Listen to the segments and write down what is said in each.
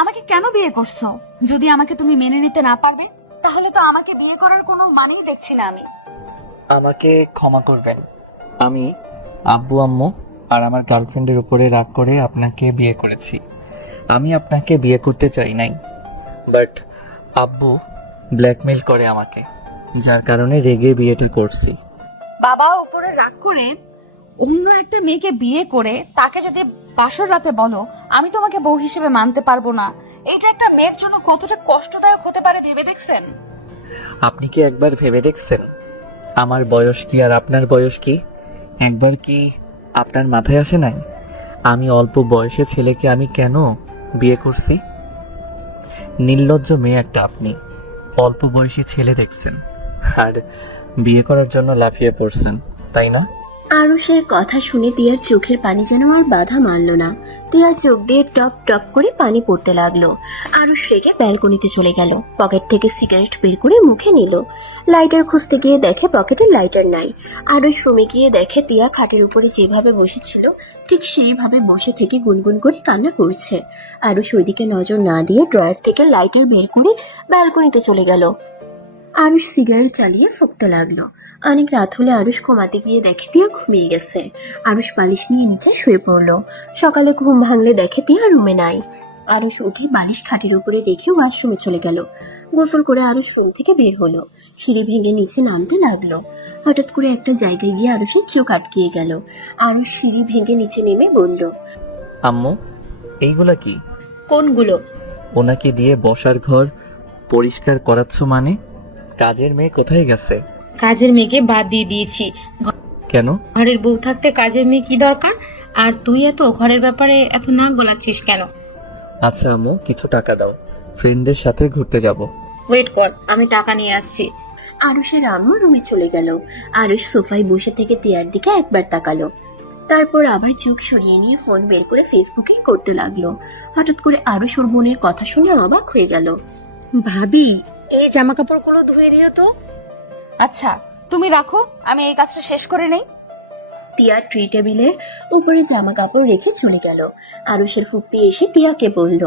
আমাকে কেন বিয়ে করছো? যদি আমাকে তুমি মেনে নিতে না পারবে তাহলে তো আমাকে বিয়ে করার কোনো মানেই দেখছি না আমি। আমাকে ক্ষমা করবেন। আমি আব্বু আম্মু আর আমার গার্লফ্রেন্ডের উপরে রাগ করে আপনাকে বিয়ে করেছি। আমি আপনাকে বিয়ে করতে চাই নাই, বাট আব্বু ব্ল্যাকমেল করে আমাকে, যার কারণে রেগে বিয়েটা করছি। বাবা উপরে রাগ করে অন্য একটা মেয়েকে বিয়ে করে তাকে যদি বাসর রাতে বলো আমি তোমাকে বউ হিসেবে মানতে পারবো না, এটা একটা মেয়ের জন্য কতটা কষ্টদায়ক হতে পারে ভেবে দেখছেন? আপনি কি একবার ভেবে দেখছেন আমার বয়স কি আর আপনার বয়স কি? একবার কি আপনার মাথায় আসে নাই আমি অল্প বয়সে ছেলেকে আমি কেন বিয়ে করছি? নির্লজ্জ মেয়ে একটা আপনি। অল্প বয়সী ছেলে দেখছেন আর বিয়ে করার জন্য লাফিয়ে পড়ছেন, তাই না? আরুষের কথা শুনে তিয়ার চোখের পানি যেন আর বাধা মানল না। তিয়ার চোখ দিয়ে টপ টপ করে পানি পড়তে লাগলো। আরুষ রেগে ব্যালকনিতে চলে গেল। পকেট থেকে সিগারেট বের করে মুখে নিল। লাইটার খুঁজতে গিয়ে দেখে পকেটে লাইটার নাই। আরুষ রুমে গিয়ে দেখে তিয়া খাটের উপরে যেভাবে বসেছিল ঠিক সেইভাবে বসে থেকে গুনগুন করে কান্না করছে। আরুষ ওইদিকে নজর না দিয়ে ড্রয়ার থেকে লাইটার বের করে ব্যালকনিতে চলে গেল। আরুষ সিগারেট চালিয়ে ফুঁকতে লাগলো। অনেক রাত হলে আরুষ ঘুমাতে গিয়ে দেখে তিয়া ঘুমিয়ে গেছে। আরুষ বালিশ নিয়ে নিচে শুয়ে পড়লো। সকালে ঘুম ভাঙলে দেখে তিয়া রুমে নাই। আরুষ উঠে বালিশ খাটের উপরে রেখে ওয়াশরুমে চলে গেল। গোসল করে আরুষ রুম থেকে বের হলো। সিঁড়ি ভেঙে নিচে নামতে লাগলো। হঠাৎ করে একটা জায়গায় গিয়ে আরুষের চোখ আটকিয়ে গেল। আরুষ সিঁড়ি ভেঙে নিচে নেমে বলল, আম্মু, এইগুলা কি? কোনগুলো? ওনাকে দিয়ে বসার ঘর পরিষ্কার করাচ্ছ মানে? কাজের মেয়ে কোথায় গেছে? কাজের মেয়েকে বাদ দিয়ে দিয়েছি। কেন? ঘরের বউ থাকতে কাজের মেয়ে কি দরকার? আর তুই এত ঘরের ব্যাপারে এত নাক গলাচ্ছিস কেন? আচ্ছা আম্মু, কিছু টাকা দাও, ফ্রেন্ডদের সাথে ঘুরতে যাব। ওয়েট কর, আমি টাকা নিয়ে আসছি। আরুষের আম্মু রুমে চলে গেল। আরুষ সোফায় বসে থেকে তিয়ার দিকে একবার তাকালো। তারপর আবার চোখ সরিয়ে নিয়ে ফোন বের করে ফেসবুকে করতে লাগলো। হঠাৎ করে আরুষ ওর বোনের কথা শুনে অবাক হয়ে গেল। ভাবি, এই জামা কাপড়গুলো ধুয়ে দিও তো। আচ্ছা তুমি রাখো, আমি এই কাজটা শেষ করে নেই। তিয়া ট্রি টেবিলের উপরে জামা কাপড় রেখে চলে গেল। আরুষের ফুপ্পি এসে তিয়াকে বলল,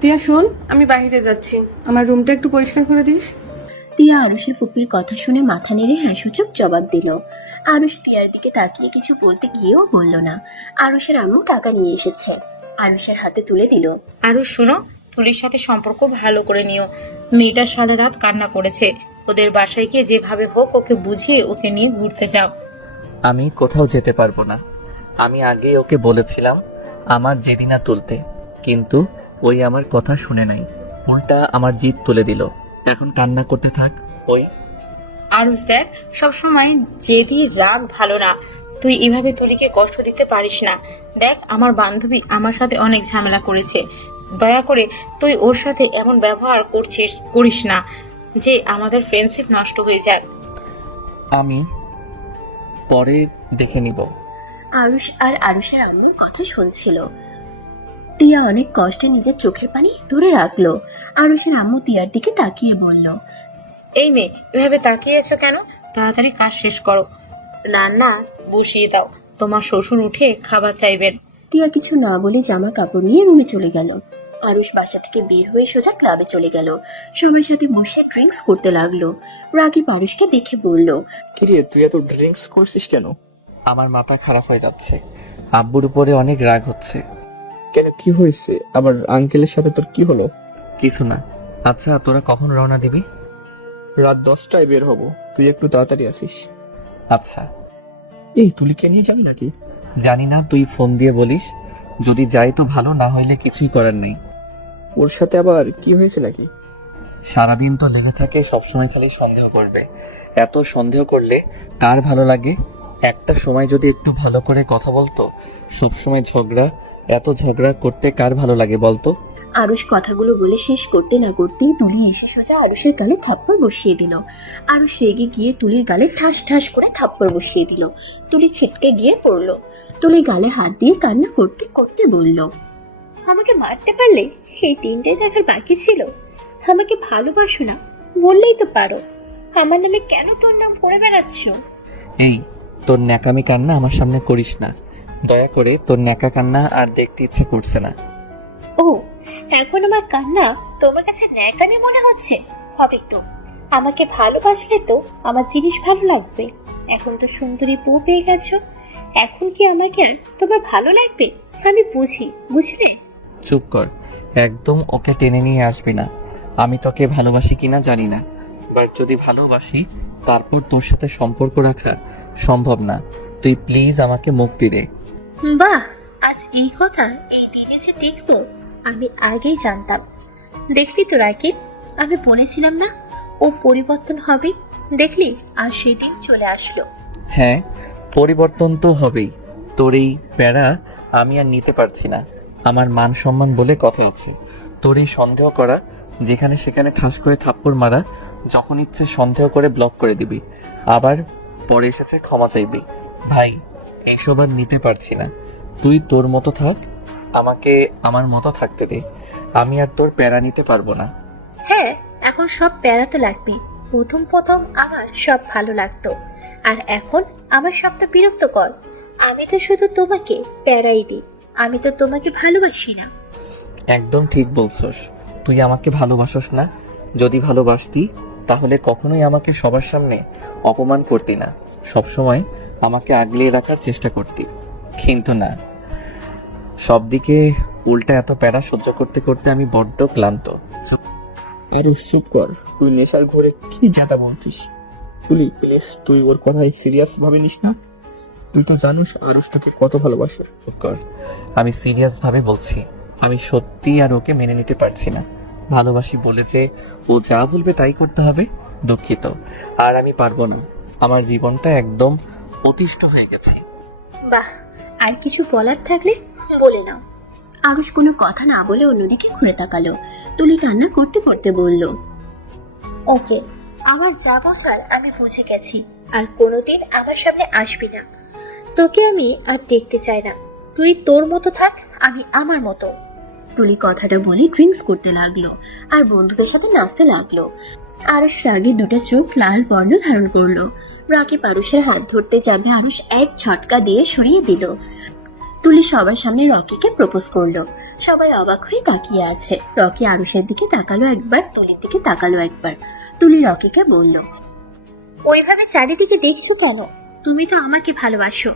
তিয়া শোন, আমি বাইরে যাচ্ছি, আমার রুমটা একটু পরিষ্কার করে দিস। তিয়া আরুষের ফুপ্পির কথা শুনে মাথা নেড়ে হ্যাঁসূচক জবাব দিল। আরুষ তিয়ার দিকে তাকিয়ে কিছু বলতে গিয়েও বলল না। আরুষের আম্মু টাকা নিয়ে এসেছে। আরুষের হাতে তুলে দিল। আর শোনো, তুলির সাথে সম্পর্ক ভালো করে নিও। মেয়েটা সারা রাত কান্না করেছে। ওদের বাসায় গিয়ে যেভাবে হোক ওকে বুঝিয়ে ওকে নিয়ে ঘুরতে যাও। আমি কোথাও যেতে পারবো না। আমি আগে ওকে বলেছিলাম আমার যেদিনা তুলতে, কিন্তু ওই আমার কথা শুনে নাই, উল্টা আমার জিদ তুলে দিল। এখন কান্না করতে থাক ওই। আরুষ দেখ, সবসময় জেদি রাগ ভালো না। তুই এভাবে তুলিকে কষ্ট দিতে পারিস না। দেখ, আমার বান্ধবী আমার সাথে অনেক ঝামেলা করেছে। দয়া করে তুই ওর সাথে এমন ব্যবহার করিস না যে আমাদের ফ্রেন্ডশিপ নষ্ট হয়ে যাক। আমি পরে দেখে নিব। আরুষ আর আরুষের আম্মুর কথা শুনছিল। তিয়া অনেক কষ্টে নিজের চোখের পানি ধরে রাখলো। আরুষের আম্মু তিয়ার দিকে তাকিয়ে বলল, এই মেয়ে, এভাবে তাকিয়ে আছো কেন? তাড়াতাড়ি কাজ শেষ করো, রান্না বসিয়ে দাও। তোমার শ্বশুর উঠে খাবার চাইবেন। তিয়া কিছু না বলে জামা কাপড় নিয়ে রুমে চলে গেল। আরুষ বাসা থেকে বের হয়ে সোজা ক্লাবে চলে গেল। সবার সাথে বসে ড্রিঙ্কস করতে লাগলো। রাগী আরুষকে দেখে বলল, কিরে, তুই এত ড্রিঙ্কস করছিস কেন? আমার মাথা খারাপ হয়ে যাচ্ছে, আব্বুর উপরে অনেক রাগ হচ্ছে। কেন, কি হয়েছে? আবার আঙ্কেলের সাথে তোর কি হলো? কিছু না। আচ্ছা, তোরা কখন রওনা দিবি? রাত 10টায় বের হব, তুই একটু তাড়াতাড়ি আসিস। আচ্ছা। এই তুলিকে নিয়ে যাবি নাকি? জানি না, তুই ফোন দিয়ে বলিস। যদি যাই তো ভালো, না হইলে কিছুই করার নেই। ওর সাথে আবার কি হয়েছে নাকি? সারাদিন তো লেগে থাকে, সবসময় খালি সন্দেহ করবে। এত সন্দেহ করলে কার ভালো লাগে? একটা সময় যদি একটু ভালো করে কথা বলতো। সবসময় ঝগড়া, এত ঝগড়া করতে কার ভালো লাগে বলতো? আরুষ কথাগুলো বলে শেষ করতে না করতেই তুলি এসে সোজা আরুষের গালে থাপ্পড় বসিয়ে দিল। আরুষ রেগে গিয়ে তুলির গালে ঠাস ঠাস করে থাপ্পড় বসিয়ে দিল। তুলি ছিটকে গিয়ে পড়ল। তুলি গালে হাত দিয়ে কান্না করতে করতে বলল, আমাকে মারতে পারলে? এই দিনটাই দেখার বাকি ছিল। আমাকে ভালোবাসো না বললেই তো পারো। আমার নামে কেন তোর নাম করে বেড়াচ্ছ? এই, তোর ন্যাকামি কান্না আমার সামনে করিস না। দয়া করে, তোর ন্যাকা কান্না আর দেখতে ইচ্ছে করছে না। ও, এখন আমার কান্না তোমার কাছে ন্যাকামি মনে হচ্ছে? হবে তো। আমাকে ভালোবাসলে তো আমার জিনিস ভালো লাগবে। এখন তো সুন্দরী বউ পেয়ে গেছো, এখন কি আমাকে আর তোমার ভালো লাগবে? আমি বুঝি, বুঝলে? চুপ কর, একদম ওকে টেনে নিয়ে আসবি না। আমি তোকে ভালোবাসি কিনা জানি না, বাট যদি ভালোবাসি তারপর তোর সাথে সম্পর্ক রাখা সম্ভব না। তুই প্লিজ আমাকে মুক্তি দে। বাহ, আজ এই কথা এই দিনে যে দেখবো আমি আগেই জানতাম। দেখলি তো রাকিব, আমি বলেছিলাম না ও পরিবর্তন হবে? দেখলি, আর সেই দিন চলে আসলো। হ্যাঁ, পরিবর্তন তো হবেই। তোর এই প্যারা আমি আর নিতে পারছি না। আমার মান সম্মান বলে কথা আছে। তোর এই সন্দেহ করা, যেখানে সেখানে ঠাস করে থাপ্পড় মারা, যখন ইচ্ছে সন্দেহ করে ব্লক করে দিবি, আবার পরে এসেছে ক্ষমা চাইবি। ভাই, এইসব আর নিতে পারছি না। তুই তোর মতো থাক, আমাকে আমার মতো থাকতে দে। আমি আর তোর প্যারা নিতে পারবো না। হ্যাঁ, এখন সব বেড়াতে লাগবে। প্রথম প্রথম আমার সব ভালো লাগতো, আর এখন আমার সবটা বিরক্তকর। আমি তো শুধু তোমাকে প্যারাই দিই, আমি তো তোমাকে ভালোবাসি না। একদম ঠিক বলছস। তুই আমাকে ভালোবাসস না। যদি ভালোবাসতি তাহলে কখনোই আমাকে সবার সামনে অপমান করতি না। সবসময় আমাকে আগলিয়ে রাখার চেষ্টা করতি। কিন্তু না, সব দিকে উল্টা এত প্যারা সহ্য করতে করতে আমি বড্ড ক্লান্ত। আর চুপ কর, তুই নেশার ঘরে কি যাতা বলছিস? তুলি প্লিজ, তুই ওর কথাই সিরিয়াস ভাবে নিস না। তুই তো জানিস আরুষ তোকে কত ভালোবাসে। চুপ কর, আমি সিরিয়াস ভাবে বলছি। আমি সত্যি আর ওকে মেনে নিতে পারছি না। ভালোবাসি বলে যে ও যা বলবে তাই করতে হবে, দুঃখিত। আর আমি পারবো না। আমার জীবনটা একদম অতিষ্ঠ হয়ে গেছে। বাহ, আর কিছু বলার থাকলে বলে নাও। আরুষ কোনো কথা না বলে অন্যদিকে ঘুরে তাকালো। তুলি কান্না করতে করতে বলল, ওকে, আমার যা বছর আমি বুঝে গেছি, আর কোনোদিন আমার সামনে আসবি না। তোকে আমি আর দেখতে চাই না। তুই তোর মতো থাক, আমি আমার মতো। তুলি কথাটা বলে ড্রিঙ্কস করতে লাগলো আর বন্ধুদের সাথে নাচতে লাগলো। আরুষ রাগে দুটো চোখ লাল বর্ণ ধারণ করলো। রাকিব আরুষের হাত ধরতে যাবে, আরুষ এক ঝটকা দিয়ে সরিয়ে দিল। তুলি সবার সামনে রকিকে প্রপোজ করলো। সবাই অবাক হয়ে তাকিয়ে আছে। রকি আরুষের দিকে তাকালো একবার, তুলির দিকে তাকালো একবার। তুলি রকিকে বলল, ওইভাবে চারিদিকে দেখছো কেন? তুমি তো আমাকে ভালোবাসো,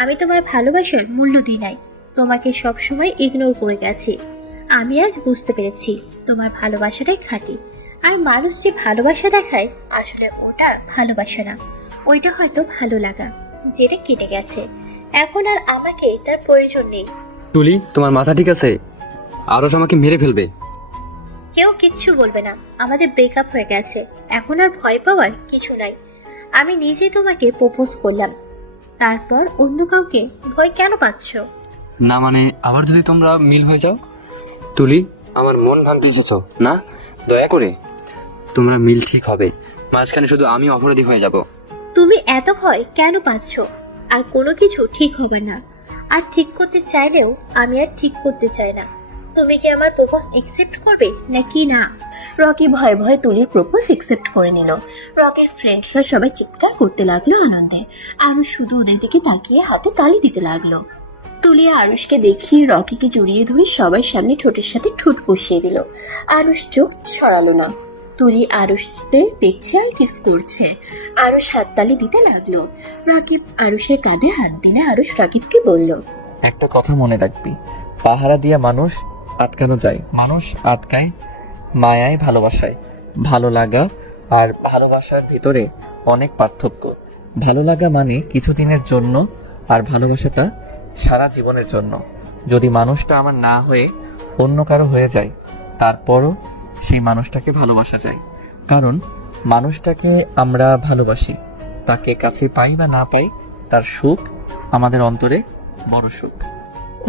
আমি তোমার ভালোবাসার মূল্য দিই নাই, তোমাকে সবসময় ইগনোর করে গেছি। আমি আজ বুঝতে পেরেছি তোমার ভালোবাসাটাই খাঁটি। আর মানুষ যে ভালোবাসা দেখায়, আসলে ওটা ভালোবাসা না, ওইটা হয়তো ভালো লাগা, যেটা কেটে গেছে। এখন আর আমাকে তার প্রয়োজন নেই। তুলি, তোমার মাথা ঠিক আছে? আরশ আমাকে মেরে ফেলবে। কেউ কিচ্ছু বলবে না, আমাদের ব্রেকআপ হয়ে গেছে, এখন আর ভয় পাওয়ার কিছু নাই। আমি নিজে তোমাকে প্রপোজ করলাম, তারপর অন্য কাউকে ভয় কেন পাচ্ছ? না মানে, আবার যদি তোমরা মিল হয়ে যাও? তুলি, আমার মন ভাঙতে এসেছো না? দয়া করে, তোমরা মিল ঠিক হবে, মাঝখানে শুধু আমি অপরাধী হয়ে যাব। তুমি এত ভয় কেন পাচ্ছ? আর কোনো কিছু ঠিক হবে না, আর ঠিক করতে চাইলেও আমি আর ঠিক করতে চাই না। তুমি কি আমার প্রপোজ একসেপ্ট করবে নাকি না? রকি ভয়ে ভয়ে তুলির প্রপোজ একসেপ্ট করে নিল। রকির ফ্রেন্ডরা সবাই চিৎকার করতে লাগলো আনন্দে। আরুষ শুধু ওদের দিকে তাকিয়ে হাতে তালি দিতে লাগলো। তুলি আরুষকে দেখিয়ে রকিকে জড়িয়ে ধরে সবার সামনে ঠোঁটের সাথে ঠোঁট বসিয়ে দিল। আরুষ চোখ ছড়ালো না। তুলি আরুষদের দেখছে আর কিস করছে। আরুষ হাততালি দিতে লাগলো। রাকিব আরুষের কাঁধে হাত দিলে আরুষ রাকিবকে বলল, একটা কথা মনে রাখবি, পাহারা দিয়া মানুষ আটকানো যায়, মানুষ আটকায় মায়ায়, ভালোবাসায়। ভালো লাগা আর ভালোবাসার ভিতরে অনেক পার্থক্য। ভালো লাগা মানে কিছুদিনের জন্য, আর ভালোবাসাটা সারা জীবনের জন্য। যদি মানুষটা আমার না হয়ে অন্য কারো হয়ে যায়, তারপরও সেই মানুষটাকে ভালোবাসা যায়। কারণ মানুষটাকে আমরা ভালোবাসি, তাকে কাছে পাই বা না পাই, তার সুখ আমাদের অন্তরে বড় সুখ।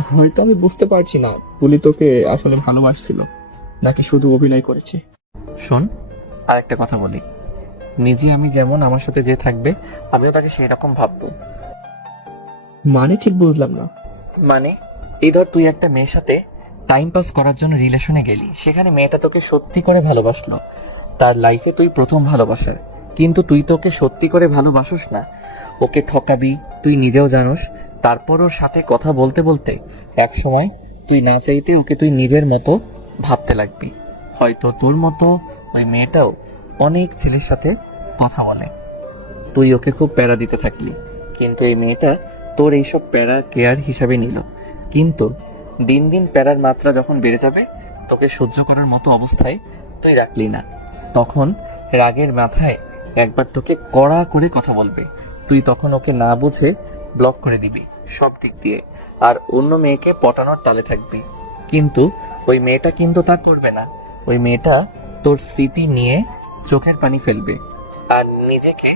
হয়তো আমি বুঝতে পারছি না তুলি তোকে আসলে ভালোবাসছিল নাকি শুধু অভিনয় করেছে। শোন, আর একটা কথা বলি, নিজে আমি যেমন আমার সাথে যে থাকবে, আমিও তাকে সেই রকম ভাববো। মানে ঠিক বুঝলাম না। মানে এই ধর, তুই একটা মেয়ের সাথে টাইম পাস করার জন্য রিলেশনে গেলি, সেখানে মেয়েটা তোকে সত্যি করে ভালোবাসলো, তার লাইফে তুই প্রথম ভালোবাসার, কিন্তু তুই তোকে সত্যি করে ভালোবাসিস না, ওকে ঠকাবি, তুই নিজেও জানোস। তারপর ওর সাথে কথা বলতে বলতে এক সময় তুই না চাইতে ওকে তুই নিজের মতো ভাবতে লাগবি হয়তো তোর মতো ওই মেয়েটাও অনেক ছেলের সাথে কথা বলে। তুই ওকে খুব প্যারা দিতে থাকলি, কিন্তু এই মেয়েটা তোর এইসব প্যারা কেয়ার হিসাবে নিল। কিন্তু দিন দিন প্যারার মাত্রা যখন বেড়ে যাবে, তোকে সহ্য করার মতো অবস্থায় তুই রাখলি না, তখন রাগের মাথায় একবার তোকে কড়া করে কথা বলবে। তুই তখন ওকে না বুঝে ব্লক করে দিবি সব দিক দিয়ে, আর অন্য মেয়েকে পটানোর তালে থাকবি। কিন্তু ওই মেয়েটা কিন্তু তা করবে না। ওই মেয়েটা তোর স্মৃতি নিয়ে চোখের পানি ফেলবে, আর নিজেকে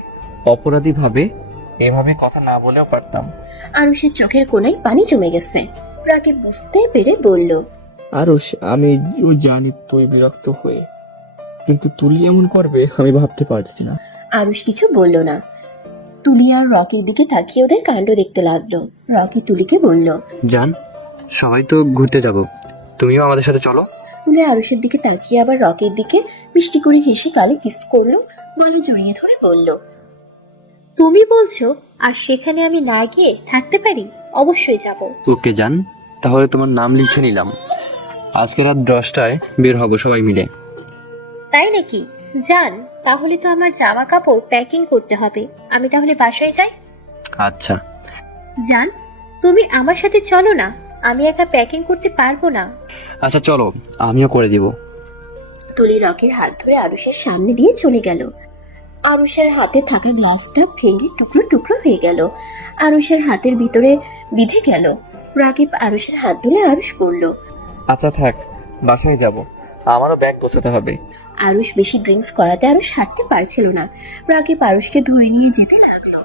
অপরাধী ভাবে। এভাবে কথা না বলেও পারতাম। আরুষের চোখের কোণায় পানি জমে গেছে। রাকিব বুঝতে পেরে বলল, আরুষ, আমি জানি তুই বিরক্ত হয়ে, কিন্তু তুলি এমন করবে আমি ভাবতে পারছি না। আরুষ কিছু বলল না। তুলি আর রকির দিকে তাকিয়ে ওদের কাণ্ড দেখতে লাগলো। রকি তুলিকে বলল। জান, সবাই তো ঘুরতে যাব, তুমিও আমাদের সাথে চলো। তুলি আরুষের দিকে তাকিয়ে আবার রকির দিকে মিষ্টি করে হেসে গালে কিস করলো, গলা জড়িয়ে ধরে বলল, তুমি বলছো আর সেখানে আমি না গিয়ে থাকতে পারি? অবশ্যই যাব। ওকে জান, তাহলে তোমার নাম লিখে নিলাম। আজকে রাত 10টায় বের হবো সবাই মিলে। তাই নাকি? যান, তাহলে তো আমার জামা কাপড় প্যাকিং করতে হবে। আমি তাহলে বাসায় যাই। আচ্ছা। যান, তুমি আমার সাথে চলো না, আমি একা প্যাকিং করতে পারবো না। আচ্ছা চলো, আমিও করে দিব। তুলি রকির হাত ধরে আরুষের সামনে দিয়ে চলে গেল। আরুষের হাতে থাকা গ্লাসটা ভেঙে টুকরো টুকরো হয়ে গেল। আরুষের হাতের ভিতরে বিঁধে গেল। রাকিব আরুষের হাত ধরে আরুষ পড়ল। আচ্ছা থাক, বাসায় যাব, আমারও ব্যাগ গোছাতে হবে। আরুষ বেশি ড্রিঙ্কস করাতে আরুষ হাঁটতে পারছিল না। রাকিব আরুষকে ধরে নিয়ে যেতে লাগলো।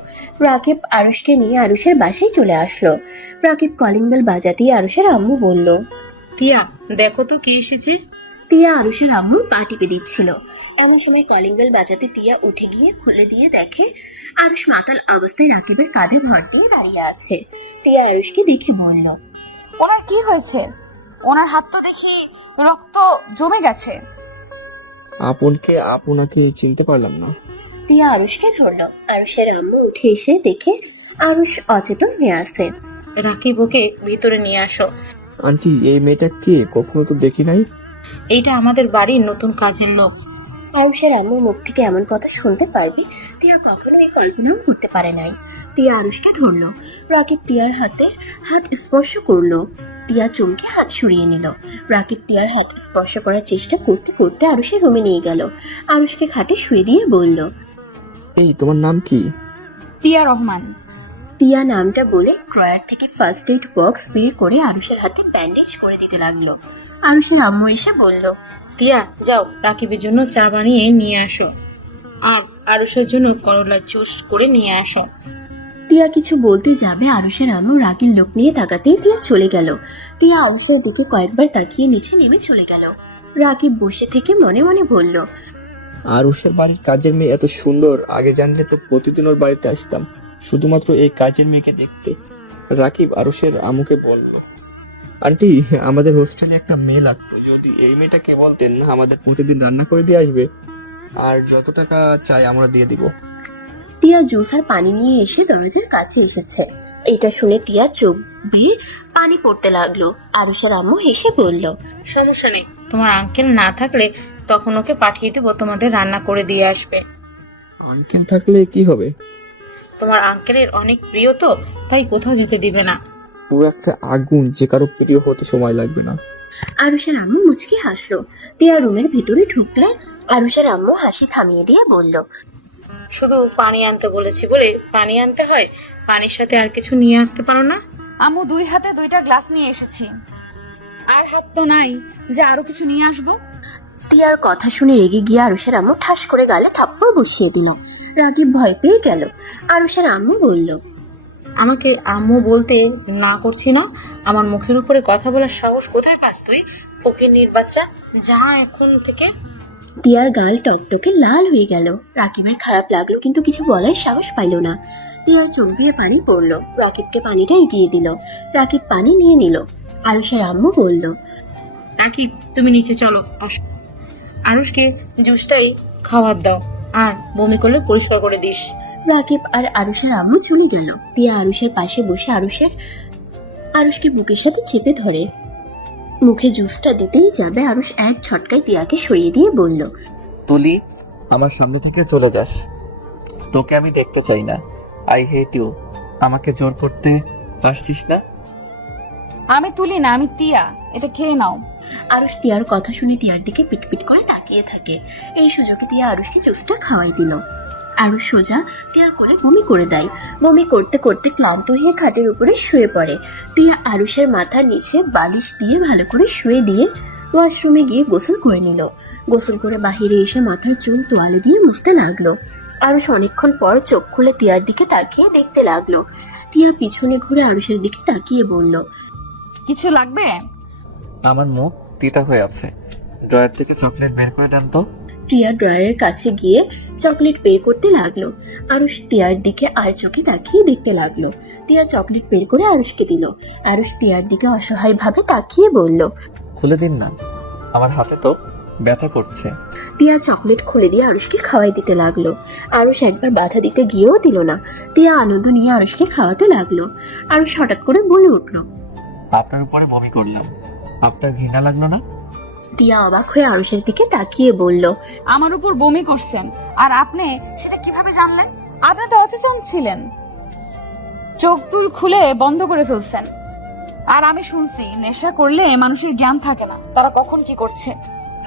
রাকিব আরুষকে নিয়ে আরুষের বাসায় চলে আসলো। রাকিব কলিং বেল বাজাতেই আরুষের আম্মু বলল, টিয়া, দেখো তো কে এসেছে। টিয়া আরুষের আম্মুর পা টিপে দিচ্ছিল। এমন সময় কলিং বেল বাজাতে টিয়া উঠে গিয়ে খুলে দিয়ে দেখে আরুষ মাতাল অবস্থায় রাকিবের কাঁধে ভর দিয়ে দাঁড়িয়ে আছে। টিয়া আরুষকে দেখে বলল, ওনার কি হয়েছে? ওনার হাত তো দেখি রক্ত জমে গেছে। আপনকে আপনাকে চিনতে পারলাম না। টিয়া আরুষকে ধরলো। আরুষের আম্মু উঠে এসে দেখে আরুষ অচেতন হয়ে আছে। রাকিব, ওকে ভিতরে নিয়ে আসো। আন্টি, এই মেয়েটা কে? কখনো তো দেখি নাই। এইটা আমাদের বাড়ির নতুন কাজের লোক। আরুষের আম্মুর মুখ থেকে এমন কথা শুনতে পারবি টিয়া কখনো এই কল্পনাও করতে পারে নাই। টিয়া আরুষকে ধরলো। রাকিব টিয়ার হাতে হাত স্পর্শ করলো। টিয়া চমকে হাত সরিয়ে নিল। রাকিব টিয়ার হাত স্পর্শ করার চেষ্টা করতে করতে আরুষের রুমে নিয়ে গেল। আরুষকে খাটে শুয়ে দিয়ে বলল, এই তোমার নাম কি? টিয়া রহমান। টিয়া নামটা বলে ড্রয়ার থেকে ফার্স্ট এইড বক্স বের করে আরুষের হাতে ব্যান্ডেজ করে দিতে লাগলো। আরুষের আম্মু এসে বলল, টিয়া, যাও রাকিবের জন্য চা বানিয়ে নিয়ে আসো, আর আরুষের জন্য করলা জুস করে নিয়ে আসো। টিয়া কিছু বলতে যাবে, আরুষের আম্মু রাগের লোক নিয়ে তাকাতেই টিয়া চলে গেল। টিয়া আরুষের দিকে কয়েকবার তাকিয়ে নিচে নেমে চলে গেল। রাকিব বসে থেকে মনে মনে বলল, আরুষের বাড়ির কাজের মেয়ে এত সুন্দর, আগে জানলে তো প্রতিদিন ওর বাড়িতে আসতাম শুধুমাত্র এই কাজের মেয়েকে দেখতে। রাকিব আরুষের আম্মুকে বলল, আন্টি, আমাদের হোস্টেলে একটা মেয়ে লাগতো, যদি এই মেয়েটাকে বলতেন আমাদের প্রতিদিন রান্না করে দিয়ে আসবে, আর যত টাকা চাই আমরা দিয়ে দিব। টিয়া জুস আর পানি নিয়ে এসে দরজার কাছে এসেছে। এটা শুনে টিয়া চোখ বেয়ে পানি পড়তে লাগলো। আরুষের আম্মু হেসে বলল, সমস্যা নেই, তোমার আঙ্কেল না থাকলে তখন ওকে পাঠিয়ে দেবো, তোমাদের রান্না করে দিয়ে আসবে। আঙ্কেল থাকলে কি হবে? তোমার আঙ্কেলের অনেক প্রিয় তো, তাই কোথাও যেতে দিবে না। ও একটা আগুন, যে কারো প্রিয় হতে সময় লাগবে না। আরুষের আম্মু মুচকি হাসলো। টিয়া রুমের ভিতরে ঢুকলে আরুষের আম্মু হাসি থামিয়ে দিয়ে বলল, শুধু পানি আনতে বলেছি বলে পানি আনতে হয়, পানির সাথে আর কিছু নিয়ে আসতে পারো না? আম্মু 2 হাতে 2টা গ্লাস নিয়ে এসেছি, আর হাত তো নাই যে আরো কিছু নিয়ে আসবো। টিয়ার কথা শুনে রেগে গিয়ে আরুষের আম্মু ঠাস করে গালে থাপ্পড় বসিয়ে দিল। রাকিব ভয় পেয়ে গেল। আরুষের আম্মু বলল, আমাকে আম্মু বলতে না করছি না? আমার মুখের উপরে কথা বলার সাহস কোথায় পাস তুই, ফকিন্নির বাচ্চা? যা এখন থেকে। টিয়ার গাল টকটকে লাল হয়ে গেল। রাকিবের খারাপ লাগলো, কিন্তু কিছু বলার সাহস পাইল না। টিয়ার চোখ দিয়ে পানি পড়ল। রাকিবকে পানিটা এগিয়ে দিল। রাকিব পানি নিয়ে নিল। আরুষের আম্মু বলল, রাকিব, তুমি নিচে চলো, আসো। আরুষকে জুসটাই খাওয়ার দাও, আর বমি করলে পরিষ্কার করে দিস। রাকিব আর আরুষের আম্মু চলে গেল। টিয়া আরুষের পাশে বসে আরুষকে বুকের সাথে চেপে ধরে মুখে জুসটা দিতেই যাবে আরুষ এক ঝটকায় তিয়াকে সরিয়ে দিয়ে বলল, তুলি, আমার সামনে থেকে চলে যাস। তোকে আমি দেখতে চাই না। I hate you. আমাকে জোর করতে পারছিস না? আমি তুলি না, আমি তিয়া, এটা খেয়ে নাও। আরুষ তিয়ার কথা শুনে তিয়ার দিকে পিটপিট করে তাকিয়ে থাকে। এই সুযোগে তিয়া আরুষকে জুসটা খাওয়াই দিল। আরুষ সোজা তিয়ার কোলে বমি করে দেয়। বমি করতে করতে ক্লান্ত হয়ে খাটের উপরে শুয়ে পড়ে। তিয়া আরুষের মাথার নিচে বালিশ দিয়ে ভালো করে শুয়ে দিয়ে ওয়াশরুমে গিয়ে গোসল করে নিল। গোসল করে বাহিরে এসে মাথার চুল তোয়ালে দিয়ে মুছতে লাগলো। আরুষ অনেকক্ষণ পর চোখ খুলে তিয়ার দিকে তাকিয়ে দেখতে লাগলো। তিয়া পিছনে ঘুরে আরুষের দিকে তাকিয়ে বলল, কিছু লাগবে? আমার মুখ তিতা হয়ে আছে। ড্রয়ার থেকে চকলেট বের করে দেন তো। টিয়া ড্রয়ারের কাছে গিয়ে চকলেট বের করতে লাগলো। আরুষ তিয়ার দিকে আর চোখে তাকিয়ে দেখতে লাগলো। টিয়া চকলেট বের করে আরুষকে দিল। আরুষ টিয়ার দিকে অসহায়ভাবে তাকিয়ে বলল, খুলে দিন না, আমার হাতে তো ব্যথা করছে। টিয়া চকলেট খুলে দিয়ে আরুষকে খাওয়াই দিতে লাগলো। আরুষ একবার বাধা দিতে গিয়েও দিল না। টিয়া আনন্দ নিয়ে আরুষকে খাওয়াতে লাগলো। আরুষ হঠাৎ করে বলে উঠল, আপনার উপরে বমি করলাম, আপনার ঘৃণা লাগলো না? টিয়া অবাক হয়ে আরুষের দিকে তাকিয়ে বলল, আমার উপর বমি করছেন আর আপনি সেটা কিভাবে জানলেন? আপনি তো অচেতন ছিলেন, চোখ তুল খুলে বন্ধ করে ফেলছেন। আর আমি শুনছি নেশা করলে মানুষের জ্ঞান থাকে না, তারা কখন কি করছে।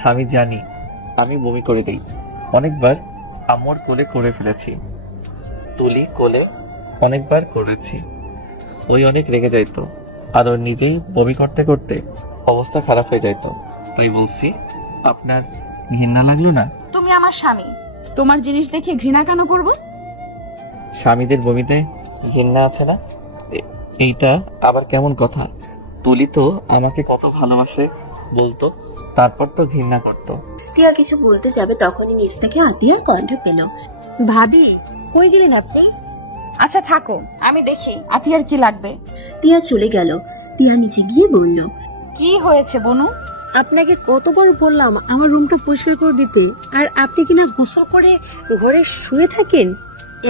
আমি জানি, আমি বমি করে দিই। অনেকবার আম্মুর কোলে করে ফেলেছি, তুলি কোলে অনেকবার করেছি। ওই অনেক রেগে যাইতো আর ও নিজেই বমি করতে করতে অবস্থা খারাপ হয়ে যাইতো। তাই বলছি, আপনার ঘৃণা লাগলো না? তুমি আমার স্বামী, তোমার জিনিস দেখে ঘৃণা কেন করব? স্বামীদের বমিতে ঘৃণা আছে না? এইটা আবার কেমন কথা? তুলি তো আমাকে কত ভালোবাসে বলতো, তারপর তো ঘৃণা করতো। টিয়া কিছু বলতে যাবে তখনই নিচ থেকে আতিয়ার কণ্ঠ পেল, ভাবি, কই গেলেন আপনি? আচ্ছা থাকো, আমি দেখি আতিয়ার কি লাগবে। টিয়া চলে গেল। টিয়া নিচে গিয়ে বলল, কি হয়েছে বনু? আপনাকে কতবার বললাম আমার রুমটা পরিষ্কার করে দিতে, আর আপনি কিনা গোসল করে ঘরে শুয়ে থাকেন।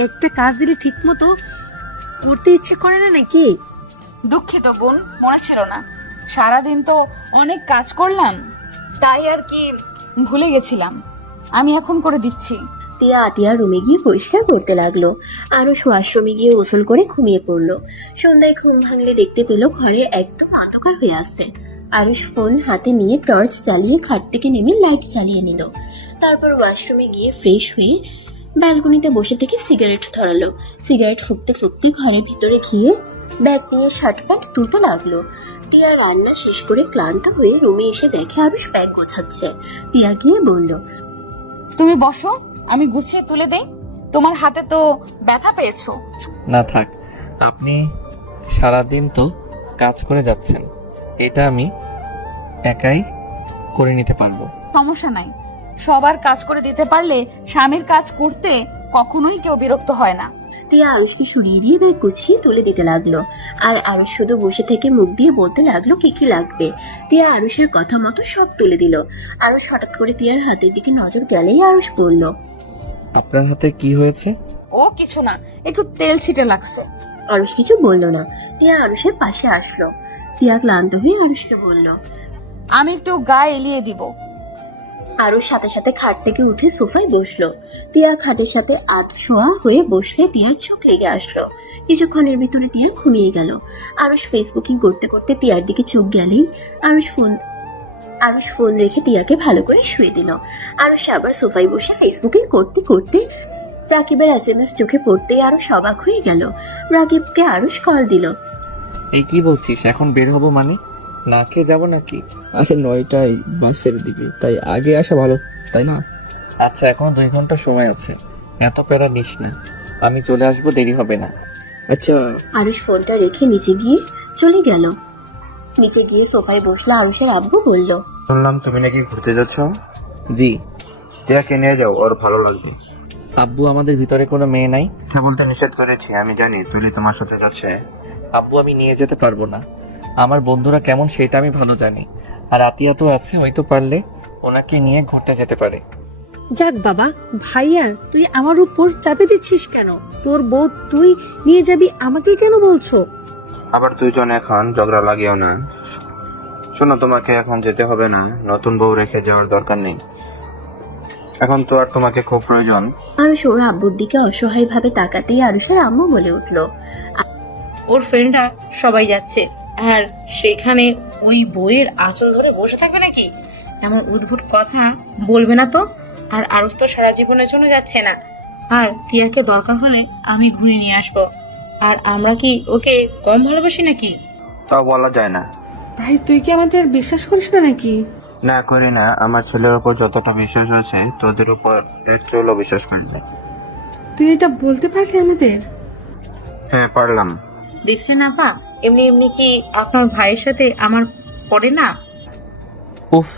একটা কাজ দিলে ঠিক মতো করতে ইচ্ছে করে না নাকি? দুঃখিত বোন, মনে ছিল না। সারাদিন তো অনেক কাজ করলাম, তাই আর কি ভুলে গেছিলাম। আমি এখন করে দিচ্ছি। টিয়া আতিয়ার রুমে গিয়ে পরিষ্কার করতে লাগলো। আরো ওয়াশরুমে গিয়ে গোসল করে ঘুমিয়ে পড়লো। সন্ধ্যায় ঘুম ভাঙলে দেখতে পেল ঘরে একদম অন্ধকার হয়ে আসছে। আরুষ ফোন হাতে নিয়ে টর্চ জ্বালিয়ে খাট থেকে নেমে লাইট জ্বালিয়ে নিল। তারপর ওয়াশরুমে গিয়ে ফ্রেশ হয়ে ব্যালকনিতে বসে থেকে সিগারেট ধরালো। সিগারেট ফুঁকতে ফুঁকতে ঘরের ভিতরে গিয়ে ব্যাগ নিয়ে শার্ট প্যান্ট তুলতে লাগলো। টিয়া রান্না শেষ করে ক্লান্ত হয়ে রুমে এসে দেখে আরুষ ব্যাগ গোছাচ্ছে। টিয়া গিয়ে বলল, তুমি বসো, আমি গুছিয়ে তুলে দেই। তোমার হাতে তো ব্যথা পেয়েছো। না থাক, আপনি সারাদিন তো কাজ করে যাচ্ছেন, এটা আমি একাই করে নিতে পারবো। সমস্যা নাই, সবার কাজ করে দিতে পারলে স্বামীর কাজ করতে কখনোই কেউ বিরক্ত হয় না। টিয়া আরুষকে সরিয়ে দিয়ে ব্যাগ গুছিয়ে তুলে দিতে লাগলো। আর আরুষ শুধু বসে থেকে মুখ দিয়ে বলতে লাগলো কি কি লাগবে। টিয়া আরুষের কথা মতো সব তুলে দিল। আরুষ হঠাৎ করে টিয়ার হাতের দিকে নজর গেলেই আরুষ বলল, আপনার হাতে কি হয়েছে? ও কিছু না, একটু তেল ছিটে লাগছে। আরুষ কিছু বলল না। টিয়া আরুষের পাশে আসলো। টিয়া ক্লান্ত হয়ে আরুষকে বলল, আমি একটু গায়ে এলিয়ে দিব। আরুষ সাথে সাথে খাট থেকে উঠে সোফায় বসলো। টিয়া খাটের সাথে আধশোয়া হয়ে বসলে টিয়ার চোখ লেগে আসলো। কিছুক্ষণের ভিতরে টিয়া ঘুমিয়ে গেল। আরুষ ফেসবুকিং করতে করতে টিয়ার দিকে চোখ গেলেই আরুষ ফোন রেখে টিয়াকে ভালো করে শুয়ে দিল। আরুষ আবার সোফায় বসে ফেসবুকিং করতে করতে রাকিবের SMS চোখে পড়তেই আরুষ অবাক হয়ে গেল। রাকিবকে আরুষ কল দিল। এই কি বলছিস, এখন বের হবো মানে? না খেয়ে যাবো নাকি? আরে 9টায় বাস ছেড়ে দিবি, তাই আগে আসা ভালো, তাই না? আচ্ছা, এখনো 2 ঘন্টা সময় আছে, এত প্যারা নিস না, আমি চলে আসবো, দেরি হবে না। আচ্ছা। আরুষ ফোনটা রেখে নিচে গিয়ে চলে গেল। নিচে গিয়ে সোফায় বসলো। আরুষের আব্বু বলল, শুনলাম তুমি নাকি ঘুরতে যাচ্ছ। জি। টিয়াকে নিয়ে যাও, ওর ভালো লাগবে। আব্বু, আমাদের ভিতরে কোনো মেয়ে নাই? সে বলতে নিষেধ করেছি, আমি জানি তুলি তোমার সাথে যাচ্ছে। আব্বু, আমি নিয়ে যেতে পারবো না। আমার বন্ধুরা কেমন সেটা আমি ভালো জানি, আর আতিয়া তো আছে, হয়তো পারলে ওনাকে নিয়ে ঘুরতে যেতে পারে। যাক বাবা, ভাইয়া তুই আমার উপর চাপে দিচ্ছিস কেন? তোর বউ তুই নিয়ে যাবি, আমাকে কেন বলছো? আবার দুইজন এখন ঝগড়া লাগিও না। শোনো, তোমাকে এখন যেতে হবে না, নতুন বউ রেখে যাওয়ার দরকার নেই। এখন তো আর তোমাকে খুব প্রয়োজন। আরুষ ওর আব্বুর দিকে অসহায় ভাবে তাকাতেই আরুষের আম্মু বলে উঠলো, ওর ফ্রেন্ডরা সবাই যাচ্ছে, আর সেখানে ওই বইয়ের আঁচল ধরে বসে থাকবে নাকি? এমন উদ্ভট কথা বলবে না তো। আর আরুষ তো সারা জীবনের জন্য যাচ্ছে না। আর টিয়াকে দরকার হলে আমি ঘুরে নিয়ে আসবো। আর আমরা কি ওকে কম ভালোবাসি নাকি? তাও বলা যায় না। ভাই তুই কি আমাদের বিশ্বাস করিস না নাকি? না, করি না। আমার ছেলের উপর যতটা বিশ্বাস আছে তোদের উপর এক চুলও বিশ্বাস করি না। তুই এটা বলতে পারলি আমাদের? হ্যাঁ, পারলাম। দেখছেন আপা, এমনি এমনি কি আপনার ভাইয়ের সাথে আমার পড়ে না? উফ,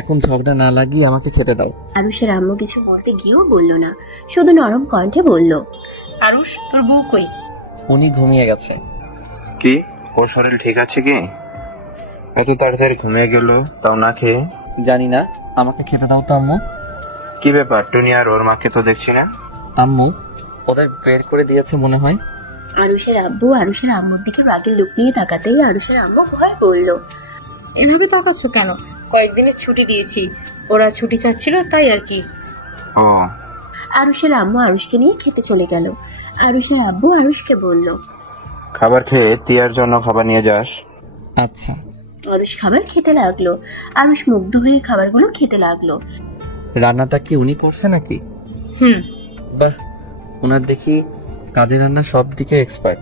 এখন ঝগড়া না লাগিয়ে আমাকে খেতে দাও। আরুষের আম্মু কিছু বলতে গিয়েও বলল না, শুধু নরম কণ্ঠে বলল, আরুষ, তোর বউ কই? উনি ঘুমিয়ে গেছে। কি, ওর শরীর ঠিক আছে কি? এত তাড়াতাড়ি ঘুমিয়ে গেল, তাও না খেয়ে? জানি না, আমাকে খেতে দাও তো আম্মু। কি ব্যাপার, টুনি আর ওর মাকে তো দেখছি না। আম্মু ওদের বের করে দিয়েছে মনে হয়। আরুষের আব্বু আরুষের আম্মুর দিকে রাগের লুক নিয়ে তাকাতেই আরুষের আম্মু ভয় বলল, এভাবে তাকাচ্ছ কেন? কয়েকদিনের ছুটি দিয়েছি, ওরা ছুটি চাচ্ছিল তাই আর কি। ও, আরুষের আম্মু আরুষকে নিয়ে খেতে চলে গেল। আরুষের আব্বু আরুষকে বলল, খাবার খেয়ে তিয়ার জন্য খাবার নিয়ে যাস। আচ্ছা। আরুষ খাবার খেতে লাগলো। আরুষ মুগ্ধ হয়ে খাবারগুলো খেতে লাগলো। রান্নাটা কি উনি করছে নাকি? হুম। বাহ, ওনার দেখি কাজে রান্না সব দিকে এক্সপার্ট।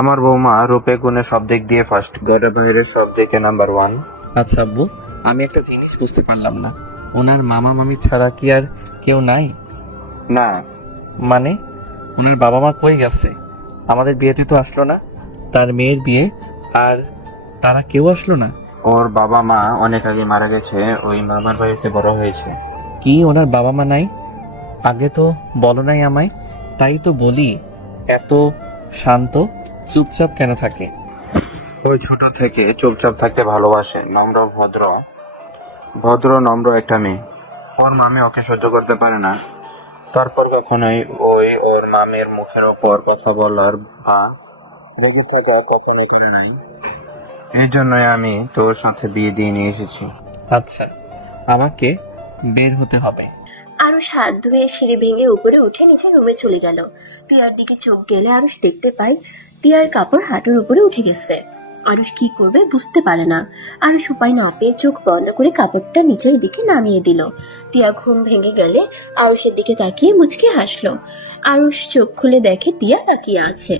আমার বৌমা রূপে গুণে সব দিক দিয়ে ফার্স্ট, ঘরে বাইরে সব দিকে নাম্বার 1। আচ্ছা আব্বু, আমি একটা জিনিস বুঝতে পারলাম না, ওনার মামা মামি ছাড়া কি আর কেউ নাই? না, মানে ওনার বাবা মা কই গেছে? আমাদের বিয়েতে তো আসলো না, তার মেয়ের বিয়ে, আর তারা কেউ আসলো না। ওর বাবা মা অনেক আগে মারা গেছে, ওই মামার বাড়িতে বড় হয়েছে। কি ওনার বাবা মা নাই? আগে তো বলো নাই আমায়। তাই তো বলি, এত শান্ত চুপচাপ কেন থাকে? ওই ছোট থেকে চুপচাপ থাকতে ভালোবাসে, নম্র ভদ্র ভদ্র নম্র একটা মেয়ে। ওর মামি ওকে সহ্য করতে পারে না। তারপর কখনোই ওর মামের মুখের ওপর কথা বলার বা রেগে থাকা কখনোই করে নাই। এই জন্যই আমি তোর সাথে বিয়ে দিয়ে নিয়ে এসেছি। আচ্ছা, আমাকে বের হতে হবে। আরুষ হাত ধুয়ে সিঁড়ি ভেঙে উপরে উঠে নিচে রুমে চলে গেল। তিয়ার দিকে চোখ গেলে আরুষ দেখতে পায় তিয়ার কাপড় হাঁটুর উপরে উঠে গেছে। আরুষ কি করবে বুঝতে পারে না। আরুষ উপায় না পেয়ে চোখ বন্ধ করে কাপড়টা নিচের দিকে নামিয়ে দিল। তিয়া ঘুম ভেঙে গেলে আরুষের দিকে তাকিয়ে মুচকে হাসলো। আরুষ চোখ খুলে দেখে তিয়া তাকিয়ে আছে।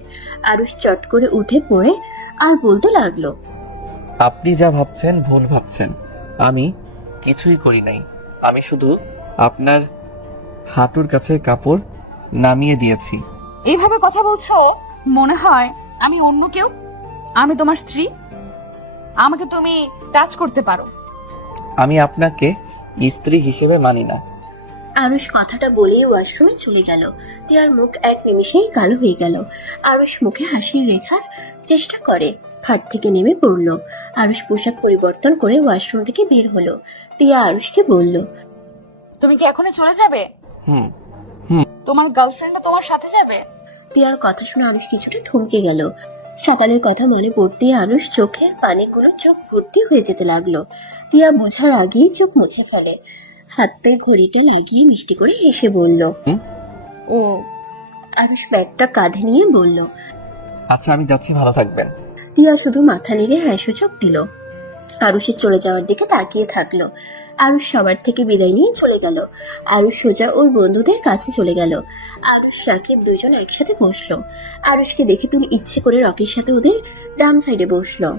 আরুষ চট করে উঠে পড়ে আর বলতে লাগলো, আপনি যা ভাবছেন ভুল ভাবছেন, আমি কিছুই করি নাই। আমি শুধু আপনার হাঁটুর কাছে কাপড় নামিয়ে দিয়েছি। এইভাবে কথা বলছো, মনে হয় আমি অন্য কেউ। আমি তোমার স্ত্রী, আমাকে তুমি টাচ করতে পারো। আমি আপনাকে স্ত্রী হিসেবে মানি না। আরুষ কথাটা বলেই ওয়াশরুমে চলে গেল। তিয়ার মুখ এক নিমিষেই কালো হয়ে গেল। আরুষ মুখে হাসির রেখার চেষ্টা করে, খাট থেকে নেমে পড়ল। আরুষ পোশাক পরিবর্তন করে ওয়াশরুম থেকে বের হলো। তিয়া আরুষকে বলল, তুমি কি এখনই চলে যাবে? হুম। তোমার গার্লফ্রেন্ডও তোমার সাথে যাবে? তিয়ার কথা শুনে আরুষ কিছুটা থমকে গেল। সকালের কথা মনে পড়তেই আরুষ চোখের পানিগুলো চোখ ভর্তি হয়ে যেতে লাগলো। তিয়া বোঝার আগেই চোখ মুছে ফেলে। হাতে ঘড়িটা লাগিয়ে মিষ্টি করে হেসে বলল, ও। আরুষ ব্যাগটা কাঁধে নিয়ে বলল, আচ্ছা, আমি যাচ্ছি, ভালো থাকবেন। তিয়া শুধু মাথা নেড়ে হ্যাঁ সূচক দিল। আরুষের চলে যাওয়ার দিকে তাকিয়ে থাকলো। আরুষ সবার থেকে বিদায় নিয়ে চলে গেল। আরুষ সোজা ওর বন্ধুদের কাছে চলে গেল। আরুষ রাকিব দুজন একসাথে বসলো। আরুষকে দেখে তুই ইচ্ছে করে রকির সাথে ওদের ডান সাইডে বসলো।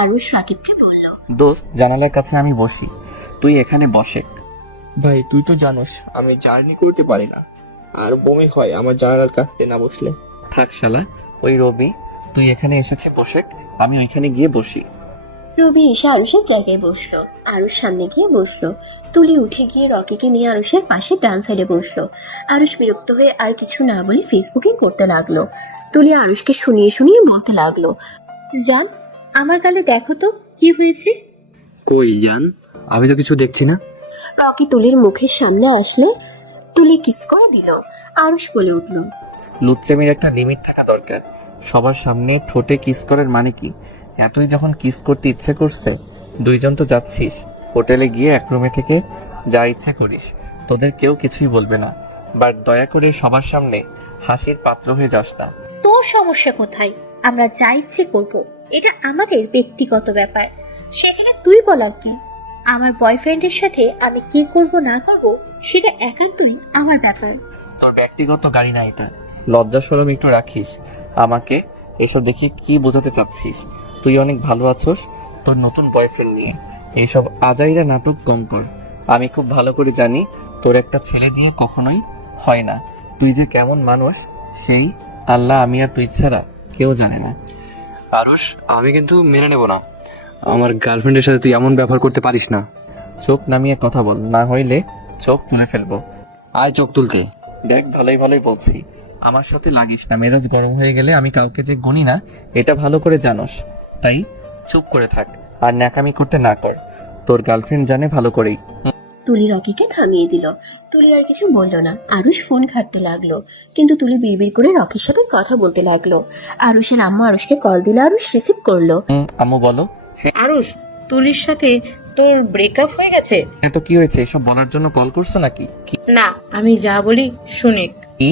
আরুষ রাকিবকে বলল, দোস্ত, জানালার কাছে আমি বসি, তুই এখানে বসে। ভাই তুই তো জানোস আমি জার্নি করতে পারি না, আর বমি হয় আমার জানালার কাছে না বসলে। থাক শালা, ওই রবি তুই এখানে এসেছে বসে, আমি ওইখানে গিয়ে বসি। রবি এসে আরুষের জায়গায় বসলো। আরুষ সামনে গিয়ে বসলো। তুলি উঠে গিয়ে রকিকে নিয়ে আরুষের পাশে ডান সাইডে বসলো। আরুষ বিরক্ত হয়ে আর কিছু না বলে ফেসবুকিং করতে লাগলো। তুলি আরুষকে শুনিয়ে শুনিয়ে বলতে লাগলো, জান, আমার গালে দেখো তো কি হয়েছে। কই জান, আমি তো কিছু দেখছি না। রকি তুলির মুখের সামনে আসলে তুলি কিস করে দিল। আরুষ বলে উঠল, লুচ্চামির একটা লিমিট থাকা দরকার। সবার সামনে ঠোঁটে কিস করার মানে কি? এতই যখন কিস করতে ইচ্ছে করছে, দুইজন তো যাচ্ছিস, হোটেলে গিয়ে এক রুমে থেকে যা ইচ্ছে করিস, তোদের কেউ কিছুই বলবে না। বাট দয়া করে সবার সামনে হাসির পাত্র হয়ে যাস না। তোর সমস্যা কোথায়? আমরা যা ইচ্ছে করব, এটা আমাদের ব্যক্তিগত ব্যাপার, সেখানে তুই বলার কি? আমার বয়ফ্রেন্ডের সাথে আমি কি করব না করব সেটা একান্তই আমার ব্যাপার। তোর ব্যক্তিগত গাড়ি না এটা, লজ্জা শরম একটু রাখিস। আমাকে এসব দেখে কি বোঝাতে চাচ্ছিস? তুই অনেক ভালো আছোস তোর নতুন বয়ফ্রেন্ড নিয়ে, এইসব আজাইরা নাটক কম কর। আমি খুব ভালো করে জানি তোর একটা ছেলে দিয়ে কখনোই হয় না। তুই যে কেমন মানুষ সেই আল্লাহ, আমি আর তুই ছাড়া কেউ জানে না। আরুষ, আমি কিন্তু মেনে নেব না। আমার গার্লফ্রেন্ডের সাথে তুই এমন ব্যবহার করতে পারিস না। চোখ নামিয়ে কথা বল, না হইলে চোখ তুলে ফেলবো। আয় চোখ তুলতে। দেখ ভালোই ভালোই বলছি, আমার সাথে লাগিস না। মেজাজ গরম হয়ে গেলে আমি কাউকে যে গুনি না, এটা ভালো করে জানোস। তাই চুপ করে থাক আর ন্যাকামি করতে না কর। তোর গার্লফ্রেন্ড জানে ভালো করেই। তুলি রকিকে থামিয়ে দিল। তুলি আর কিছু বলল না। আরুষ ফোন ঘাঁটতে লাগলো, কিন্তু তুলি বিড়বিড় করে রকির সাথে কথা বলতে লাগলো। আরুষের আম্মা আরুষকে কল দিলে আরুষ রিসিভ করলো। আম্মু বলো। আরুষ, তুলির সাথে তোর ব্রেকআপ হয়ে গেছে? তো কি হয়েছে, এসব বলার জন্য কল করছো নাকি? না, আমি যা বলি শুনে। কি?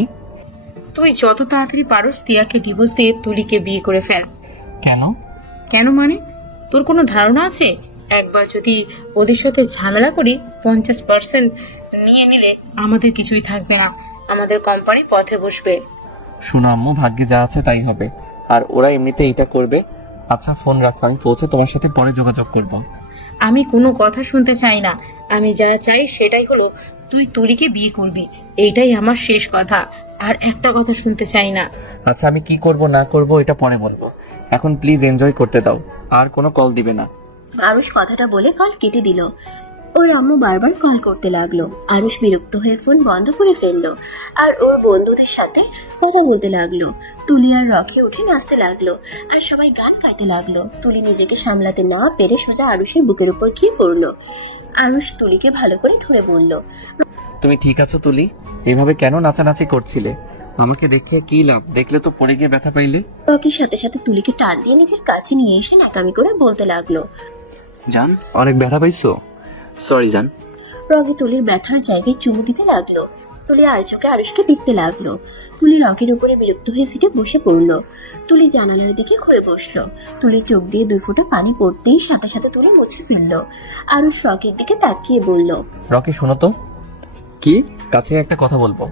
তুই যত তাড়াতাড়ি পারোস তিয়াকে ডিভোর্স দিয়ে তুলিকে বিয়ে করে ফেল। কেন? কেন মানে? তোর কোনো ধারণা আছে? একবার যদি ওদের সাথে ঝামেলা করি, 50% নিয়ে নিলে আমাদের কিছুই থাকবে না, আমাদের কোম্পানি পথে বসবে। শোনো আম্মু, ভাগ্যে যা আছে তাই হবে, আর ওরা এমনিতে এটা করবে। আচ্ছা ফোন রাখো, আমি পৌঁছে তোমার সাথে পরে যোগাযোগ করব। আমি কোনো কথা শুনতে চাই না। আমি যা চাই সেটাই হলো তুই তুলিকে বিয়ে করবি, এইটাই আমার শেষ কথা। আর একটা কথা শুনতে চাই না। আচ্ছা আমি কি করব না করব এটা পরে বলবো, এখন প্লিজ এনজয় করতে দাও, আর কোনো কল দিবে না। আরুষ কথাটা বলে কল কেটে দিল। ওর আম্মু বারবার কল করতে লাগলো। আরুষ বিরক্ত হয়ে ফোন বন্ধ করে ফেললো আর ওর বন্ধুদের সাথে কথা বলতে লাগলো। তুলি আর রকি উঠে নাচতে লাগলো আর সবাই গান গাইতে লাগলো। তুলি নিজেকে সামলাতে না পেরে সোজা আরুষের বুকের উপর গিয়ে পড়লো। আরুষ তুলিকে ভালো করে ধরে বলল, তুমি ঠিক আছো তুলি? এভাবে কেন নাচানাচি করছিলে? আমাকে দেখে কি লাভ, দেখলে তো পড়ে গিয়ে ব্যথা পাইলে। রকির সাথে সাথে তুলিকে টান দিয়ে নিজের কাছে নিয়ে এসে নাকামি করে বলতে লাগলো। জান, অনেক ব্যথা পাইছো? সরি জান। রকি তুলির ব্যথার জায়গায় চুমু দিতে লাগলো। তুলি আর চোখে আরুষকে দেখতে লাগলো। তুলি রকির উপরে বিরক্ত হয়ে সিটে বসে পড়লো। তুলি জানালার দিকে ঘুরে বসলো। তুলি চোখ দিয়ে 2 ফোঁটা পানি পড়তেই সাথে সাথে তুলি মুছে ফেললো। আরুষ রকির দিকে তাকিয়ে বলল, রকি শোনো তো। কি? কাছে একটা কথা বলবো।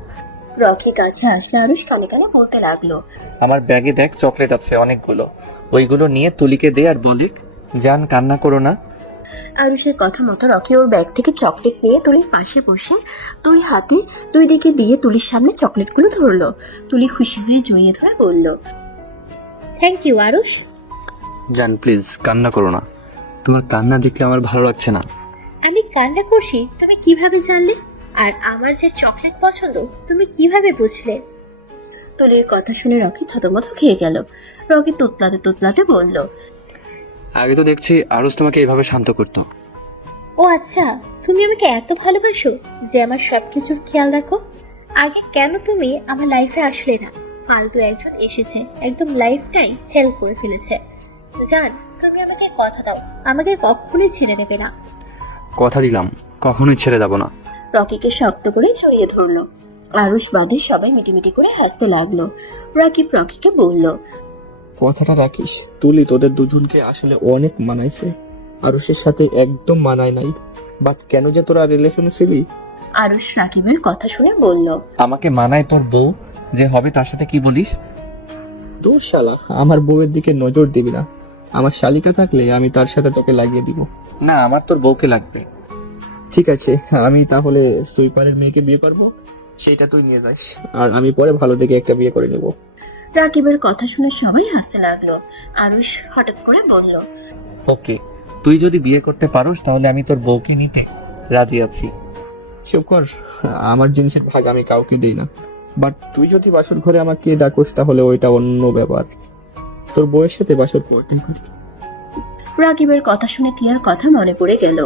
রকি কাছে আসলে আরুষ কানে কানে বলতে লাগলো, আমার ব্যাগে দেখ চকলেট আছে অনেকগুলো, ওইগুলো নিয়ে তুলিকে দে আর বলিক, জান কান্না করো না। আরুষের কথা মতো রকি ওর ব্যাগ থেকে চকলেট নিয়ে তুলির পাশে বসে 2 হাতে 2 দিকে দিয়ে তুলির সামনে চকলেটগুলো ধরলো। তুলি খুশি হয়ে জড়িয়ে ধরে বলল, থ্যাংক ইউ আরুষ। জান প্লিজ কান্না করো না, তোমার কান্না দেখলে আমার ভালো লাগছে না। আমি কান্না করছি তুমি কিভাবে জানলে? আর আমার যে চকলেট পছন্দ তুমি কিভাবে বুঝলে? তুলির কথা শুনে রকি থতমত খেয়ে গেল। রকি তোতলাতে তোতলাতে বলল, আগে তো দেখছি আরুষ তোমাকে এইভাবে শান্ত করতো। ও আচ্ছা, তুমি আমাকে এত ভালোবাসো যে আমার সবকিছুর খেয়াল রাখো। আগে কেন তুমি আমার লাইফে আসলে না? ফালতু একজন এসেছে, একদম লাইফটাই ফেল করে ফেলেছে। জান, তুমি আমাকে কথা দাও, আমাকে কখনোই ছেড়ে দেবে না। কথা দিলাম, কখনোই ছেড়ে যাব না। রকিকে শক্ত করে জড়িয়ে ধরলো। আরুষ বাদে সবাই মিটিমিটি করে হাসতে লাগলো। রাকিব রকিকে বলল, কথাটা রাখিস, তুলি তোদের দুজনকে আসলে অনেক মানাইছে। আরুষের সাথে একদম মানায় নাই, বাট কেন যে তোরা রিলেশনে ছিলি? আরুষ রাকিবের কথা শুনে বলল, আমাকে মানায় তোর বউ যে হবে তার সাথে কি বলিস? দূর শালা, আমার বউয়ের দিকে নজর দিবি না। আমার শালিকা থাকলে আমি তার সাথে তোকে লাগিয়ে দিব। না, আমার তোর বউকে লাগবে। ঠিক আছে, আমি তাহলে সুইপারের মেয়েকে বিয়ে করবো, সেটা তুই নিয়ে যাস, আর আমি পরে ভালো দেখে একটা বিয়ে করে নেব। রাকিবের কথা শুনে সবাই হাসতে লাগলো। আরুষ হঠাৎ করে বলল, ওকে, তুই যদি বিয়ে করতে পারোস তাহলে আমি তোর বউকে নিতে রাজি আছি। চুপ কর, আমার জিনিসের ভাগ আমি কাউকে দিই না। বাট তুই যদি বাসর ঘরে আমাকে ডাকোস তাহলে ওইটা অন্য ব্যাপার। তোর বউয়ের সাথে বাসর করতেই পারি। রাকিবের কথা শুনে তিয়ার কথা মনে পড়ে গেল।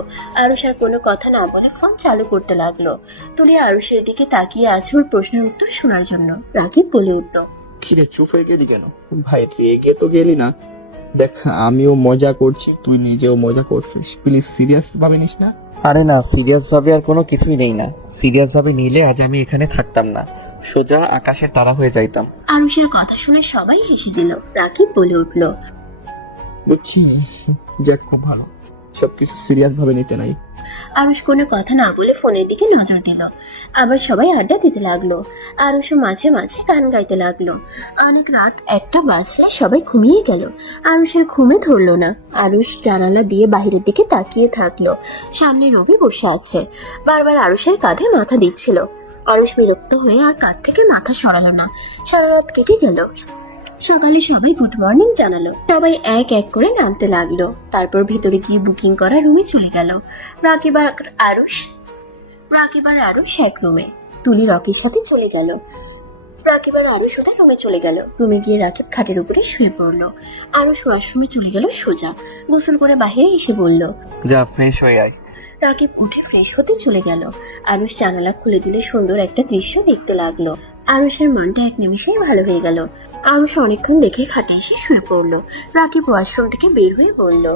আরুষ আর কোনো কথা না বলে ফোন চালু করতে লাগলো। তুলি আরুষের দিকে তাকিয়ে আছে ওর প্রশ্নের উত্তর শোনার জন্য। রাকিব বলে উঠল, কিরে চুপ হয়ে গেলি কেন? ভাই তুই এগিয়ে তো গেলি না। দেখ আমিও মজা করছি, তুই নিজেও মজা করছিস, প্লিজ সিরিয়াস ভাবে নিস না। আরে না, সিরিয়াস ভাবে আর কোনো কিছুই নেই না। সিরিয়াস ভাবে নিলে আজ আমি এখানে থাকতাম না, সোজা আকাশের তারা হয়ে যাইতাম। আরুষের কথা শুনে সবাই হেসে দিল। রাকিব বলে উঠল, বুঝছি, যাক খুব ভালো, সবকিছু সিরিয়াস ভাবে নিতে নাই। আরুষ কোনো কথা না বলে ফোনের দিকে নজর দিল। আবার সবাই আড্ডা দিতে লাগলো। আরুষও মাঝে মাঝে গান গাইতে লাগলো। অনেক রাত 1টা বাজলে সবাই ঘুমিয়ে গেল। আরুষের ঘুমে ধরলো না। আরুষ জানালা দিয়ে বাইরের দিকে তাকিয়ে থাকলো। সামনে রবি বসে আছে, বারবার আরুষের কাঁধে মাথা দিচ্ছিল। আরুষ বিরক্ত হয়ে আর কাঁধ থেকে মাথা সরালো না। সারা রাত কেটে গেল। সকালে সবাই গুড মর্নিং জানালো। সবাই এক এক করে নামতে লাগলো। তারপর ভেতরে গিয়ে বুকিং করা রুমে চলে গেল। রাকিব আর আরুষ এক রুমে, তুলি রকির সাথে চলে গেল। রাকিব আর আরুষ ওদের রুমে চলে গেল। রুমে গিয়ে রাকিব খাটের উপরে শুয়ে পড়লো। আরুষ ওয়াশরুমে চলে গেল সোজা। গোসল করে বাইরে এসে বলল, যা ফ্রেশ হয়ে আয়। রাকিব উঠে ফ্রেশ হতে চলে গেল। আরুষ জানালা খুলে দিলে সুন্দর একটা দৃশ্য দেখতে লাগলো। আরুষের মনটা এক নিমিষেই ভালো হয়ে গেল। আরুষ অনেকক্ষণ দেখে খাটে এসে শুয়ে পড়লো। রাকিব ওয়াশরুম থেকে বের হয়ে বলল,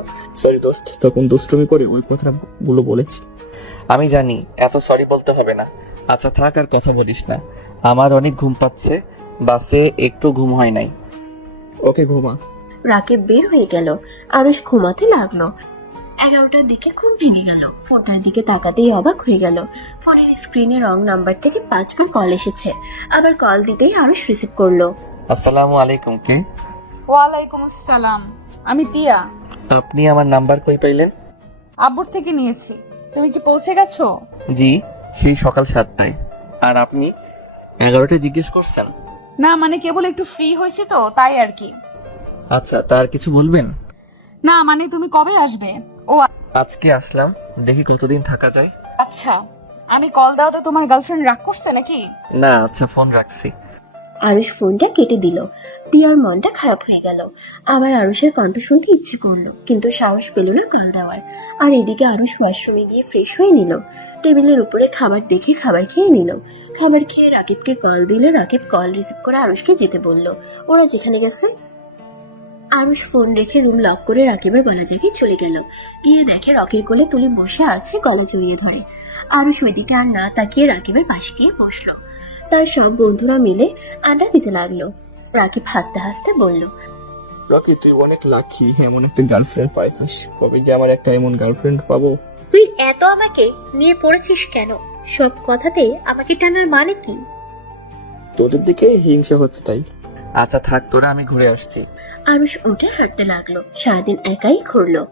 সরি দোস্ত, তখন দুষ্টুমি করে ওই কথাগুলো বলেছি। আমি জানি, এত সরি বলতে হবে না। আচ্ছা থাক, আর কথা বলিস না, আমার অনেক ঘুম পাচ্ছে, বাসে একটু ঘুম হয় নাই। ওকে ঘুমা। রাকিব বের হয়ে গেল। আরুষ ঘুমাতে লাগলো। 11টার দিকে ঘুম ভেঙে গেল। ফোনটার দিকে তাকাতেই অবাক হয়ে গেল। ফোনের স্ক্রিনে রং নাম্বার থেকে 5বার কল এসেছে। আবার কল দিতেই আরুষ রিসিভ করলো। আসসালামু আলাইকুম, কে? ওয়ালাইকুম আসসালাম, আমি তিয়া। আপনি আমার নাম্বার কই পাইলেন? আব্বুর থেকে নিয়েছি। তুমি কি পৌঁছে গেছো? জি, সেই সকাল 7টায়। আর আপনি 11টায় জিজ্ঞেস করছেন? না মানে কেবল একটু ফ্রি হয়েছি তো, তাই আর কি। আচ্ছা, তার কিছু বলবেন? না মানে তুমি কবে আসবে? ও আজকে আসলাম, দেখি কতদিন থাকা যায়। আচ্ছা, আমি কল দাওতে তোমার গার্লফ্রেন্ড রাগ করছে নাকি? না, আচ্ছা ফোন রাখছি। আরুষ ফোনটা কেটে দিল। তিয়ার মনটা খারাপ হয়ে গেল। আবার আরুষের কণ্ঠ শুনতে ইচ্ছে করলো, কিন্তু সাহস পেল না কল দেওয়ার। আর এদিকে আরুষ ওয়াশরুমে গিয়ে ফ্রেশ হয়ে নিল। টেবিলের উপরে খাবার দেখে খাবার খেয়ে নিল। খাবার খেয়ে রাকিবকে কল দিলে রাকিব কল রিসিভ করে আরুষকে যেতে বলল। ওরা যেখানে গেছে। আরুষ ফোন রেখে রুম লক করে রাকিবের গলা জায়গায় চলে গেল। গিয়ে দেখে রকির কোলে তুলি বসে আছে, গলা জড়িয়ে ধরে। আরুষ ওইদিকে আর না তাকিয়ে রাকিবের পাশে গিয়ে বসলো। তার সব বন্ধুরা মিলে আড্ডা দিতে লাগলো। রাকিব হাসতে হাসতে বলল, রকি তুই অনেক লাকি, এমন একটা গার্লফ্রেন্ড পাইছিস। কবে যে আমার একটা এমন গার্লফ্রেন্ড পাবো। তুই এত আমাকে নিয়ে পড়েছিস কেন? সব কথাতে আমাকে টানার মানে কি? তোদের দিকে হিংসা হচ্ছে তাই। আচ্ছা থাক তোরা, আমি ঘুরে আসছি। আরুষ উঠে হাঁটতে লাগলো। সারাদিন একাই ঘুরলো।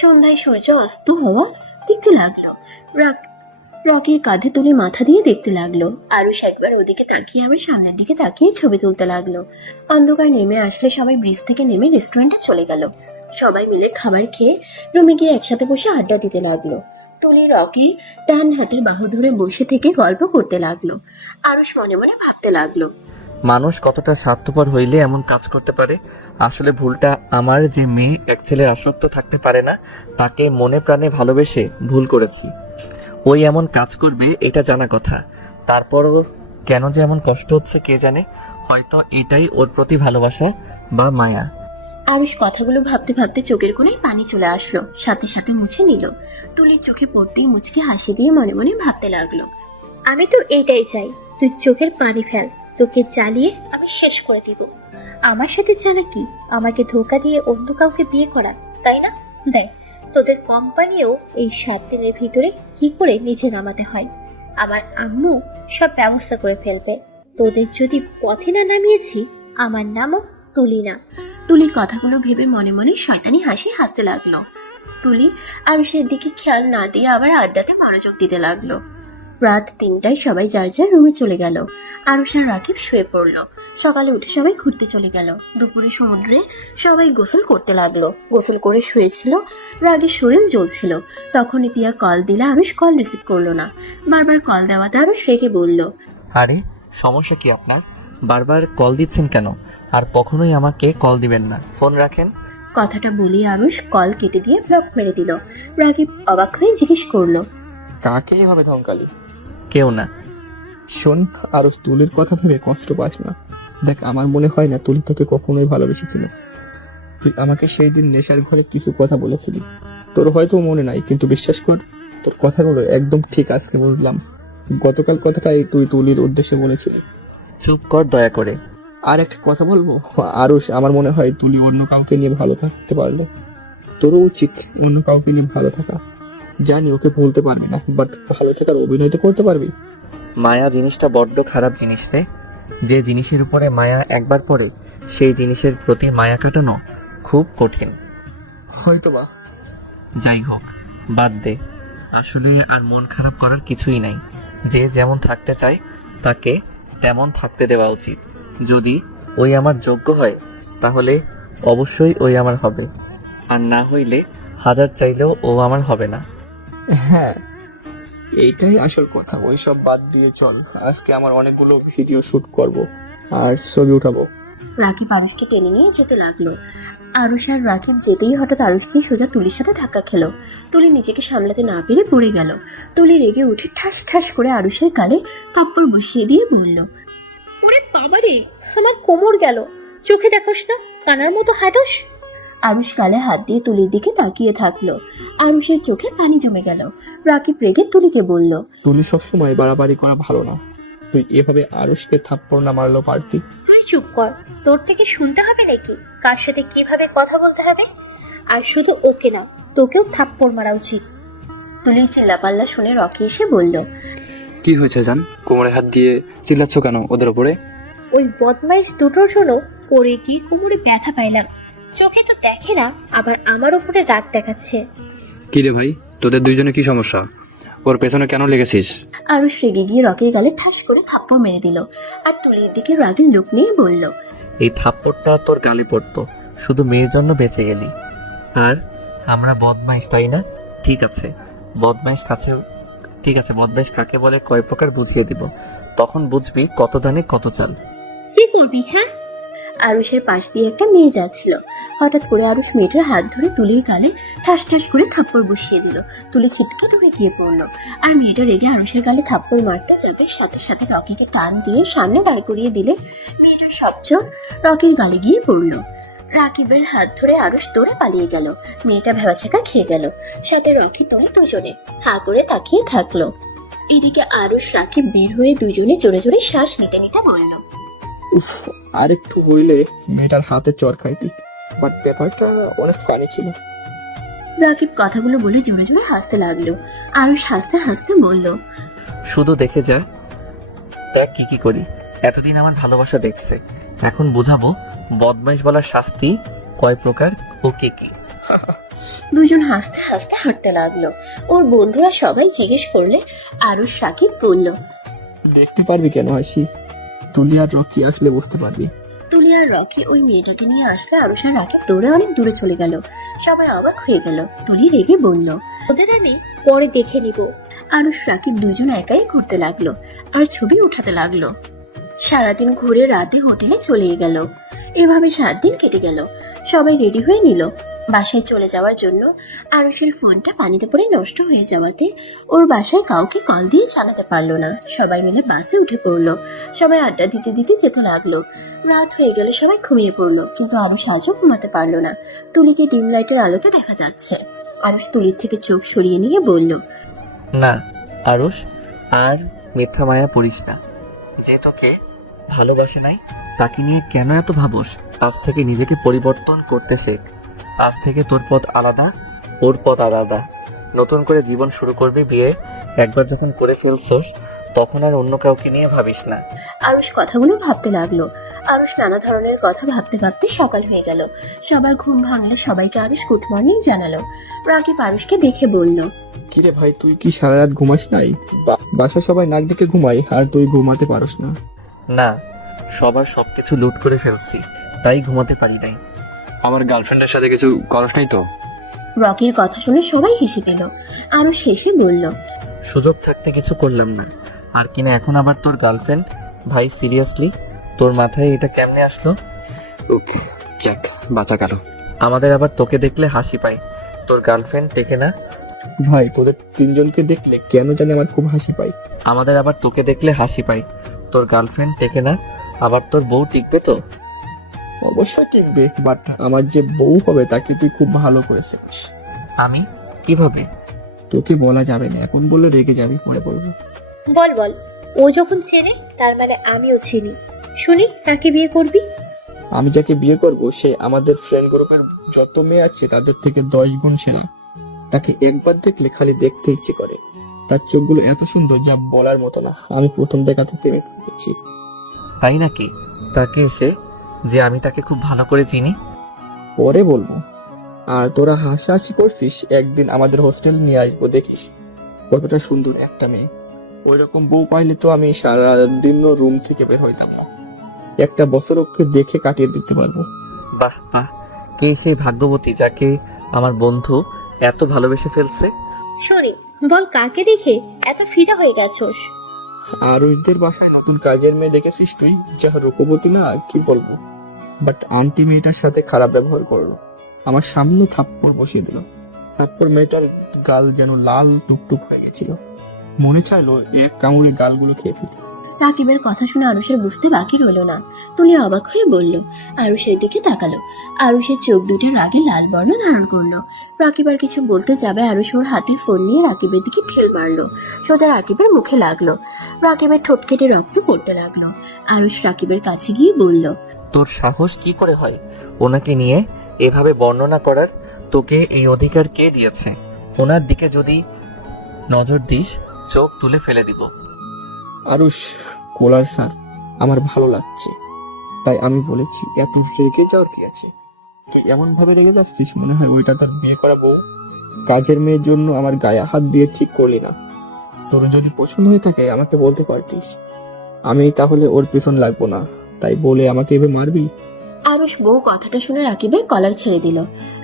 সন্ধ্যায় সূর্য অস্ত হওয়া দেখতে লাগলো। রকির কাঁধে তুলে মাথা দিয়ে দেখতে লাগলো। আরুষ একবার ওদিকে তাকিয়ে আবার সামনের দিকে তাকিয়ে ছবি তুলতে লাগলো। অন্ধকার নেমে আসলে সবাই ব্রিজ থেকে নেমে রেস্টুরেন্টে চলে গেল। সবাই মিলে খাবার খেয়ে রুমে গিয়ে একসাথে বসে আড্ডা দিতে লাগলো। তুলি রকির ডান হাতের বাহু ধরে বসে থেকে গল্প করতে লাগলো। আরুষ মনে মনে ভাবতে লাগলো, মানুষ কতটা স্বার্থপর হইলে এমন কাজ করতে পারে। আসলে ভুলটা আমার, যে মেয়ে এক ছেলের আসক্ত থাকতে পারে না, তাকে মনে প্রাণে ভালোবেসে ভুল করেছি। ওই এমন কাজ করবে এটা জানা কথা, তারপরও কেন যে এমন কষ্ট হচ্ছে কে জানে। হয়তো এটাই ওর প্রতি ভালোবাসা বা মায়া। আরুষ কথাগুলো ভাবতে ভাবতে চোখের কোণায় পানি চলে আসলো। সাথে সাথে মুছে নিল। তুলির চোখে পড়তেই মুচকে হাসি দিয়ে মনে মনে ভাবতে লাগলো, আমি তো এইটাই চাই, তুই চোখের পানি ফেল, তোকে জ্বালিয়ে আমি শেষ করে দিব। আমার সাথে চালাকি, আমাকে ধোকা দিয়ে অন্য কাউকে বিয়ে করা, তাই না? দেখ তোদের কোম্পানিও এই 7 দিনের ভিতরে কি করে নিচে নামাতে হয়। আমার আম্মু সব ব্যবস্থা করে ফেলবে। তোদের যদি পথে না নামিয়েছি, আমার নামও তুলি না। তুলি কথাগুলো ভেবে মনে মনে শয়তানি হাসি হাসতে লাগলো। তুলি আরুষের দিকে খেয়াল না দিয়ে আবার আড্ডাতে মনোযোগ দিতে লাগলো। রাত 3টায় সবাই যার যার রুমে চলে গেল। আরুষ আর রাকিব শুয়ে পড়লো। সকালে উঠে সবাই ঘুরতে চলে গেল। দুপুরে সমুদ্রে সবাই গোসল করতে লাগলো। গোসল করে শুয়েছিল, রাগে শরীর জ্বলছিল। তখনই তিয়া কল দিলে আরুষ কল রিসিভ করলো না। বারবার কল দেওয়াতে আরুষ রেগে বলল, আরে সমস্যা কি আপনার? বারবার কল দিচ্ছেন কেন? আর কখনোই আমাকে কল দিবেন না, ফোন রাখেন। কথাটা বলি আরুষ কল কেটে দিয়ে ব্লক মেরে দিল। রাকিব অবাক হয়ে জিজ্ঞেস করলো, কাকেই হবে ধমকালি? কেউ না। শোন আরুষ, তুলির কথা ভেবে কষ্ট পাস না। দেখ আমার মনে হয় না তুলি তোকে কখনোই ভালোবেসেছিল। তুই আমাকে সেই দিন নেশার ঘরে কিছু কথা বলেছিলি, তোর হয়তো মনে নাই, কিন্তু বিশ্বাস কর তোর কথাগুলো একদম ঠিক আজকে বুঝলাম। গতকাল কথাটাই তুই তুলির উদ্দেশ্যে বলেছিলি। চুপ কর দয়া করে। আর একটা কথা বলবো আরুষ, আমার মনে হয় তুলি অন্য কাউকে নিয়ে ভালো থাকতে পারলে তোরও উচিত অন্য কাউকে নিয়ে ভালো থাকা। জানি ওকে বলতে পারবি না, বাট ভালো থাকার অভিনয় তো করতে পারবি। মায়া জিনিসটা বড্ড খারাপ জিনিস রে। যে জিনিসের উপরে মায়া একবার পড়ে সেই জিনিসের প্রতি মায়া কাটানো খুব কঠিন। হয়তো বা। যাই হোক, বাদ দে। আসলে আর মন খারাপ করার কিছুই নাই। যে যেমন থাকতে চায় তাকে তেমন থাকতে দেওয়া উচিত। যদি ওই আমার যোগ্য হয় তাহলে অবশ্যই ওই আমার হবে, আর না হইলে হাজার চাইলেও ও আমার হবে না। হ্যাঁ, এইটাই আসল কথা। ওইসব বাদ দিয়ে চল, আজকে আমার অনেকগুলো ভিডিও শুট করব আর ছবি উঠাবো। রাকিব আরুষকে টেনে নিয়ে যেতে লাগলো। আরুষ আর রাকিব যেতেই হঠাৎ আরুষকে সোজা তুলির সাথে ধাক্কা খেলো। তুলি নিজেকে সামলাতে না পেরে পড়ে গেল। তুলি রেগে উঠে ঠাস ঠাস করে আরুষের গালে থাপ্পড় বসিয়ে দিয়ে বলল, ওরে বাবারে, আমার কোমর গেল। চোখে দেখোস না, কানার মতো হাঁটোস। আরুষ গালে হাত দিয়ে তুলির দিকে তাকিয়ে থাকলো। আরুষের চোখে পানি জমে গেল। রাকিব রেগে তুলিকে বলল, তুলি সবসময় বাড়াবাড়ি করা ভালো না। তুই এভাবে আরুষকে থাপ্পড় না মারলেও পারতি। আর চুপ কর, তোর থেকে শুনতে হবে নাকি কার সাথে কিভাবে কথা বলতে হবে? আর শুধু ওকে না, তোকেও থাপ্পড় মারা উচিত। তুলির চিল্লাপাল্লা শুনে রকি এসে বলল, কি হয়েছে জান? কোমরে হাত দিয়ে চিল্লাচ্ছ কেন ওদের ওপরে? ওই বদমাইশ দুটোর জন্য পড়ে গিয়ে কোমরে ব্যথা পাইলাম। চোখে তো দেখে না, আবার আমার উপরে রাগ দেখাচ্ছে। কি রে ভাই, তোদের দুইজনে কি সমস্যা? ওর পেছনে কেন লেগেছিস? আরুষ রেগে গিয়ে রকির গালে ঠাস করে থাপ্পড় মেরে দিল আর তুলির দিকে রাগের লোক নিয়ে বলল, এই থাপ্পড়টা তোর গালে পড়তো, শুধু মেয়ের জন্য বেঁচে গেলি। আর আমরা বদমাইশ, তাই না? ঠিক আছে, বদমাইশ কাকে বলে কয় প্রকার বুঝিয়ে দিব, তখন বুঝবি কত দানে কত চাল। কি করবি? হ্যাঁ, আরুষের পাশ দিয়ে একটা মেয়ে যাচ্ছিল। হঠাৎ করে আরুষ মেয়েটার হাত ধরে তুলির গালে ঠাস ঠাস করে থাপ্পড় বসিয়ে দিল। তুলি ছিটকে ধরে গিয়ে পড়লো। আর মেয়েটা রেগে আরুষের গালে থাপ্পড় মারতে যাবে, সাথে সাথে রকিকে টান দিয়ে সামনে দাঁড় করিয়ে দিলে মেয়েটার সব জোর রকির গালে গিয়ে পড়লো। রাকিবের হাত ধরে আরুষ দৌড়ে পালিয়ে গেল। মেয়েটা ভেবাচাকা খেয়ে গেল। সাথে রকি তুলি দুজনে হা করে তাকিয়ে থাকলো। এদিকে আরুষ রাকিব বের হয়ে দুজনে জোরে জোরে শ্বাস নিতে নিতে বলল, উফ, আর একটু হইলে মেয়েটার হাতে চর খাইতি, বাট ব্যাপারটা অনেক ফানি ছিল। রাকিব কথাগুলো বলে জোরে জোরে হাসতে লাগলো। আরুষ হাসতে হাসতে বলল, শুধু দেখে যা, দেখ কি কি করি। এতদিন আমার ভালোবাসা দেখছে, এখন বুঝাবো বদমাইশ বলার শাস্তি কয় প্রকার ও কি কি। দুজন হাসতে হাসতে হাঁটতে লাগলো। ওর বন্ধুরা সবাই জিজ্ঞেস করলে আরুষ রাকিব বলল, দেখতে পারবি কেন হাসি? তুলি আর রকি আসলে বুঝতে পারবি। তুলি আর রকি ওই মেয়েটাকে নিয়ে আসলে আরুষ আর রাকিব দৌড়ে অনেক দূরে চলে গেল। সবাই অবাক হয়ে গেল। তুলি রেগে বলল, ওদের আমি পরে দেখে নিব। আরুষ রাকিব দুজন একাই ঘুরতে লাগলো আর ছবি উঠাতে লাগলো। সারাদিন ঘুরে রাতে হোটেলে চলে গেল। এভাবে 7 দিন কেটে গেল। সবাই রেডি হয়ে নিল বাসায় চলে যাওয়ার জন্য। আরুষের ফোনটা পানিতে পড়ে নষ্ট হয়ে যাওয়াতে ওর বাসায় কাউকে কল দিয়ে জানাতে পারলো না। সবাই মিলে বাসে উঠে পড়লো। সবাই আড্ডা দিতে দিতে যেতে লাগলো। রাত হয়ে গেলে সবাই ঘুমিয়ে পড়লো, কিন্তু আরুষ আজও ঘুমাতে পারলো না। তুলিকে ডিম লাইটের আলোতে দেখা যাচ্ছে। আরুষ তুলির থেকে চোখ সরিয়ে নিয়ে বলল, না আরুষ, আর মিথ্যা মায়া পড়িস না। যে তোকে ভালোবাসে নাই তাকে নিয়ে কেন এত ভাবস? আজ থেকে নিজেকে পরিবর্তন করতে শেখ। আজ থেকে তোর পথ আলাদা, ওর পথ আলাদা। নতুন করে জীবন শুরু করবি। বিয়ে একবার যখন করে ফেলছস তখন আর অন্য কাউকে নিয়ে ভাবিস না। আরুষ কথাগুলো ভাবতে লাগলো। আরুষ নানা ধরনের কথা ভাবতে ভাবতে সকাল হয়ে গেল। সবার ঘুম ভাঙলে সবাইকে আরুষ গুড মর্নিং জানালো। রাকিব আরুষকে দেখে বলল, কিরে ভাই, তুই কি সারা রাত ঘুমাস নাই? বাসা সবাই নাক ডেকে ঘুমাই আর তুই ঘুমাতে পারস না? না, সবার সবকিছু লুট করে ফেলছি, তাই ঘুমাতে পারি নাই। আমার গার্লফ্রেন্ডের সাথে কিছু করস নাই তো? রকির কথা শুনে সবাই হেসে দিল। আরুষ হেসে বলল, সুযোগ থাকতে কিছু করলাম না, আর কিনা এখন আবার তোর গার্লফ্রেন্ড? ভাই সিরিয়াসলি, তোর মাথায় এটা কেমনে আসলো? ওকে, যাক বাঁচা গেল। আমাদের আবার তোকে দেখলে হাসি পায়, তোর গার্লফ্রেন্ড টেকে না। ভাই, তোদের তিনজনকে দেখলে কেন জানি আমার খুব হাসি পায়। আমাদের আবার তোকে দেখলে হাসি পায়, তোর গার্লফ্রেন্ড টেকে না। আবার তোর বউ টিকবে তো? অবশ্যই টিকবে, বাট আমার যে বউ হবে তাকে তুই খুব ভালো করেছিস। আমি কিভাবে? তোকে বলা যাবে না, এখন বললে রেগে যাবি, পরে বলবো। বল বল, ও যখন চেনে তার মানে আমিও চিনি। শুনি, কাকে বিয়ে করবি? আমি যাকে বিয়ে করব সে আমাদের ফ্রেন্ড গ্রুপের যত মেয়ে আছে তাদের থেকে 10 গুণ সেরা। তাকে একবার দেখলে খালি দেখতে ইচ্ছে করে। তার চোখগুলো এত সুন্দর যা বলার মতো না। আমি প্রথম দেখা থেকে দেখছি। তাই নাকি? তাকে এসে যে আমি তাকে খুব ভালো করে চিনি। পরে বলবো। আর তোরা হাসাহাসি করছিস, একদিন আমাদের হোস্টেল নিয়ে আসবো, দেখিস কতটা সুন্দর একটা মেয়ে। ওই রকম বউ পাইলে তো আমি সারাদিন রুম থেকে বের হইতাম না। একটা বছর ওকে দেখে কাটিয়ে দিতে পারবো। বাহ বাহ, কে সেই ভাগ্যবতী যাকে আমার বন্ধু এত ভালোবেসে ফেলছে? শুনি, বল কাকে দেখে এত ফিদা হয়ে গেছোস? আর ওদের বাসায় নতুন কাজের মেয়ে দেখেছিস তুই, যা রূপবতী না, কি বলবো। বাট আন্টি মেয়েটার সাথে খারাপ ব্যবহার করলো, আমার সামনে থাপ্পড় বসিয়ে দিল। তারপর মেয়েটার গাল যেন লাল টুকটুক হয়ে গেছিল, মনে চাইলো এক কামড়ে গালগুলো খেয়ে ফেলি। রাকিবের কথা শুনে আরুষের বুঝতে বাকি রইল না। তুলি অবাক হয়ে বলল। আরুষের দিকে তাকালো। আরুষের চোখ দুটো রাগে লাল বর্ণ ধারণ করলো। রাকিব আর কিছু বলতে যাবে, আরুষ ওর হাতের ফোন নিয়ে রাকিবের দিকে ঠেল মারলো। সোজা রাকিবের মুখে লাগলো। রাকিবের ঠোঁট কেটে রক্ত পড়তে লাগলো। আরুষ রাকিবের কাছে গিয়ে বলল, তোর সাহস কি করে হয় ওনাকে নিয়ে এভাবে বর্ণনা করার? তোকে এই অধিকার কে দিয়েছে? ওনার দিকে যদি নজর দিস চোখ তুলে ফেলে দিব। আরুষ, কোলার স্যার, আমার ভালো লাগছে, তাই আমি বলেছি। এত রেগে যাওয়ার কি আছে? তুই এমন ভাবে রেগে যাচ্ছিস মনে হয় ওইটা তার বিয়ে করা বউ। কাজের মেয়ের জন্য আমার গায়ে হাত দিয়ে ঠিক করলি না। তোর যদি পছন্দ হয়ে থাকে আমাকে বলতে পারতিস, আমি তাহলে ওর পেছন লাগবো না। তাই বলে আমাকে এভাবে মারবি? আরুষ বউ কথাটা শুনে রাকিবের কলার ছেড়ে দিল।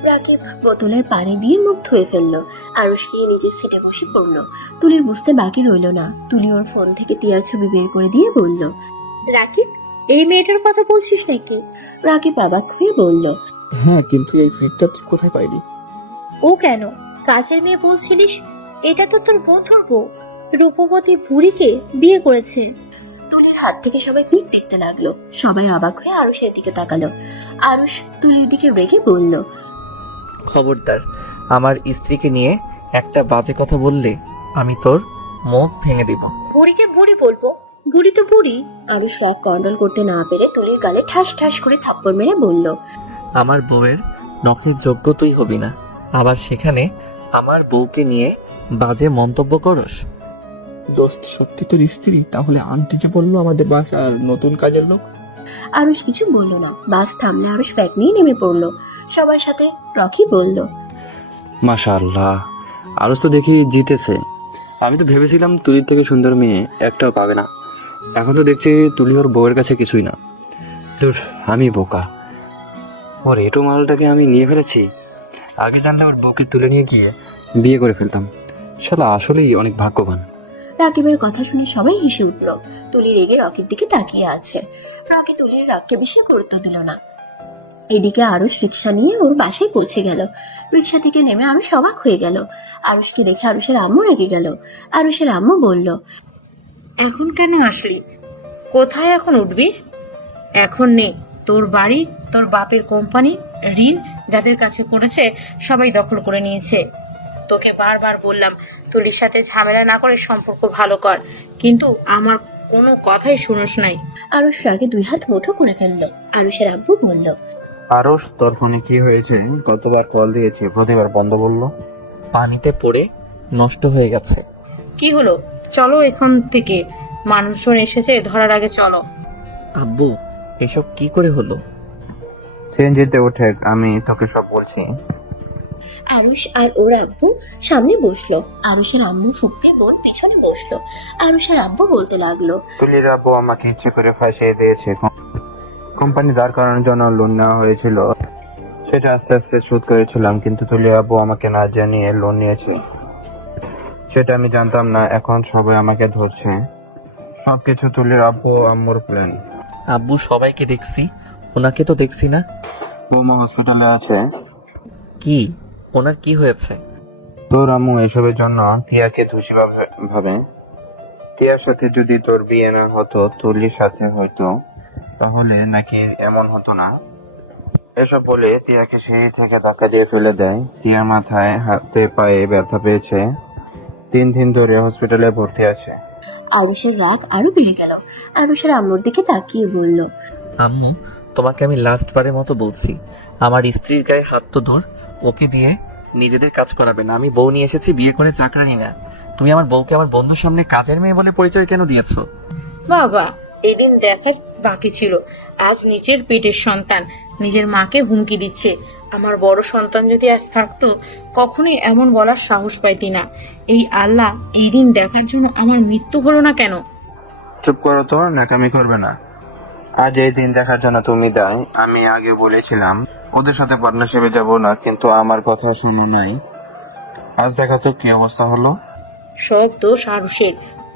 রাকিব বোতলের পানি দিয়ে মুখ ধুয়ে ফেললো। আরুষ গিয়ে নিজের সিটে বসে পড়লো। তুলির বুঝতে বাকি রইল না। তুলি ওর ফোন থেকে টিয়ার ছবি বের করে দিয়ে বলল। রাকিব, এই মেয়েটার কথা বলছিস নাকি? রাকিব অবাক হয়ে বলল, হ্যাঁ, কিন্তু এই ফিটটা তুই কোথায় পাইলি? ও কেন? কাজের মেয়ে বলছিলিস, এটা তো তোর বন্ধুর বউ। রূপবতী বুড়িকে বিয়ে করেছে। তুলির হাত থেকে সবাই পিক দেখতে লাগলো। সবাই অবাক হয়ে আরুষের দিকে তাকালো। আরুষ তুলির দিকে রেগে বলল, খবরদার, আমার স্ত্রীকে নিয়ে একটা বাজে কথা বললে আমি তোর মুখ ভেঙে দিব। বুড়িকে বুড়ি বলবো? বুড়ি তো বুড়ি। আরুষ রাগ কন্ট্রোল করতে না পেরে তুলির গালে ঠাস ঠাস করে থাপ্পড় মেরে বলল, আমার বউয়ের নখের যোগ্য তুই হবি না, আবার সেখানে আমার বউকে নিয়ে বাজে মন্তব্য করস। দোস্ত সত্যি তোর স্ত্রী? তাহলে আন্টি যে বললো আমাদের বাসার নতুন কাজের লোক। আরুষ কিছু বলল না। বাস থামলে আরুষ ব্যাগ নিয়ে নেমে পড়লো। সবার সাথে রকি বলল, মাশাআল্লাহ, আরস তো দেখি জিতেছে। আমি তো ভেবেছিলাম তুলির থেকে সুন্দর মেয়ে একটাও পাবে না। এখন তো দেখছি তুলি ওর বউয়ের কাছে কিছুই না। দূর, আমি বোকা। ওর এটো মালটাকে আমি নিয়ে ফেলেছি। আগে জানলে ওর বউকে তুলে নিয়ে গিয়ে বিয়ে করে ফেলতাম। শালা আসলেই অনেক ভাগ্যবান। রাকিবের কথা শুনে সবাই হেসে উঠল। তুলি রেগে রকির দিকে তাকিয়ে আছে। রকি তুলির রাগকে বেশি গুরুত্ব দিল না। এদিকে আরুষ রিক্সা নিয়ে ওর বাসায় পৌঁছে গেল। রিক্সা থেকে নেমে আরুষ অবাক হয়ে গেল। আরুষকে দেখে আরুষের আম্মু রেগে গেল। আরুষের আম্মু বলল, এখন কেন আসলি? কোথায় এখন উঠবি? এখন নেই। তোর বাড়ি, তোর বাপের কোম্পানি, ঋণ যাদের কাছে করেছে সবাই দখল করে নিয়েছে। তোকে বারবার বললাম তুলির সাথে ঝামেলা না করে সম্পর্ক ভালো কর, কিন্তু আমার কোনো কথাই শুনোস নাই। আরুষ রাগে 2 হাত মুঠো করে ফেললো। আরুষের আব্বু বলল, আরস, তোর ফোনে কি হয়েছে? কতবার কল দিয়েছি, প্রতিবার বন্ধ বললো। পানিতে পড়ে নষ্ট হয়ে গেছে। কি হলো? চলো এখান থেকে, মানুষজন এসেছে, ধরার আগে চলো। আব্বু, এসব কি করে হলো? সিএনজিতে উঠে আমি তোকে সব বলছি। আরুষ আর ওর আব্বু সামনে বসলো। আরুষের আম্মু ফুপ্পে বোন পিছনে বসলো। আরুষের আব্বু বলতে লাগলো, তুলির আব্বু আমাকে ইচ্ছে করে ফাঁসিয়ে দিয়েছে। কোম্পানি দাঁড় করানোর জন্য লোন নেওয়া হয়েছিল, সেটা আস্তে আস্তে শোধ করেছিলাম, কিন্তু তুলির আব্বু আমাকে না জানিয়ে লোন নিয়েছে। সেটা আমি জানতাম না। এখন সবাই আমাকে ধরছে। সবকিছু তুলির আব্বু আম্মুর প্ল্যান। আব্বু, সবাইকে দেখছি, ওনাকে তো দেখছি না। বৌমা হসপিটালে আছে। কি? ওনার কি হয়েছে? তোর আম্মু এসবের জন্য টিয়াকে দোষী ভাবে। টিয়ার সাথে যদি তোর বিয়ে না হতো, তুলির সাথে হয়তো, তাহলে নাকি এমন হতো না। এসব বলে টিয়াকে সিঁড়ি থেকে ধাক্কা দিয়ে ফেলে দেয়। টিয়ার মাথায় হাতে পায়ে ব্যথা পেয়েছে, 3 দিন ধরে হসপিটালে ভর্তি আছে। আরুষের রাগ আরো বেড়ে গেল। আরুষের আম্মুর দিকে তাকিয়ে বলল, আম্মু, তোমাকে আমি লাস্ট বারের মতো বলছি, আমার স্ত্রীর গায়ে হাত তো ধর, ওকে দিয়ে নিজেদের কাজ করাবে না। আমি বউ নিয়ে এসেছি, বিয়ে করে চাকরানি না। তুমি আমার বউকে আমার বন্ধুর সামনে কাজের মেয়ে বলে পরিচয় কেন দিয়েছো? বাবা, এই দিন দেখার বাকি ছিল, আজ নিজের পেটের সন্তান নিজের মাকে হুমকি দিচ্ছে। আমার বড় সন্তান যদি আজ থাকতো, কখনোই এমন বলার সাহস পাইতি না। এই আল্লাহ, এই দিন দেখার জন্য আমার মৃত্যু হলো না কেন? চুপ করো তো, নাকামি করবে না। আজ এই দিন দেখার জন্য তুমি দায়। আমি আগে বলেছিলাম ওদের সাথে পার্টনারশিপে যাব না, কিন্তু আমার কথা শোনো নাই। আজ দেখা তো কি অবস্থা হলো। সব দোষ আরুষের।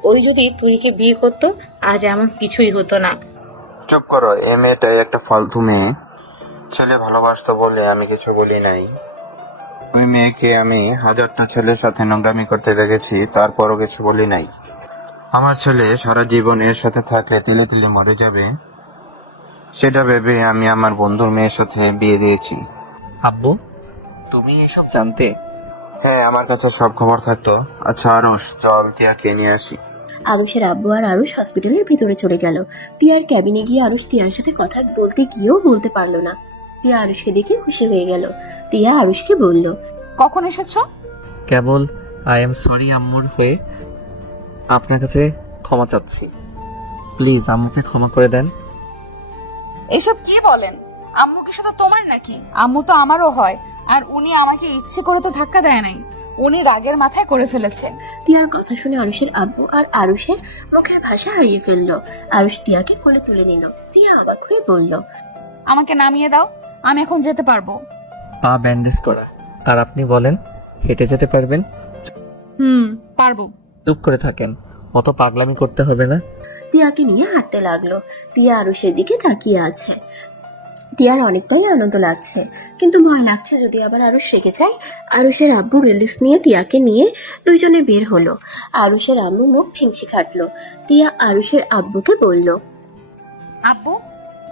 ওই যদি তুলিকে বিয়ে করতো, আজ এমন কিছুই হতো না। চুপ করো, এই মেয়েটাই একটা ফালতু মেয়ে। ছেলে ভালোবাসতো বলে আমি কিছু বলি নাই। ওই মেয়েকে আমি 1000টা ছেলের সাথে নোংরামি করতে দেখেছি, তারপরও কিছু বলি নাই। আমার ছেলে সারা জীবন এর সাথে থাকলে তিলে তিলে মরে যাবে, সেটা ভেবে আমি আমার বন্ধুর মেয়ের সাথে বিয়ে দিয়েছি। আব্বু, তুমি এসব জানতে? হ্যাঁ, আমার কাছে সব খবর থাকতো। আচ্ছা আরুষ, চল টিয়াকে নিয়ে আসি। আরুষের আব্বু আর আরুষ হসপিটালের ভিতরে চলে গেল। তিয়ার ক্যাবিনে গিয়ে আরুষ তিয়ার সাথে কথা বলতে গিয়েও বলতে পারলো না। তিয়া আরুষকে দেখে খুশি হয়ে গেল। তিয়া আরুষকে বলল, কখন এসেছো? কেবল আই এম সরি আম্মুর হয়ে আপনার কাছে ক্ষমা চাচ্ছি। প্লিজ আম্মুকে ক্ষমা করে দেন। এসব কি বলেন? আম্মু কি শুধু তোমার নাকি? আম্মু তো আমারও হয়। আর উনি আমাকে ইচ্ছে করে তো ধাক্কা দেয় নাই, উনি রাগের মাথায় করে ফেলেছেন। তিয়ার কথা শুনে আরুষের আব্বু আর আরুষের মুখের ভাষা হারিয়ে ফেললো। আরুষ তিয়াকে কোলে তুলে নিল। তিয়া অবাক হয়ে বলল, আমাকে নামিয়ে দাও, আমি এখন যেতে পারবো। পা ব্যান্ডেজ করা, আর আপনি বলেন হেঁটে যেতে পারবেন? পারবো। চুপ করে থাকেন, অত পাগলামি করতে হবে না। তিয়াকে নিয়ে হাঁটতে লাগলো। তিয়া আরুষের দিকে তাকিয়ে আছে। তিয়ার অনেকটাই আনন্দ লাগছে, কিন্তু ভয় লাগছে যদি আবার আরুষ রেগে যায়। আরুষের আব্বু রিলিজ নিয়ে তিয়াকে নিয়ে দুইজনে বের হলো। আরুষের আম্মু মুখ ভেঙচি কাটলো। তিয়া আরুষের আব্বুকে বলল, আব্বু,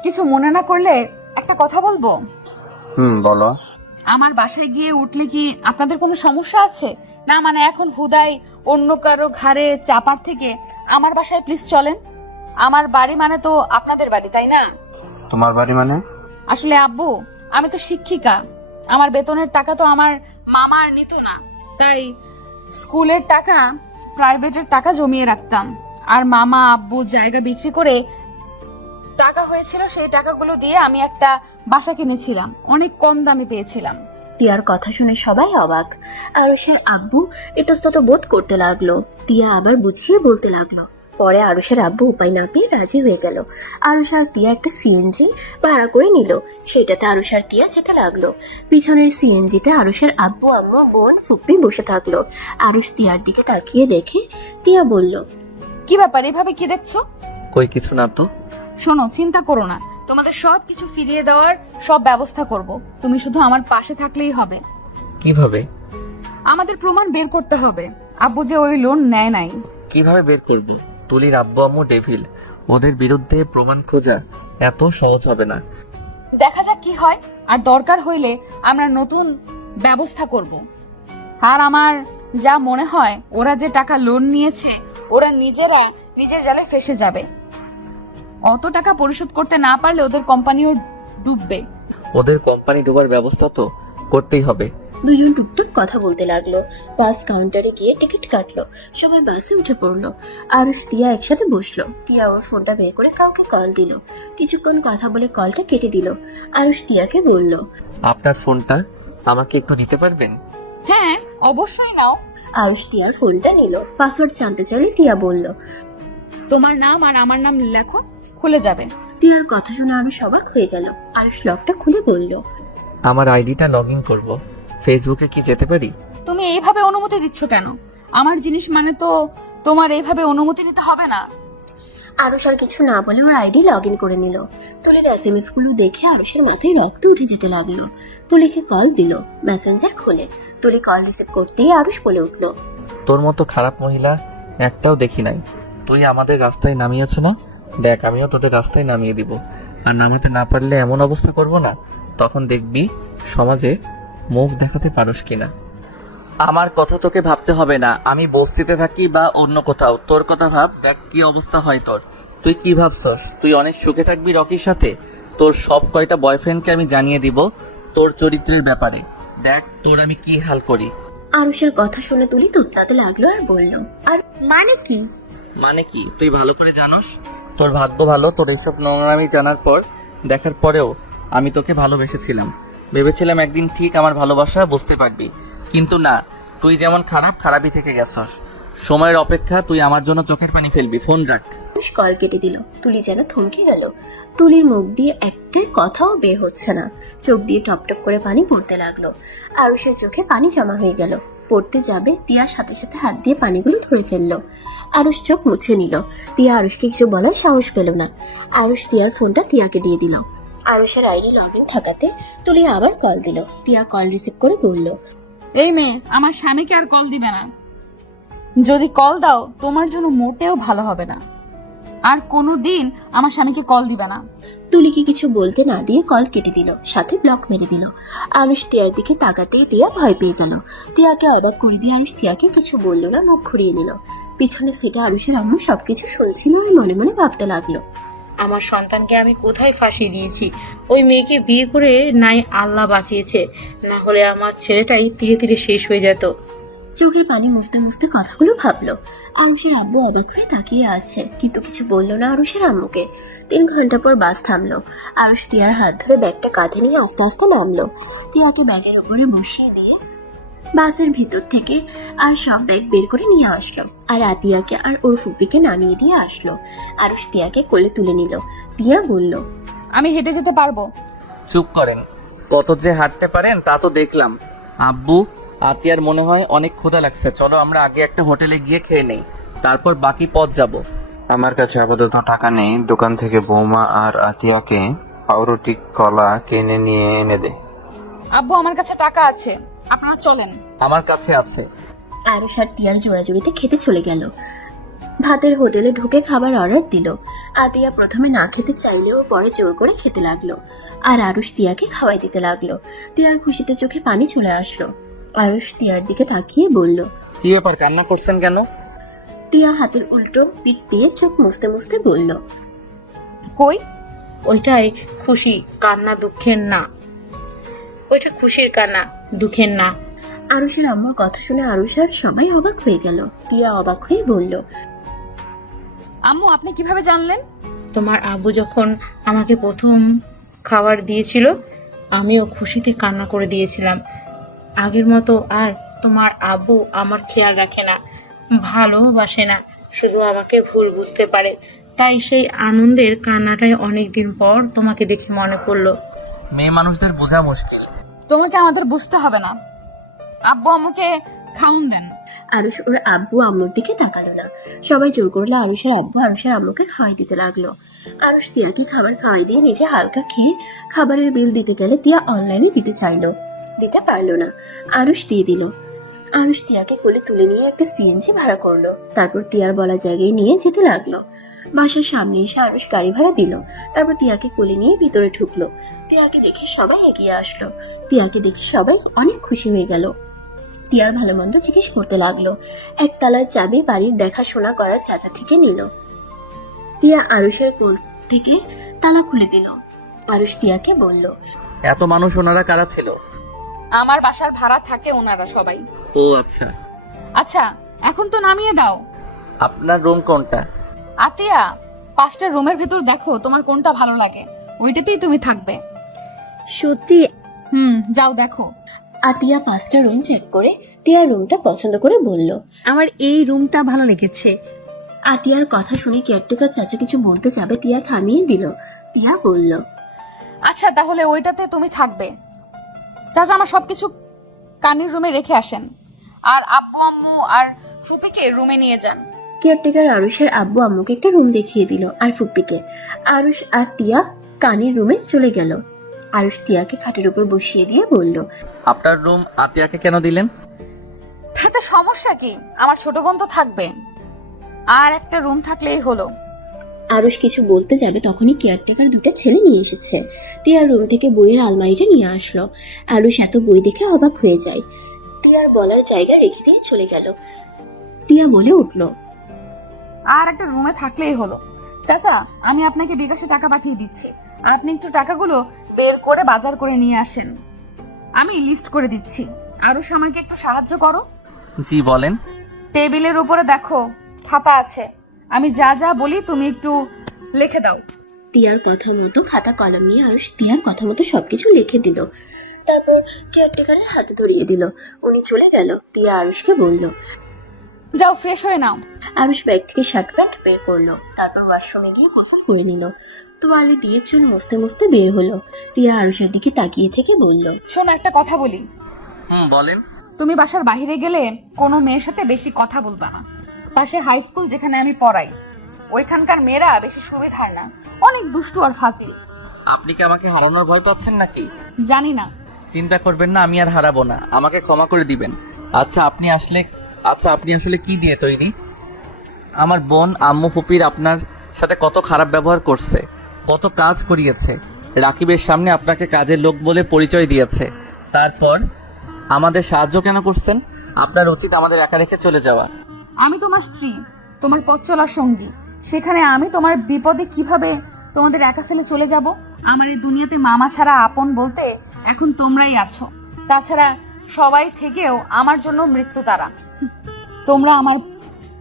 কিছু মনে না করলে একটা কথা বলবো? বলো। আমার বাসায় গিয়ে উঠলে কি আপনাদের কোনো সমস্যা আছে? না মানে এখন হুদাই অন্য কারো ঘাড়ে চাপার থেকে আমার বাসায় প্লিজ চলেন। আমার বাড়ি মানে তো আপনাদের বাড়ি, তাই না? তোমার বাড়ি মানে? আসলে আব্বু, আমি তো শিক্ষিকা, আমার বেতনের টাকা তো আমার মামা আর নিত না, তাই স্কুলের টাকা, প্রাইভেটের টাকা জমিয়ে রাখতাম। আর মামা আব্বু জায়গা বিক্রি করে টাকা হয়েছিল, সেই টাকাগুলো দিয়ে আমি একটা বাসা কিনেছিলাম, অনেক কম দামে পেয়েছিলাম। তিয়ার কথা শুনে সবাই অবাক। আরুষের আব্বু ইতস্তত বোধ করতে লাগলো। তিয়া আবার বুঝিয়ে বলতে লাগলো। পরে আরুষের আব্বু উপায় না পেয়ে রাজি হয়ে গেল। আরুষ আর তিয়া একটা সিএনজি ভাড়া করে নিল। সেটাতে আরুষ আর তিয়া যেতে লাগলো। পিছনের সিএনজিতে আরুষের আব্বু, আম্মু, বোন, ফুপ্পি বসে থাকলো। আরুষ তিয়ার দিকে তাকিয়ে দেখে তিয়া বলল, কি ব্যাপার, এভাবে কি দেখছো? কই কিছু না তো। শোনো, চিন্তা করো না, তোমাদের সব কিছু ফিরিয়ে দেওয়ার সব ব্যবস্থা করব। তুমি শুধু আমার পাশে থাকলেই হবে। কিভাবে? আমাদের প্রমাণ বের করতে হবে আব্বু যে ওই লোন নেয় নাই। কিভাবে বের করব? তুলির আব্বু আম্মু ডেভিল, ওদের বিরুদ্ধে প্রমাণ খোঁজা এত সহজ হবে না। দেখা যাক কি হয়, আর দরকার হইলে আমরা নতুন ব্যবস্থা করব। আর আমার যা মনে হয়, ওরা যে টাকা লোন নিয়েছে, ওরা নিজেরা নিজের জালে ফেসে যাবে। অত টাকা পরিশোধ করতে না পারলে ওদের কোম্পানিও ডুববে। ওদের কোম্পানি ডোবার ব্যবস্থা তো করতেই হবে। দুজন টুকটুক কথা বলতে লাগলো। বাস কাউন্টারে গিয়ে টিকিট কাটলো। সবাই বাসে উঠে পড়লো। আরুষ তিয়া একসাথে বসলো। তিয়া ওর ফোনটা বের করে কাউকে কল দিল। কিছুক্ষণ কথা বলে কলটা কেটে দিল। আরুষ তিয়াকে বলল, আপনার ফোনটা আমাকে একটু দিতে পারবেন? হ্যাঁ, অবশ্যই নাও। আরুষ তিয়ার ফোনটা নিল। পাসওয়ার্ড জানতে চাইলে তিয়া বলল, তোমার নাম আর আমার নাম লেখো, খুলে যাবে। তিয়ার কথা শুনে আরুষ অবাক হয়ে গেল। আরুষ লকটা খুলে বলল, আমার আইডিটা লগ ইন করবো, ফেসবুকে কি যেতে পারি? তুমি এইভাবে অনুমতি দিচ্ছ কেন? আমার জিনিস মানে তো তোমার এইভাবে অনুমতি নিতে হবে না। আরুষ আর কিছু না বলে ওর আইডি লগ ইন করে নিল। তুলির এসএমএস গুলো দেখে আরুষের মাথায় রক্ত উঠে যেতে লাগলো। তুলিকে কল দিল। মেসেঞ্জার খুলে তুলি কল রিসিভ করতেই আরুষ বলে উঠল, তোর মতো খারাপ মহিলা একটাও দেখি নাই। তুই আমাদের রাস্তায় নামিয়েছ না, দেখ আমিও তোদের রাস্তায় নামিয়ে দিব। আর নামাতে না পারলে এমন অবস্থা করব না, তখন দেখবি সমাজে মুখ দেখাতে পারোস কিনা। আমার কথা তোকে ভাবতে হবে না, আমি বস্তিতে থাকি বা অন্য কোথাও। তোর কথা ভাব, দেখ কি অবস্থা হয় তোর। তুই কি ভাবছস তুই অনেক সুখে থাকবি রকির সাথে? তোর সব কয়টা বয়ফ্রেন্ডকে আমি জানিয়ে দিব তোর চরিত্রের ব্যাপারে। দেখ তোর আমি কি হাল করি। আরুষের কথা শুনে তুলি তুতলাতে লাগলো আর বলল, আর মানে কি? মানে কি তুই ভালো করে জানোস? তোর ভাগ্য ভালো, তোর এইসব নোংরামি জানার পর, দেখার পরেও আমি তোকে ভালোবেসেছিলাম। ভেবেছিলাম একদিন ঠিক আমার ভালোবাসা বুঝতে পারবি, কিন্তু না, তুই যেমন খারাপ খারাপই থেকে গেছস। সময়ের অপেক্ষা, তুই আমার জন্য চোখের পানি ফেলবি। ফোন রাখ। আরুষ কল কেটে দিল। তুলি যেন থমকে গেল। তুলির মুখ দিয়ে একটাই কথাও বের হচ্ছে না, চোখ দিয়ে টপ টপ করে পানি পড়তে লাগলো। আরুষের চোখে পানি জমা হয়ে গেল। পড়তে যাবে, তিয়ার সাথে সাথে হাত দিয়ে পানিগুলো ধরে ফেললো। আরুষ চোখ মুছে নিল। তিয়া আরুষকে কিছু বলার সাহস পেল না। আরুষ তিয়ার ফোনটা তিয়াকে দিয়ে দিল। আরুষের আইডি লগ ইন থাকাতে তুলি আবার কল দিল। তিয়া কল রিসিভ করে বলল, এই মেয়ে আমার স্বামীকে আর কল দিবে না। যদি কল দাও তোমার জন্য মোটেও ভালো হবে না। আর কোনোদিন আমার স্বামীকে কল দিবে না। তুলিকে কিছু বলতে না দিয়ে কল কেটে দিল, সাথে ব্লক মেরে দিল। আরুষ তিয়ার দিকে তাকাতেই তিয়া ভয় পেয়ে গেল। তিয়াকে অবাক করে দিয়ে আরুষ তিয়াকে কিছু বলল না, মুখ ঘুরিয়ে নিল। পিছনে সিটে আরুষের আম্মু সবকিছু শুনছিল আর মনে মনে ভাবতে লাগলো, আমার সন্তানকে আমি কোথায় ফাঁসিয়ে দিয়েছি? ওই মেয়েকে বিয়ে করে নাই আল্লাহ বাঁচিয়েছে, না হলে আমার ছেলেটাই ধীরে ধীরে শেষ হয়ে যেত। চোখের পানি মুছতে মুছতে কথাগুলো ভাবলো। আরুষের আব্বু অবাক হয়ে তাকিয়ে আছে, কিন্তু কিছু বলল না আরুষের আম্মুকে। 3 ঘন্টা পর বাস থামলো। আরুষ তিয়ার হাত ধরে ব্যাগটা কাঁধে নিয়ে আস্তে আস্তে নামলো। তিয়াকে ব্যাগের ওপরে বসিয়ে দিয়ে বাসের ভিতর থেকে আর সব ব্যাগ বের করে নিয়ে আসলো। আর আতিয়াকে আর ওর ফুপিকে নামিয়ে দিয়ে আসলো। আরুষ তিয়াকে কোলে তুলে নিল। তিয়া বলল, আমি হেঁটে যেতে পারবো। চুপ করেন, কত যে হাঁটতে পারেন তা তো দেখলাম। আব্বু, আতিয়ার মনে হয় অনেক ক্ষুধা লাগছে, চলো আমরা আগে একটা হোটেলে গিয়ে খেয়ে নেই, তারপর বাকি পথ যাব। আমার কাছে আপাতত টাকা নেই, দোকান থেকে বৌমা আর আতিয়াকে পাউরুটি কলা কিনে নিয়ে এনে দে। আব্বু আমার কাছে টাকা আছে, আপনারা চলেন। আমার কাছে আছে। আরুষ আর তিয়ার জোড়াজুড়িতে খেতে চলে গেল। ভাতের হোটেলে ঢুকে খাবার অর্ডার দিল। আতিয়া প্রথমে না খেতে চাইলেও পরে জোর করে খেতে লাগলো। আর আরুষ তিয়াকে খাওয়াই দিতে লাগলো। তিয়ার খুশিতে চোখে পানি চলে আসলো। আরুষ তিয়ার দিকে তাকিয়ে বলল, কি ব্যাপার, কান্না করছেন কেন? তিয়া হাতের উল্টো পিঠ দিয়ে চোখ মুছতে মুছতে বলল, কই? ওইটাই খুশি, কান্না দুঃখের না। ওইটা খুশির কান্না, দুঃখের না। আরুষের আম্মুর কথা শুনে আরুষ আর সবাই অবাক হয়ে গেল। তিয়া অবাক হয়ে বলল, আম্মু আপনি কিভাবে জানলেন? তোমার আব্বু যখন আমাকে প্রথম খাবার দিয়েছিল, আমিও খুশিতে কান্না করে দিয়েছিলাম। আগের মতো আর তোমার আব্বু আমার খেয়াল রাখে না, ভালোবাসে না, শুধু আমাকে ভুল বুঝতে পারে। তাই সেই আনন্দের কান্নাটাই অনেকদিন পর তোমাকে দেখে মনে পড়লো। মেয়ে মানুষদের বোঝা মুশকিল। তোমাকে আমাদের বুঝতে হবে না। আব্বু আমাকে খাউন দেন। আরুষ ওর আব্বু আম্মুর দিকে তাকালো না। সবাই জোর করলে আরুষের আব্বু আরুষের আম্মুকে খাওয়াই দিতে লাগলো। আরুষ তিয়াকে খাবার খাওয়াই দিয়ে নিজে হালকা খেয়ে খাবারের বিল দিতে গেলে তিয়া অনলাইনে দিতে চাইলো, দিতে পারলো না। আরুষ দিয়ে দিল। আরুষ তিয়াকে কোলে তুলে নিয়ে একটা সিএনজি ভাড়া করলো। তারপর তিয়ার বলা জায়গায় নিয়ে যেতে লাগলো। বাসার সামনে এসে আরুষ গাড়ি ভাড়া দিল। তারপর তিয়াকে কোলে নিয়ে ভিতরে ঢুকলো। তিয়াকে দেখে সবাই এগিয়ে আসলো। তিয়াকে দেখে সবাই অনেক খুশি হয়ে গেল। তিয়ার ভালো মন্দ জিজ্ঞেস করতে লাগলো। একতলার চাবি বাড়ির দেখাশোনা করার চাচা থেকে নিল। তিয়া আরুষের কোল থেকে তালা খুলে দিল। আরুষ তিয়াকে বলল, এত মানুষ ওনারা কারা ছিল? আমার বাসার ভাড়া থাকে ওনারা সবাই। ও আচ্ছা। আচ্ছা এখন তো নামিয়ে দাও। আপনার রুম কোনটা? আতিয়া 5টা রুমের ভিতর দেখো তোমার কোনটা ভালো লাগে, ওইটাতেই তুমি থাকবে। সত্যি? যাও দেখো। আতিয়া 5টা রুম চেক করে তিয়ার রুমটা পছন্দ করে বলল, আমার এই রুমটা ভালো লেগেছে। আতিয়ার কথা শুনে কেয়ারটেকার চাচা কিছু বলতে যাবে, তিয়া থামিয়ে দিল। তিয়া বলল, আচ্ছা তাহলে ওইটাতে তুমি থাকবে। চাচা আমার সবকিছু কানির রুমে রেখে আসেন, আর আব্বু আম্মু আর ফুপিকে রুমে নিয়ে যান। কেয়ারটেকার আরুষের আব্বু আম্মুকে একটা রুম দেখিয়ে দিল আর ফুপ্পিকে। আরুষ আর তিয়া কানির রুমে চলে গেল। আরুষ তিয়াকে খাটের উপর বসিয়ে দিয়ে বলল, আপনার রুম আতিয়াকে কেন দিলেন? তাতে সমস্যা কি? আমার ছোট বোন তো থাকবে, আর একটা রুম থাকলেই হলো। আরুষ কিছু বলতে যাবে তখনই কেয়ারটেকার দুটো ছেলে নিয়ে এসেছে। তিয়ার রুম থেকে বইয়ের আলমারিটা নিয়ে আসলো। আরুষ এত বই দেখে অবাক হয়ে যায়। তিয়ার বলার জায়গা রেখে দিয়ে চলে গেল। তিয়া বলে উঠল, আর একটা রুমে থাকলেই হলো। চাচা, আমি আপনাকে বিকাশে টাকা পাঠিয়ে দিচ্ছি, আপনি একটু টাকাগুলো বের করে বাজার করে নিয়ে আসেন। আমি লিস্ট করে দিচ্ছি। আরো আমাকে একটু সাহায্য করো। জি বলেন। টেবিলের উপরে দেখো খাতা আছে, আমি যা যা বলি তুমি একটু লিখে দাও। তিয়ার কথা মতো খাতা কলম নিয়ে আরুষ তিয়ার কথা মতো সবকিছু লিখে দিল। তারপর কেয়ারটেকারের হাতে ধরিয়ে দিল। উনি চলে গেল। তিয়া আরুষকে বলল, যাও ফ্রেশ হয়ে নাও। আরুষ ব্যাগ থেকে শার্ট প্যান্ট বের করলো। তারপর ওয়াশরুমে গিয়ে গোসল করে নিল। তোয়ালে দিয়ে চুল মুছতে মুছতে বের হলো। তিয়া আরুষের দিকে তাকিয়ে থেকে বলল, শোনো, একটা কথা বলি। বলেন। তুমি বাসার বাইরে গেলে কোনো মেয়ের সাথে বেশি কথা বলবা না। পাশে হাই স্কুল যেখানে আমি পড়াই, ওইখানকার মেয়েরা বেশি সুবিধার না, অনেক দুষ্টু আর ফাজিল। আপনি কি আমাকে হারানোর ভয় পাচ্ছেন নাকি? জানি না। চিন্তা করবেন না, আমি আর হারাবো না, আমাকে ক্ষমা করে দিবেন। আচ্ছা আপনি আসলে কি দিয়ে তৈরি? আমার বোন আম্মু ফুপির আপনার সাথে কত খারাপ ব্যবহার করছে, কত কাজ করিয়েছে, রাকিবের সামনে আপনাকে কাজের লোক বলে পরিচয় দিয়েছে, তারপর আমাদের সাহায্য কেন করছেন? আপনার উচিত আমাদের একা রেখে চলে যাওয়া। আমি তোমার স্ত্রী, তোমার পথ চলার সঙ্গী, সেখানে আমি তোমার বিপদে কিভাবে তোমাদের একা ফেলে চলে যাব? আমার এই দুনিয়াতে মামা ছাড়া আপন বলতে এখন তোমরাই আছো। তাছাড়া সবাই থেকেও আমার জন্য মৃত্যু তারা। তোমরা আমার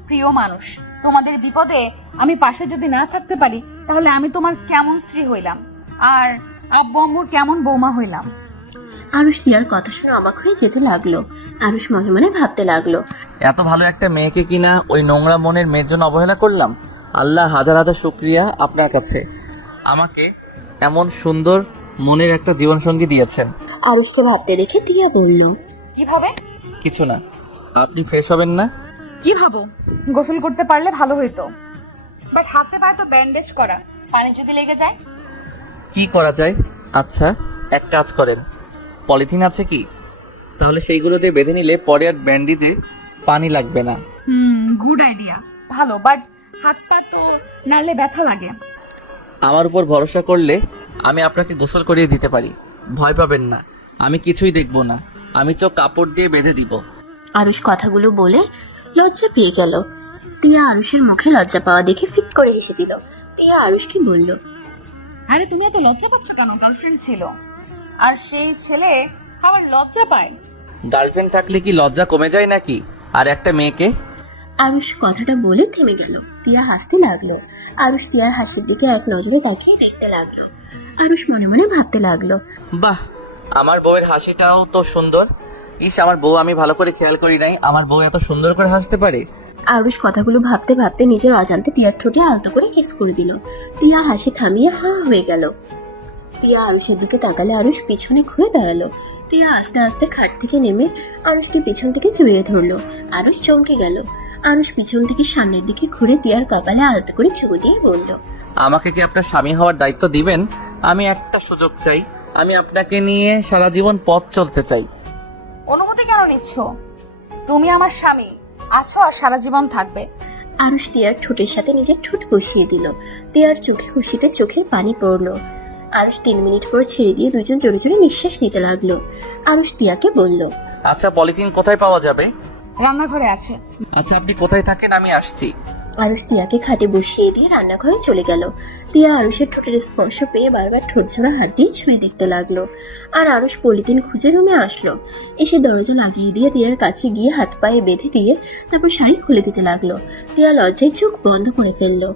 প্রিয় মানুষ, তোমাদের বিপদে আমি পাশে যদি না থাকতে পারি তাহলে আমি তোমার কেমন স্ত্রী হইলাম, আর আব্বু আম্মুর কেমন বৌমা হইলাম। আরুষ তিয়ার কথা শুনে অবাক হয়ে যেতে লাগলো। আরুষ মনে মনে ভাবতে লাগলো, এত ভালো একটা মেয়েকে কিনা ওই নোংরা মনের মেয়ের জন্য অবহেলা করলাম। আল্লাহ হাজার হাজার শুকরিয়া আপনার কাছে, আমাকে এমন সুন্দর মনের একটা জীবনসঙ্গী দিয়েছেন। আরুষকে ভাবতে দেখে তিয়া বলল, কিভাবে? কিছু না, আপনি ফ্রেশ হবেন না? কি ভাবো? গোসল করতে পারলে ভালো হইতো, বাট হাতে পায়ে তো ব্যান্ডেজ করা, পানি যদি লেগে যায়? কি করা যায়? আচ্ছা এক কাজ করেন, পলিথিন আছে কি? তাহলে সেইগুলো দিয়ে বেঁধে নিলে পরে আর ব্যান্ডেজে পানি লাগবে না। গুড আইডিয়া, ভালো, বাট হাত পা তো নাড়লে ব্যথা লাগে। আমার উপর ভরসা করলে আমি আপনাকে গোসল করিয়ে দিতে পারি, ভয় পাবেন না, আমি কিছুই দেখব না, আমি চোখ কাপড় দিয়ে বেঁধে দিব। আরুষ কথাগুলো বলে লজ্জা পেয়ে গেল। তিয়া আরুষের মুখে লজ্জা পাওয়া দেখে ফিক করে হেসে দিল। তিয়া আরুষকে বলল, আরে তুমি এত লজ্জা পাচ্ছ কেন? গার্লফ্রেন্ড ছিল, আর সেই ছেলে আবার লজ্জা পায়? গার্লফ্রেন্ড থাকলে কি লজ্জা কমে যায় নাকি? আর একটা মেয়েকে? আরুষ কথাটা বলে থেমে গেল। তিয়া হাসতে লাগলো। আরুষ তিয়ার হাসির দিকে এক নজরে তাকিয়ে দেখতে লাগলো। আরুষ মনে মনে ভাবতে লাগলো, বাহ, আমার বউয়ের হাসিটাও তো সুন্দর। ইস, আমার বউ আমি ভালো করে খেয়াল করি নাই, আমার বউ এত সুন্দর করে হাসতে পারে। আরুষ কথাগুলো ভাবতে ভাবতে নিজের অজান্তে তিয়ার ঠোঁটে আলতো করে কিস করে দিল। তিয়া হাসি থামিয়ে হা হয়ে গেল। তিয়া আরুষের দিকে তাকালে আরুষ পিছনে ঘুরে দাঁড়ালো। তিয়া আস্তে আস্তে খাট থেকে নেমে আরুষকে পিছন থেকে জড়িয়ে ধরলো। আরুষ চমকে গেল। আরুষ পিছন থেকে সামনের দিকে ঘুরে তিয়ার কপালে আলতো করে চুমু দিয়ে বলল, আমাকে কি আপনার স্বামী হওয়ার দায়িত্ব দিবেন? আমি একটা সুযোগ চাই, আমি আপনাকে নিয়ে সারা জীবন পথ চলতে চাই। অনুমতি কেন নিচ্ছ? তুমি আমার স্বামী আছো আর সারা জীবন থাকবে। আরুষ তিয়ার ঠোঁটের সাথে নিজের ঠোঁট কষিয়ে দিল। তিয়ার চোখে খুশিতে চোখের পানি পড়লো। আরুষ 3 মিনিট পর ছেড়ে দিয়ে দুজন জোরে জোরে নিঃশ্বাস নিতে লাগলো। আরুষ তিয়াকে বলল, আচ্ছা পলিথিন কোথায় পাওয়া যাবে? রান্নাঘরে আছে। আচ্ছা আপনি কোথায় থাকেন, আমি আসছি। আরুষ তিয়াকে খাটে বসিয়ে দিয়ে রান্নাঘরে চলে গেল। তিয়া আরুষের ঠোঁটের স্পর্শ পেয়ে বারবার ঠোঁট ছোড়া হাত দিয়ে ছুঁয়ে দেখতে লাগলো। আর আরুষ পলিথিন খুঁজে রুমে আসলো। এসে দরজা লাগিয়ে দিয়ে তিয়ার কাছে গিয়ে হাত পায়ে বেঁধে দিয়ে তারপর শাড়ি খুলে দিতে লাগলো। তিয়া লজ্জায় চোখ বন্ধ করে ফেললো।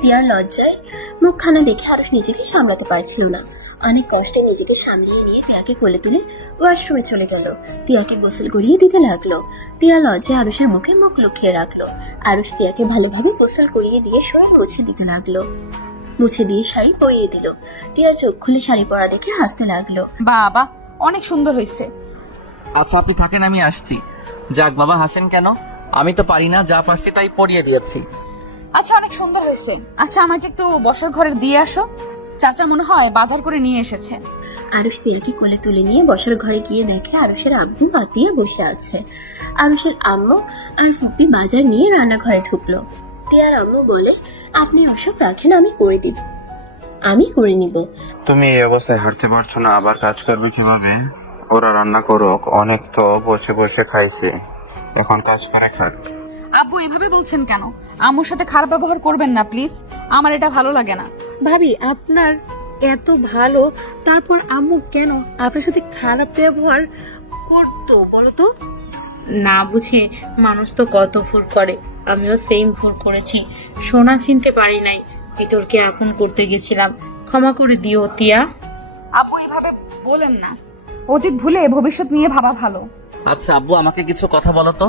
তিয়ার লজ্জায় মুখখানা দেখে আরুষ নিজেকে সামলাতে পারছিল না। অনেক কষ্টে নিজেকে সামলিয়ে নিয়ে তিয়াকে কোলে তুলে ওয়াশরুমে চলে গেল। তিয়াকে গোসল করিয়ে দিতে লাগলো। তিয়া লজ্জায় আরুষের মুখে মুখ লুকিয়ে রাখলো। আরুষ তিয়াকে ভালোভাবে গোসল করিয়ে দিয়ে শরীর মুছে দিতে লাগলো। মুছে দিয়ে শাড়ি পরিয়ে দিল। তিয়া চোখ খুলে শাড়ি পরা দেখে হাসতে লাগলো। বাবা, অনেক সুন্দর হয়েছে। আচ্ছা আপনি থাকেন, আমি আসছি। যাক বাবা, হাসেন কেন? আমি তো পারি না, যা পারছি তাই পরিয়ে দিয়েছি। আচ্ছা অনেক সুন্দর হয়েছে। আচ্ছা আমাকে একটু বসার ঘরে দিয়ে আসো, চাচা মনে হয় বাজার করে নিয়ে এসেছে। আরুষ তিয়াকে কোলে তুলে নিয়ে বসার ঘরে গিয়ে দেখে আরুষের আব্বু আর তিয়া বসে আছে। আরুষের আম্মু আর ফুপি বাজার নিয়ে রান্নাঘরে ঢুকলো। তিয়ার আম্মু বলে, আপনি ওসব রাখেন, আমি করে নিব। তুমি এই অবস্থায় হাঁটতে পারছো না, আবার কাজ করবে কিভাবে? ওরা রান্না করুক, অনেক তো বসে বসে খাইছে, এখন কাজ করে খাক। আব্বু এভাবে বলছেন কেন? আম্মুর সাথে খারাপ ব্যবহার করবেন না প্লিজ, আমার এটা ভালো লাগে না। ভাবি আপনার এত ভালো, তারপর আম্মু কেন আপনার সাথে খারাপ ব্যবহার করতো বলো তো? না বুঝে মানুষ তো কত ভুল করে, আমিও সেম ভুল করেছি। সোনা চিনতে পারি নাই, ভিতরকে আপন করতে গেছিলাম, ক্ষমা করে দিও তিয়া। আব্বু এভাবে বলেন না, অতীত ভুলে ভবিষ্যৎ নিয়ে ভাবা ভালো। আচ্ছা আব্বু, আমাকে কিছু কথা বলো তো।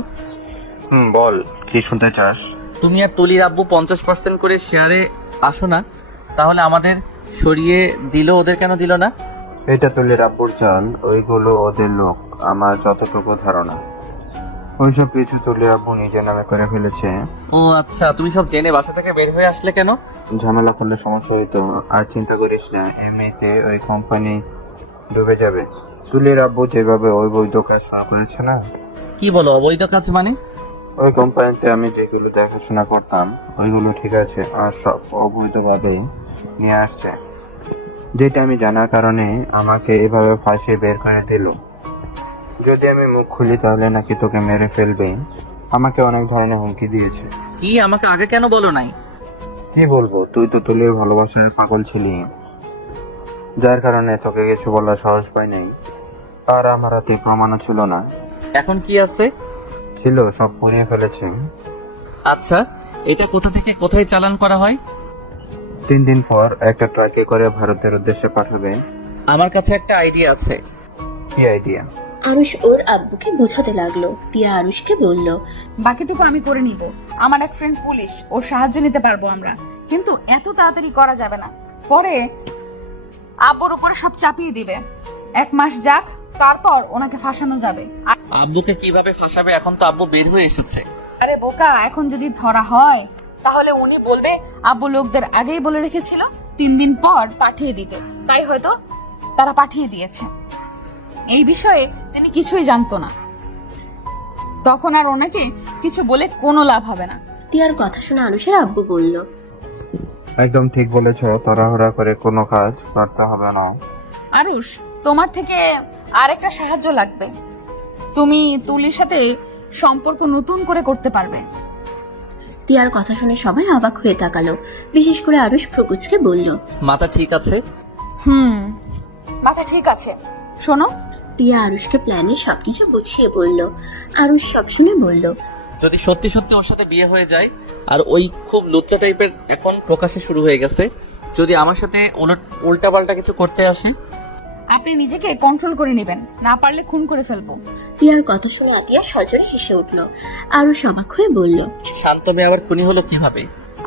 বল, কি শুনতে চাস? তুমি আর তুলির আব্বু 50% করে শেয়ারে আসো না, তাহলে আমাদের সরিয়ে দিল, ওদের কেন দিল না? এটা তুলির আব্বুর চাল, ওইগুলো ওদের লোক। আমার যতটুকু ধারণা, ওইসব কিছু তুলির আব্বু নিজের নামে করে ফেলেছে। ও আচ্ছা, তুমি সব জেনে বাসা থেকে বের হয়ে আসলে কেন? ঝামেলা করলে সমস্যা হইতো। আর চিন্তা করিস না, এমনিতে ওই কোম্পানি ডুবে যাবে। তুলির আব্বু যেভাবে অবৈধ কাজ শুরু করেছে না, কি বলো অবৈধ কাজ মানে? ওই কোম্পানিতে আমি যেগুলো দেখাশোনা করতাম ওইগুলো ঠিক আছে, আর সব অবৈধভাবে নিয়ে আসছে, যেটা আমি জানার কারণে আমাকে এভাবে ফাঁসিয়ে বের করে দিল। যদি আমি মুখ খুলি তাহলে নাকি তোকে মেরে ফেলবে, আমাকে অনেক ধরনের হুমকি দিয়েছে। কি, আমাকে আগে কেন বলো নাই? কি বলবো, তুই তো তুলির ভালোবাসার পাগল ছিলি, যার কারণে তোকে কিছু বলার সাহস পাই নাই। আর আমার হাতে প্রমাণও ছিল না। এখন কি আছে? ছিল, সব পুড়িয়ে ফেলেছি। আচ্ছা, এটা কোথা থেকে কোথায় চালান করা হয়? 3 দিন পর একটা ট্রাকে করে ভারতের উদ্দেশ্যে পাঠাবে। আমার কাছে একটা আইডিয়া আছে। কি আইডিয়া? আরুষ ওর আব্বুকে বোঝাতে লাগলো। তিয়া আরুষকে বলল, বাকিটুকু আমি করে নিব। আমার এক ফ্রেন্ড পুলিশ, ওর সাহায্য নিতে পারবো আমরা, কিন্তু এত তাড়াতাড়ি করা যাবে না। পরে আব্বুর উপরে সব চাপিয়ে দিবে। 1 মাস যাক, তারপর ওনাকে ফাঁসানো যাবে। আব্বুকে কিভাবে ফাঁসাবে? এখন তো আব্বু বের হয়ে এসেছে। আরে বোকা, এখন যদি ধরা হয় তাহলে উনি বলবে আব্বু লোকদের আগেই বলে রেখেছিল 3 দিন পর পাঠিয়ে দিতে, তাই হয়তো তারা পাঠিয়ে দিয়েছে। এই বিষয়ে তিনি কিছুই জানতো না, তখন আর ওনাকে কিছু বলে কোনো লাভ হবে না। তিয়ার কথা শুনে আরুষের আব্বু বলল, একদম ঠিক বলেছ, তাড়াহুড়া করে কোনো কাজ করতে হবে না। আরুষ, তোমার থেকে আরেকটা সাহায্য লাগবে। তুমি তুলির সাথে সম্পর্ক নতুন করে করতে পারবে। তিয়ার কথা শুনে সবাই অবাক হয়ে তাকালো, বিশেষ করে আরুষ প্রকুচকে বলল, মাথা ঠিক আছে? মাথা ঠিক আছে। শোনো, তিয়া আরুষকে প্ল্যানে সবকিছু বুঝিয়ে বলল। আরুষ সব শুনে বলল, যদি সত্যি সত্যি ওর সাথে বিয়ে হয়ে যায়, আর ওই খুব লুচ্চা টাইপের এখন প্রকাশে শুরু হয়ে গেছে, যদি আমার সাথে উল্টা পাল্টা কিছু করতে আসে? আপনি নিজেকে কন্ট্রোল করে নেবেন, না পারলে খুন করে ফেলবো। তিয়ার কথা শুনে আতিয়া সজোরে হেসে উঠল। আরুষ অবাক হয়ে বলল, শান্ত মেয়ে আবার খুনি হলো কিভাবে?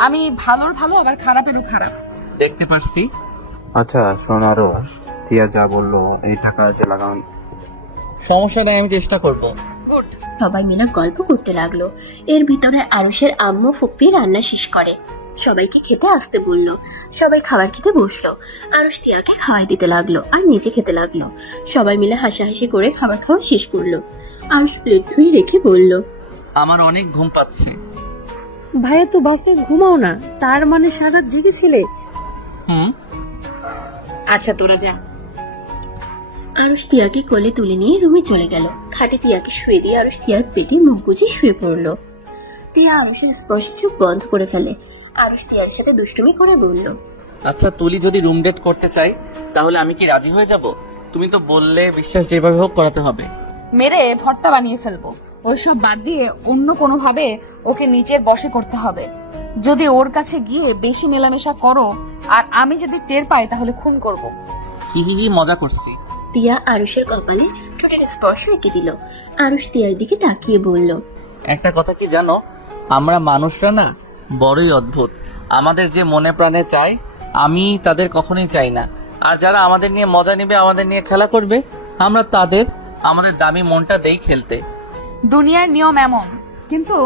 আমি ভালোর ভালো, আবার খারাপেরও খারাপ। দেখতে পারছি। আচ্ছা শোন আরুষ, তিয়া যা বললো এই টাকা কাজে লাগান। সমস্যা নেই, আমি চেষ্টা করব। গুড। সবাই মিলে গল্প করতে লাগলো। এর ভিতরে আরুষের আম্মু ফুপ্পি রান্না শেষ করে সবাইকে খেতে আসতে বলল। সবাই খাবার খেতে বসলো। আরুষ তিয়াকে খাওয়াই দিতে লাগলো আর নিচে খেতে লাগলো। সবাই মিলে হাসাহাসি করে খাবার খাওয়া শেষ করলো। আরুষ প্লেট ধুয়ে রেখে বলল, আমার অনেক ঘুম পাচ্ছে। ভাইয়া তো বাসে ঘুমাও না, তার মানে সারা রাত জেগেছিলে? আচ্ছা তোরা যা। আরুষ তিয়াকে কোলে তুলে নিয়ে রুমে চলে গেল। খাটে তিয়াকে শুয়ে দিয়ে আরুষ তিয়ার পেটে মুখ গুজে শুয়ে পড়লো। তিয়া আরুষের স্পর্শে চোখ বন্ধ করে ফেলে। আরুষ তিয়ার সাথে দুষ্টুমি করে বলল, আচ্ছা তুলি যদি রুম ডেট করতে চাই, তাহলে আমি কি রাজি হয়ে যাব? তুমি তো বললে বিশ্বাস যেভাবে হোক করাতে হবে। মেরে ভর্তা বানিয়ে ফেলবো। ওইসব বাদ দিয়ে অন্য কোনো ভাবে ওকে নিচের বসে করতে হবে। যদি ওর কাছে গিয়ে বেশি মেলামেশা করো আর আমি যদি টের পাই, তাহলে খুন করব। হি হি হি, মজা করছি। তিয়া আরুষের কপালে ঠোঁটের স্পর্শ এঁকে দিল। আরুষ তিয়ার দিকে তাকিয়ে বলল, একটা কথা কি জানো, আমরা মানুষরা না বড়ই অদ্ভুত। আমাদের যে মনে প্রাণে চাই, আমি তাদের কখনোই চাই না। আর যারা আমাদের নিয়ে মজা নেবে, আমাদের নিয়ে খেলা করবে, আমরা তাদের আমাদের দামি মনটা দেই খেলতে। দুনিয়ার নিয়ম এমন। কিন্তু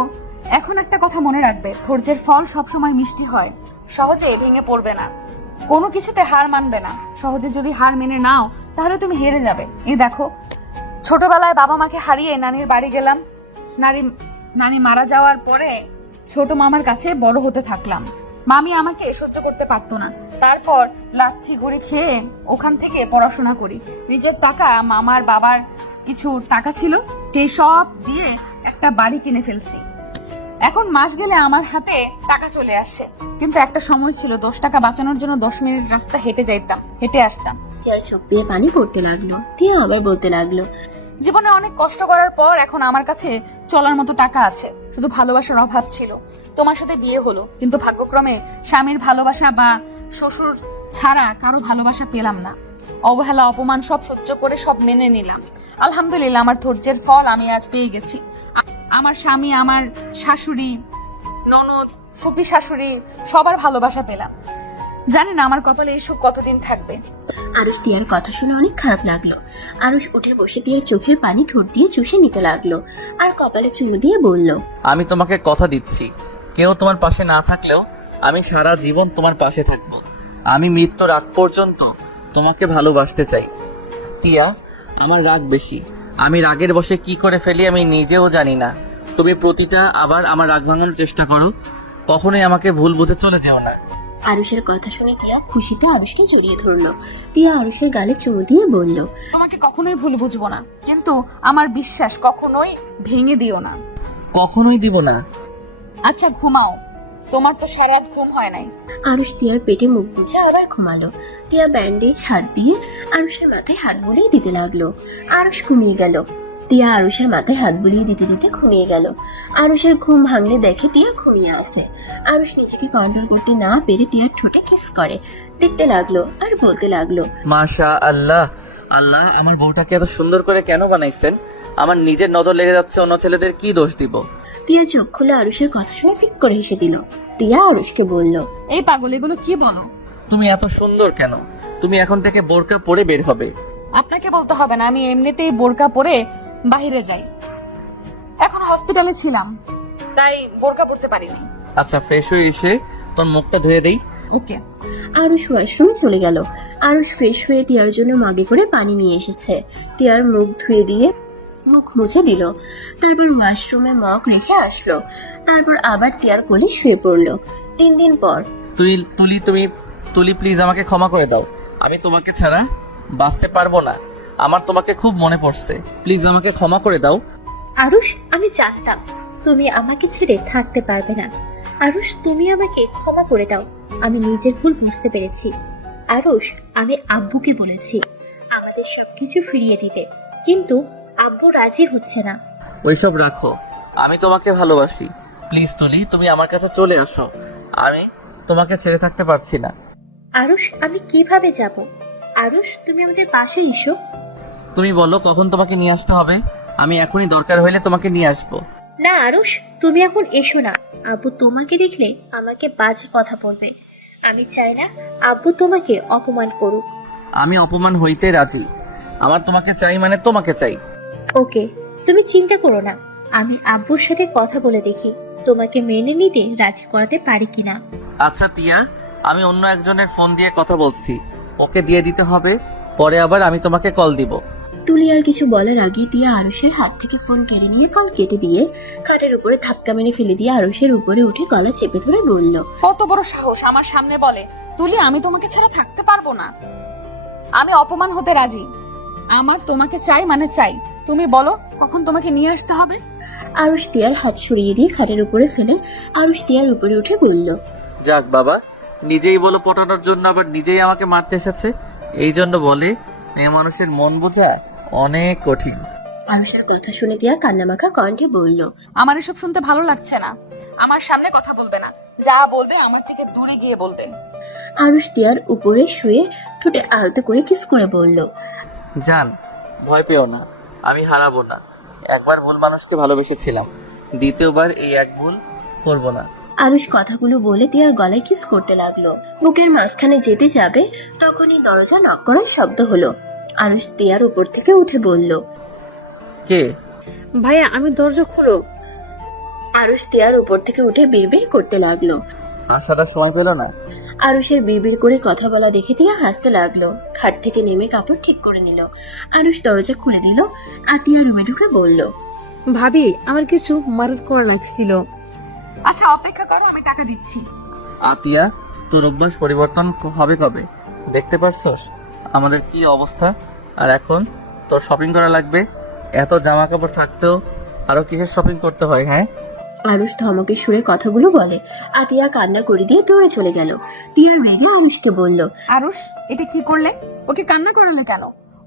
এখন একটা কথা মনে রাখবে, ধৈর্যের ফল সবসময় মিষ্টি হয়। সহজে ভেঙে পড়বে না, কোনো কিছুতে হার মানবে না। সহজে যদি হার মেনে নাও, তাহলে তুমি হেরে যাবে। এই দেখো, ছোটবেলায় বাবা মাকে হারিয়ে নানির বাড়ি গেলাম। নানি মারা যাওয়ার পরে ছোট মামার কাছে বড় হতে থাকলাম। মামি আমাকে সহ্য করতে পারতো না। তারপর লাথি ঘুরে খেয়ে ওখান থেকে পড়াশোনা করি। নিজের টাকা, মামার বাবার কিছু টাকা ছিল, সেই সব দিয়ে একটা বাড়ি কিনে ফেলছি। এখন মাস গেলে আমার হাতে টাকা চলে আসে, কিন্তু একটা সময় ছিল 10 টাকা বাঁচানোর জন্য 10 মিনিট রাস্তা হেঁটে আসতাম। তিয়ার চোখ দিয়ে পানি পড়তে লাগলো। তিয়া আবার বলতে লাগলো, জীবনে অনেক কষ্ট করার পর এখন আমার কাছে চলার মতো টাকা আছে, শুধু ভালোবাসার অভাব ছিল। তোমার সাথে বিয়ে হলো, কিন্তু ভাগ্যক্রমে স্বামীর ভালোবাসা বা শ্বশুর ছাড়া কারো ভালোবাসা পেলাম না। অবহেলা, অপমান সব সহ্য করে সব মেনে নিলাম। আলহামদুলিল্লাহ, আমার ধৈর্যের ফল আমি আজ পেয়ে গেছি। আমার স্বামী, আমার শাশুড়ি, ননদ, ফুপি শাশুড়ি সবার ভালোবাসা পেলাম। জানি না আমার কপালে এই সুখ কতদিন থাকবে। আরুষ তিয়ার কথা শুনে অনেক খারাপ লাগলো। আরুষ উঠে বসে তিয়ার চোখের পানি ঠোঁট দিয়ে চুষে নিতে লাগলো আর কপালে চুমু দিয়ে বলল, আমি তোমাকে কথা দিচ্ছি, কেউ তোমার পাশে না থাকলেও আমি সারা জীবন তোমার পাশে থাকবো। আমি মৃত্যুর আগ পর্যন্ত তোমাকে ভালোবাসতে চাই। তিয়া, আমার রাগ বেশি। আমি রাগের বশে কি করে ফেলি আমি নিজেও জানি না। তুমি প্রতিটা আবার আমার রাগ ভাঙানোর চেষ্টা করো, কখনোই আমাকে ভুল বুঝে চলে যেও না। আরুষের কথা শুনে তিয়া খুশিতে আরুষকে জড়িয়ে ধরলো। তিয়া আরুষের গালে চুমু দিয়ে বলল, তোমাকে কখনোই ভুল বুঝবো না, কিন্তু আমার বিশ্বাস কখনোই ভেঙে দিও না। কখনোই দিব না। আচ্ছা ঘুমাও, তোমার তো সারা রাত ঘুম হয় নাই। আরুষ তিয়ার পেটে মুখ বুঝে আবার ঘুমালো। তিয়া ব্যান্ডেজ হাত দিয়ে আরুষের মাথায় হাত বুলিয়ে দিতে লাগলো। আরুষ ঘুমিয়ে গেল। তিয়া আরুষের মাথায় হাত বুলিয়ে দিতে দিতে ঘুমিয়ে গেল। আরুষের ঘুম ভাঙলে দেখে তিয়া ঘুমিয়ে আসে। আরুষ নিজেকে কন্ট্রোল করতে না পেরে তিয়ার ঠোঁটে কিস করে, দেখতে লাগলো আর বলতে লাগলো, মাশা আল্লাহ, আল্লাহ আমার বউটাকে এত সুন্দর করে কেন বানাইছেন? আমার নিজের নজর লেগে যাচ্ছে, অন্য ছেলেদের কি দোষ দিব? তিয়া চোখ খুলে আরুষের কথা শুনে ফিক করে হেসে দিল। তিয়া আরুষকে বলল, এই পাগল, এগুলো কি বলো? তুমি এত সুন্দর কেন? তুমি এখন থেকে বোরকা পরে বের হবে। আপনাকে বলতে হবে না, আমি এমনিতেই বোরকা পরে বাইরে যাই। এখন হসপিটালে ছিলাম, তাই বোরকা পরতে পারিনি। আচ্ছা, ফ্রেশ হয়ে এসে তোর মুখটা ধুয়ে দেই। ওকে। আরুষ ওয়াশরুমে চলে গেল। আরুষ ফ্রেশ হয়ে তিয়ার জন্য মাগে করে পানি নিয়ে এসেছে। তিয়ার মুখ ধুয়ে দিয়ে মুখ মুছে দিল। তারপর ওয়াশরুমে মগ রেখে আসলো। তারপর আবার তিয়ার কোলে শুয়ে পড়লো। 3 দিন পর তুলি প্লিজ আমাকে ক্ষমা করে দাও। আমি তোমাকে ছাড়া বাঁচতে পারবো না। আমার তোমাকে খুব মনে পড়ছে, প্লিজ আমাকে ক্ষমা করে দাও। আরুষ, আমি জানতাম তুমি আমাকে ছেড়ে থাকতে পারবে না। আরুষ, তুমি আমাকে ক্ষমা করে দাও, আমি নিজের ভুল বুঝতে পেরেছি। আরুষ, আমি আব্বুকে বলেছি আমাদের সবকিছু ফিরিয়ে দিতে, কিন্তু আব্বু রাজি হচ্ছে না। ওইসব রাখো, আমি তোমাকে ভালোবাসি। প্লিজ তুলি, তুমি আমার কাছে চলে আসো। আমি তোমাকে ছেড়ে থাকতে পারছি না। আরুষ, আমি কিভাবে যাব? আরুষ, তুমি আমাদের পাশে এসো। তুমি বলো কখন তোমাকে নিয়ে আসতে হবে, আমি এখনই দরকার হলে তোমাকে নিয়ে আসবো। না আরুষ, তুমি এখন এসো না। আব্বু তোমাকে দেখলে আমাকে বাজে কথা বলবে। আমি চাই না আব্বু তোমাকে অপমান করুক। আমি অপমান হইতে রাজি। আমার তোমাকে চাই মানে তোমাকে চাই। ওকে, তুমি চিন্তা করো না, আমি আব্বুর সাথে কথা বলে দেখি তোমাকে মেনে নিতে রাজি করাতে পারি কিনা। আচ্ছা টিয়া, আমি অন্য একজনের ফোন দিয়ে কথা বলছি, ওকে দিয়ে দিতে হবে, পরে আবার আমি তোমাকে কল দিব। তুলি আর কিছু বলার আগে তিয়া আরুষের হাত থেকে ফোন কেড়ে নিয়ে কল কেটে দিয়ে খাটের উপরে ধাক্কা মেরে ফেলে দিয়ে আরুষের উপরে উঠে গলা চেপে ধরে বলল, কত বড় সাহস আমার সামনে বলে, তুলি আমি তোমাকে ছাড়া থাকতে পারবো না। আমি অপমান হতে রাজি। আমার তোমাকে চাই মানে চাই। তুমি বলো কখন তোমাকে নিয়ে আসতে হবে। আরুষ তিয়ার হাত সরিয়ে দিয়ে খাটের উপরে ফেলে আরুষ তিয়ার উপরে উঠে বলল, যাক বাবা, নিজেই বলো পটানোর জন্য আবার নিজেই আমাকে মারতে এসেছে। এই জন্য বলে মেয়ে মানুষের মন বোঝা অনেক কঠিন। আরুষের কথা শুনে তিয়া কান্নামাখা কণ্ঠে বলল, আমার এসব শুনতে ভালো লাগছে না। আমার সামনে কথা বলবে না, যা বলবে আমার থেকে দূরে গিয়ে বলবেন। আরুষ তিয়ার উপরে শুয়ে ঠোঁটে আলতো করে কিস করে বলল, জান, ভয় পেও না, আমি হারাবো না। একবার ভুল মানুষকে ভালোবেসেছিলাম, দ্বিতীয়বার এই এক ভুল করব না। আরুষ কথাগুলো বলে তিয়ার গলায় কিস করতে লাগলো। বুকের মাঝখানে যেতে যাবে তখনই দরজা নক করার শব্দ হলো। আরুষ তিয়ার উপর থেকে উঠে বলল, কে? ভাইয়া, আমি দরজা খুলো। আরুষ তিয়ার উপর থেকে উঠে বিড়বিড় করতে লাগলো। আসাটা সময় পেল না। আরুষের বিড়বিড় করে কথা বলা দেখে তিয়া হাসতে লাগলো। খাট থেকে নেমে কাপড় ঠিক করে নিল। আরুষ দরজা খুলে দিল। আতিয়া রুমে ঢুকে বলল, ভাবি, আমার কিছু মারাত করা লাগছিল। আচ্ছা অপেক্ষা করো, আমি টাকা দিচ্ছি। আতিয়া, তোর অভ্যাস পরিবর্তন হবে কবে? দেখতে পারছস আমাদের কি অবস্থা? আর এখন তোর শপিং করা লাগবে? এত জামা কাপড় থাকতেও আরো কিসের শপিং করতে হয়? হ্যাঁ, আরুষ ধমকের সুরে কথাগুলো বলে। আতিয়া কান্না করে দিয়ে দৌড়ে চলে গেল। তিয়া রেগে আরুষকে বলল, আরুষ, এটা কি করলে? ওকে কান্না করালে কেন?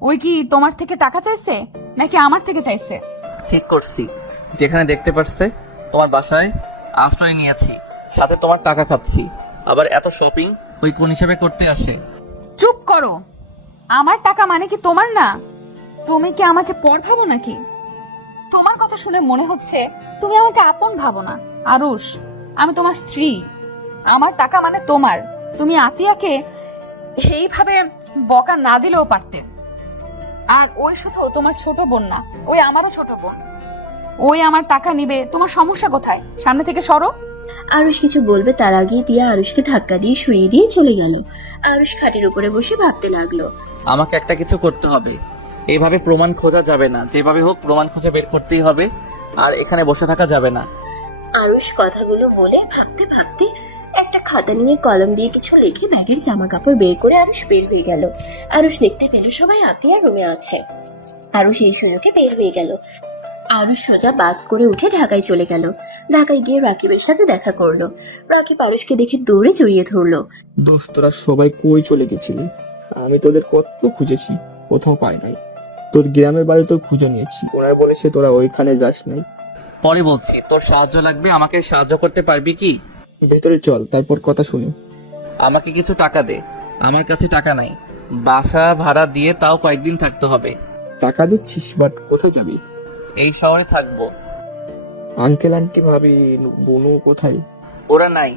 ওই কি তোমার থেকে টাকা চাইছে নাকি আমার থেকে চাইছে? ঠিক করছি। যেখানে দেখতে পারছে তোমার বাসায় আশ্রয় নিয়েছি, সাথে তোমার টাকা খাচ্ছি, আবার এত শপিং ওই কোন হিসেবে করতে আসে? চুপ করো। আমার টাকা মানে কি তোমার না? তুমি কি আমাকে পর ভাবো নাকি? তোমার কথা শুনে মনে হচ্ছে তুমি আমাকে আপন ভাবো না। আরুষ, আমি তোমার স্ত্রী, আমার টাকা মানে তোমার। তুমি আতিয়াকে এইভাবে বকা না দিলেও পারতে। আর ওই শুধু তোমার ছোট বোন না, ওই আমারও ছোট বোন। ওই আমার টাকা নিবে, তোমার সমস্যা কোথায়? সামনে থেকে সরো। আরুষ কিছু বলবে তার আগেই তিয়া আরুষকে ধাক্কা দিয়ে সরিয়ে দিয়ে চলে গেল। আরুষ খাটের উপরে বসে ভাবতে লাগলো। আমাকে একটা কিছু করতে হবে। এইভাবে প্রমাণ খোঁজা যাবে না, যেভাবে হোক প্রমাণ খুঁজে বের করতেই হবে। আর এখানে বসে থাকা যাবে না। আরুষ কথাগুলো বলে ভাবতে ভাবতে একটা খাতা নিয়ে কলম দিয়ে কিছু লিখে ব্যাগের জামা কাপড় বের করে আরুষ বের হয়ে গেল। আরুষ দেখতে পেল সবাই আতিয়া রুমে আছে। আরুষ এই সুযোগে বের হয়ে গেল। আরুষ সোজা বাস করে উঠে ঢাকায় চলে গেল। ঢাকায় গিয়ে রাকিবের সাথে দেখা করলো। রাকিব আরুষকে দেখে দৌড়ে জড়িয়ে ধরলো। দোস্ত, তোরা সবাই কই চলে গেছিলি? আমি তোদের কত খুঁজেছি, কোথাও পাই নাই। তোর গ্রামের বাড়িতেও খুঁজে নিয়েছি, ওরা বলেছে তোরা ওইখানে যাস নাই। পরে বলছি। তোর সাহায্য লাগবে, আমাকে সাহায্য করতে পারবি কি? ভেতরে চল, তারপর কথা শুনি। আমাকে কিছু টাকা দে। আমার কাছে টাকা নাই। বাসা ভাড়া দিয়ে তাও কয়েকদিন থাকতে হবে। টাকা দিচ্ছিস, বাট কোথায় যাবি? এই শহরে থাকবো। আঙ্কেল আন্টি ভাবি বোনু কোথায়? ওরা নাই,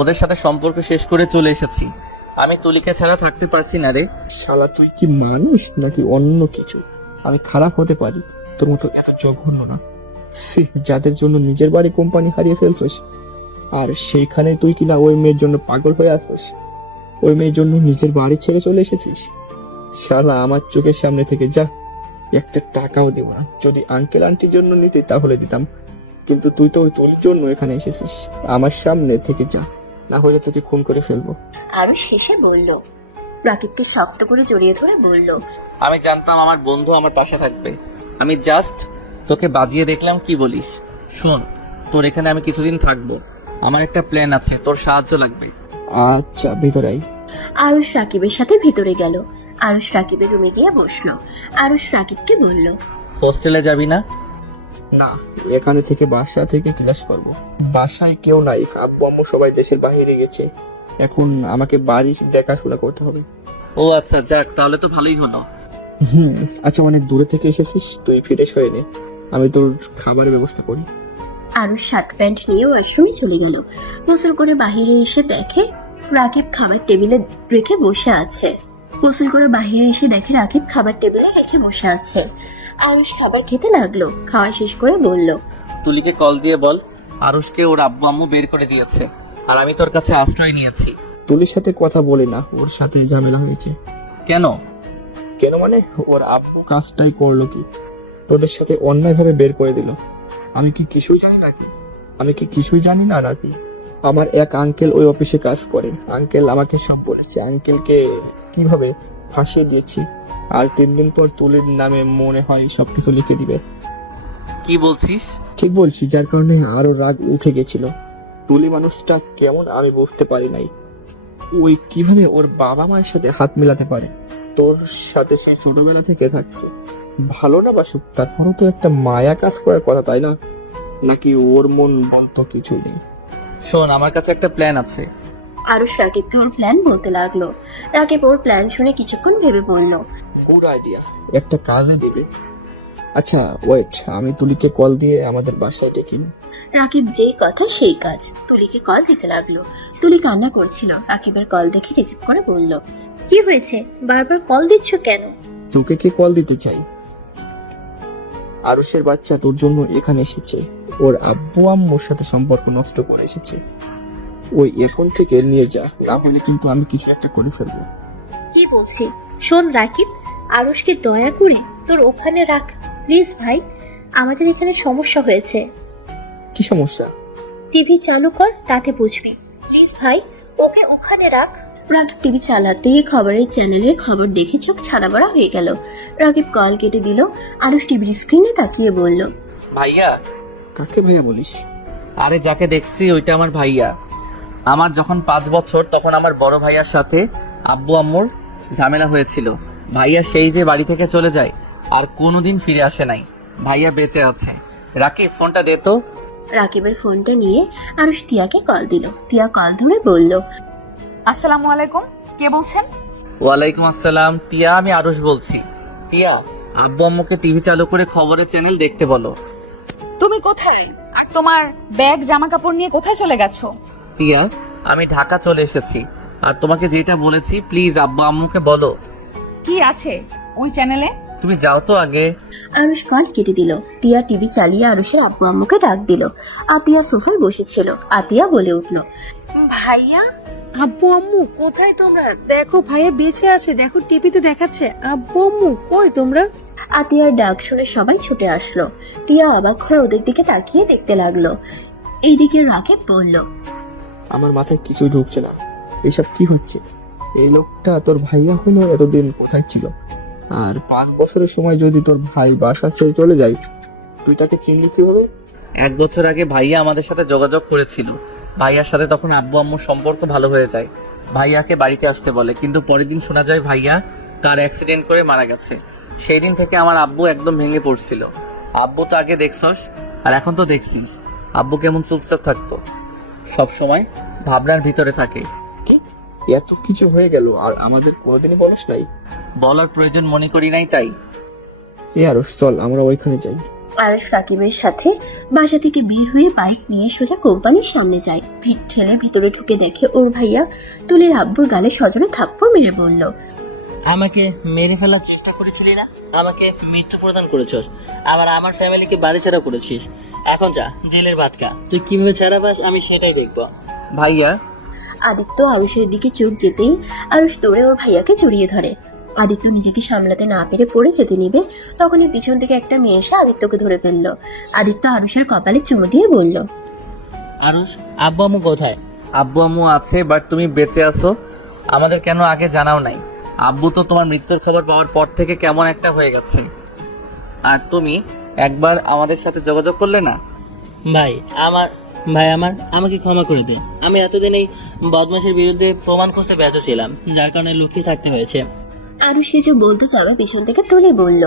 ওদের সাথে সম্পর্ক শেষ করে চলে এসেছি। আমি তুলিকে ছাড়া থাকতে পারছি না রে। শালা, তুই কি মানুষ নাকি অন্য কিছু? আমি খারাপ হতে পারি, তোর মতো এত জঘন্য না। সে যাদের জন্য নিজের বাড়ি কোম্পানি হারিয়ে ফেলছিস, আর সেইখানে তুই কিনা ওই মেয়ের জন্য পাগল হয়ে আসছিস। ওই মেয়ের জন্য নিজের বাড়ি ছেড়ে চলে এসেছিস। শালা, আমার চোখের সামনে থেকে যা, একটা টাকাও দেব না। যদি আঙ্কেল আন্টির জন্য নিতে তাহলে দিতাম, কিন্তু তুই তো ওই তুলির জন্য এখানে এসেছিস। আমার সামনে থেকে যা, না হলে তোকে খুন করে ফেলবো। আরুষ শেষে বলল। রাকিবকে শক্ত করে জড়িয়ে ধরে বলল, আমি জানতাম আমার বন্ধু আমার পাশে থাকবে। আমি জাস্ট তোকে বাজিয়ে দেখলাম, কি বলিস? শোন, তোর এখানে আমি কিছুদিন থাকবো। আমার একটা প্ল্যান আছে, তোর সাহায্য লাগবে। আচ্ছা, ভিতরে আই। আরুষ রাকিবের সাথে ভিতরে গেল। আরুষ রাকিবের রুমে গিয়ে বসলো। আরুষ রাকিবকে বলল, হোস্টেলে যাবি না? না, এখানে থেকে বাসা থেকে ক্লাস করবো। বাসায় কেউ নাই, আব্বু আম্মু সবাই দেশের বাইরে গেছে। এখন আমাকে বাড়ি দেখাশোনা করতে হবে। ও আচ্ছা, যাক, তাহলে তো ভালোই হলো। আচ্ছা, অনেক দূরে থেকে এসেছিস, তুই ফ্রেশ হয়ে নে, আমি তোর খাবারের ব্যবস্থা করি। আরুষ শার্ট প্যান্ট নিয়ে ওয়াশরুমে চলে গেল। গোসল করে বাহিরে এসে দেখে রাকিব খাবার টেবিলে রেখে বসে আছে। আরুষ খাবার খেতে লাগলো। খাওয়া শেষ করে বলল, তুলিকে কল দিয়ে বল আরুষকে ওর আব্বু আম্মু বের করে দিয়েছে, আর আমি তোর কাছে আশ্রয় নিয়েছি। তুলির সাথে কথা বলি না, ওর সাথে ঝামেলা হয়েছে। কেন? কেন মানে, ওর আব্বু কাজটাই করলো কি, তোদের সাথে অন্যায়ভাবে বের করে দিল। আমি কি কিছুই জানি না নাকি? আমার এক আঙ্কেল ওই অফিসে কাজ করে। আঙ্কেল আমাকে সব বলেছে। আঙ্কেলকে কিভাবে ফাঁসিয়ে দিয়েছি, আর 3 দিন পর তুলির নামে মনে হয় সবকিছু লিখে দিবে। কি বলছিস? ঠিক বলছি, যার কারণে আরো রাগ উঠে গেছিল। তুলি মানুষটা কেমন আমি বুঝতে পারি নাই। ওই কিভাবে ওর বাবা মায়ের সাথে হাত মেলাতে পারে? তোর সাথে সে ছোটবেলা থেকে থাকছে, ভালো না বাসুক, তারপরও তো একটা মায়া কাজ করার কথা, তাই না? নাকি ওর মন বলতো কিছু নেই? শোন, আমার কাছে একটা প্ল্যান আছে। আরুষ রাকিবকে ওর প্ল্যান বলতে লাগলো। রাকিব ওর প্ল্যান শুনে কিছুক্ষণ ভেবে বলল, গুড আইডিয়া, একটা কাজে দেবে। আচ্ছা ওয়েট, আমি তুলিকে কল দিয়ে আমাদের বাসায় ডেকে নিই। রাকিব যেই কথা সেই কাজ। তুলিকে কল দিতে লাগলো। তুলি কান্না করছিল। রাকিবের কল দেখে রিসিভ করে বলল, কি হয়েছে, বারবার কল দিচ্ছ কেন? তোকে কে কল দিতে চাই? আরুষের বাচ্চা তোর জন্য এখানে এসেছে। ওর আব্বু আম্মুর সাথে সম্পর্ক নষ্ট করে এসেছে। ওই এখন থেকে নিয়ে যা, না হলে কিন্তু আমি কিছু একটা করে ফেলবো। কি বলছি, শোন রাকিব, আরুষকে দয়া করে তোর ওখানে রাখ প্লিজ ভাই, আমাদের এখানে সমস্যা হয়েছে। কি সমস্যা? টিভি চালু কর, তাতে বুঝবি। প্লিজ ভাই, ওকে ওখানে রাখ। রাকিব টিভি চালাতেই খবরের চ্যানেলে খবর দেখে চোখ ছাড়াবড়া হয়ে গেল। রাকিব কল কেটে দিল। আরুষ টিভির স্ক্রিনে তাকিয়ে বলল, ভাইয়া? কাকে ভাইয়া বলিস? আরে যাকে দেখছি ওইটা আমার ভাইয়া। আমার যখন 5 বছর তখন আমার বড় ভাইয়ার সাথে আব্বু আম্মুর ঝামেলা হয়েছিল। ভাইয়া সেই যে বাড়ি থেকে চলে যায় আর কোনোদিন ফিরে আসে নাই। ভাইয়া বেঁচে আছে। রাকিব, ফোনটা দে তো। রাকিবের ফোনটা নিয়ে আরুষ তিয়াকে কল দিল। তিয়া কল ধরে বলল, আসসালামু আলাইকুম, কে বলছেন? ওয়ালাইকুম আসসালাম। টিয়া, আমি আরুষ বলছি। টিয়া, আব্বু আম্মুকে টিভি চালু করে খবরের চ্যানেল দেখতে বলো। তুমি কোথায়? আর তোমার ব্যাগ জামা কাপড় নিয়ে কোথায় চলে গেছো? টিয়া, আমি ঢাকা চলে এসেছি। আর তোমাকে যেটা বলেছি প্লিজ আব্বু আম্মুকে বলো। কি আছে ওই চ্যানেলে? তুমি যাও তো আগে। আরুষ কল কেটে দিল। তিয়া টিভি চালিয়ে আরুষের আব্বু আম্মুকে ডাক দিল। আতিয়া সোফায় বসেছিল। আতিয়া বলে উঠল, ভাইয়া, আব্বু আম্মু কোথায় তোমরা? দেখো ভাইয়া বেঁচে আছে, দেখো টিভিতে দেখাচ্ছে। আব্বু আম্মু কই তোমরা? আতিয়ার ডাক শুনে সবাই ছুটে আসলো। তিয়া অবাক হয়ে ওদের দিকে তাকিয়ে দেখতে লাগলো। এইদিকে রাকিব বলল, আমার মাথায় কিছুই ঢুকছে না। এসব কি হচ্ছে? এই লোকটা তোর ভাইয়া হলো, এতদিন কোথায় ছিল? আর 5 বছরের সময় যদি তোর ভাই বাসা ছেড়ে চলে যায়, তুই তাকে চিনলি কিভাবে? 1 বছর আগে ভাইয়া আমাদের সাথে যোগাযোগ করেছিল। ভাইয়ার সাথে তখন আব্বু আম্মুর সম্পর্ক ভালো হয়ে যায়। ভাইয়াকে বাড়িতে আসতে বলে, কিন্তু পরের দিন শোনা যায় ভাইয়া কার অ্যাক্সিডেন্ট করে মারা গেছে। সেই দিন থেকে আমার আব্বু একদম ভেঙে পড়ছিল। আব্বু তো আগে দেখছস আর এখন তো দেখছিস। আব্বু কেমন চুপচাপ থাকতো, সব সময় ভাবনার ভিতরে থাকে। এত কিছু হয়ে গেল আর আমাদের কোনোদিনই বলস নাই? বলার প্রয়োজন মনে করি নাই তাই। আরুষ, চল আমরা ওইখানে যাই। আরুষ রাকিবের সাথে বাসা থেকে বের হয়ে বাইক নিয়ে সোজা কোম্পানির সামনে যায়। ভিড় ঠেলে ভিতরে ঢুকে দেখে ওর ভাইয়া তুলির আব্বুর গালে সজোরে থাপ্পড় মেরে বলল, আমাকে মেরে ফেলার চেষ্টা করেছিলি না? আমাকে মৃত্যু প্রদান করেছস, আবার আমার ফ্যামিলিকে বাড়ি ছাড়া করেছিস। এখন যা, জেলের ভাত খা। তুই কিভাবে ছাড়া পাস আমি সেটাই দেখবো। ভাইয়া? আদিত্য আরুষের দিকে চোখ যেতেই আরুষ দৌড়ে ওর ভাইয়াকে জড়িয়ে ধরে। আদিত্য নিজেকে সামলাতে না পেরে পড়ে যেতে নিবে, তখনই পিছন থেকে একটা মেয়ে এসে আদিত্যকে ধরে ফেললো। আদিত্য আরুষের কপালে চুমু দিয়ে বলল, আরুষ, আব্বু আম্মু কোথায়? আব্বু আম্মু আছে, বাট তুমি বেঁচে আছো আমাদের কেন আগে জানাও নাই? আব্বু তো তোমার মৃত্যুর খবর পাওয়ার পর থেকে কেমন একটা হয়ে গেছে। আর তুমি একবার আমাদের সাথে যোগাযোগ করলে না? ভাই আমার আমাকে ক্ষমা করে দে। আমি এতদিন এই বদমাশের বিরুদ্ধে প্রমাণ করতে ব্যর্থ ছিলাম, যার কারণে লুকিয়ে থাকতে হয়েছে। আরুষ কিছু বলতে যাবে পিছন থেকে তুলে বলল,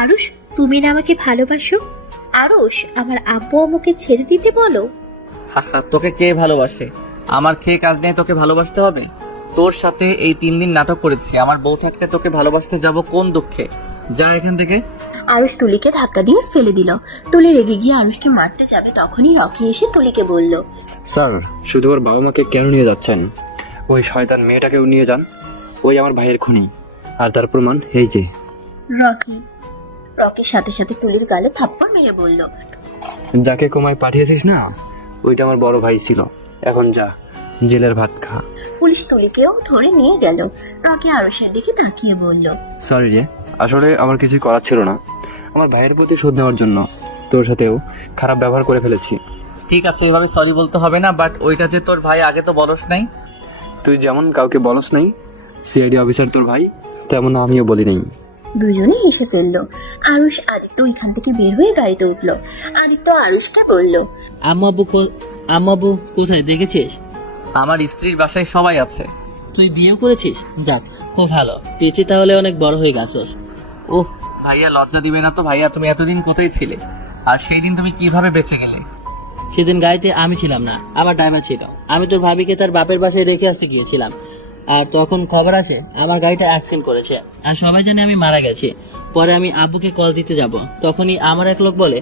আরুষ, তুমি না আমাকে ভালোবাসো? আরুষ, আমার আব্বু আম্মুকে ছেড়ে দিতে বলো। হাহা, তোকে কে ভালোবাসে? আমার খেয়ে কাজ নেই তোকে ভালোবাসতে হবে? তোর সাথে এই 3 দিন নাটক করেছি। আমার বউ থাকতে তোকে ভালোবাসতে যাব কোন দুঃখে? যা এখান থেকে। আরুষ তুলিকে ধাক্কা দিয়ে ফেলে দিল। তুলি রেগে গিয়ে আরুষকে মারতে যাবে, তখনই রকি এসে তুলিকে বলল, স্যার, শুধু ওর বাবা মাকে কেন নিয়ে যাচ্ছেন? ওই শয়তান মেয়েটাকেও নিয়ে যান। ওই আমার ভাইয়ের খুনি, আর তার প্রমাণ এই যে। রকির সাথে সাথে তুলির গালে থাপ্পড় মেরে বলল, যাকে কোমায় পাঠিয়েছিস না, ওইটা আমার বড় ভাই ছিল। এখন যা, জেলের ভাত খা। পুলিশ তুলিকেও ধরে নিয়ে গেল। রকি আরুষের দিকে তাকিয়ে বলল, সরি রে, আসলে আমার কিছু করার ছিল না। আমার ভাইয়ের প্রতি শোধ নেওয়ার জন্য তোর সাথেও খারাপ ব্যবহার করে ফেলেছি। ঠিক আছে, এভাবে সরি বলতে হবে না, বাট ওইটা যে তোর ভাই আগে তো বলস নাই। তুই যেমন কাউকে বলস নাই সিআইডি অফিসার তোর ভাই, তেমন আমিও বলি নাই। দুজনে হেসে ফেললো। আরুষ আদিত্য ওইখান থেকে বের হয়ে গাড়িতে উঠলো। আদিত্য আরুষকে বলল, আম্মু আব্বু কোথায় দেখেছিস? আমার স্ত্রীর বাসায় সবাই আছে। তুই বিয়ে করেছিস? যাক, খুব ভালো। পেঁচে তাহলে অনেক বড় হয়ে গেছস। ওহ ভাইয়া, লজ্জা দিবে না তো? ভাইয়া, তুমি এতদিন কোথায় ছিলে? আর সেই দিন তুমি কিভাবে বেঁচে গেলে? সেদিন গাড়িতে আমি ছিলাম না, আমার ড্রাইভার ছিল। আমি তোর ভাবিকে তার বাপের বাসায় রেখে আসতে গিয়েছিলাম, আর তখন খবর আসে আমার গাড়িটা অ্যাক্সিডেন্ট করেছে, আর সবাই জানে আমি মারা গেছি। পরে আমি আব্বুকে কল দিতে যাব, তখনই আমার এক লোক বলে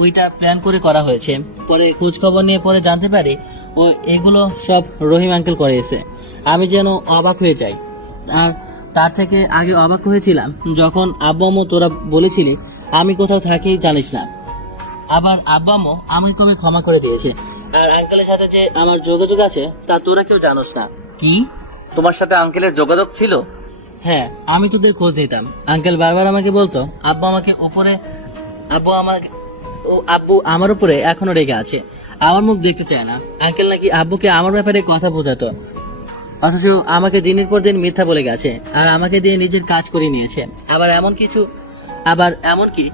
ওইটা প্ল্যান করে করা হয়েছে। পরে খোঁজ খবর নিয়ে পরে জানতে পারি ও এগুলো সব রহিম আঙ্কেল করেছে। আমি যেন অবাক হয়ে যাই। আর তার থেকে আগে অবাক হয়েছিলাম যখন আব্বু আম্মু তোরা বলেছিলি আমি কোথাও থাকি জানিস না। আবার আব্বু আম্মু আমাকে কবে ক্ষমা করে দিয়েছে। আর আঙ্কেলের সাথে যে আমার যোগাযোগ আছে তা তোরা কেউ জানোস না। কি, তোমার সাথে আঙ্কেলের যোগাযোগ ছিল? হ্যাঁ, আমি তোদের খোঁজ দিতাম। আঙ্কেল বারবার আমাকে বলতো আব্বু আমার উপরে এখনো রেগে আছে। আমার মুখ দেখতে চায় না। আঙ্কেল নাকি আব্বুকে আমার ব্যাপারে কথা বোঝাতো, অথচ আমাকে দিনের পর দিন মিথ্যা বলে গেছে আর আমাকে দিয়ে নিজের কাজ করে নিয়েছে। আবার এমনকি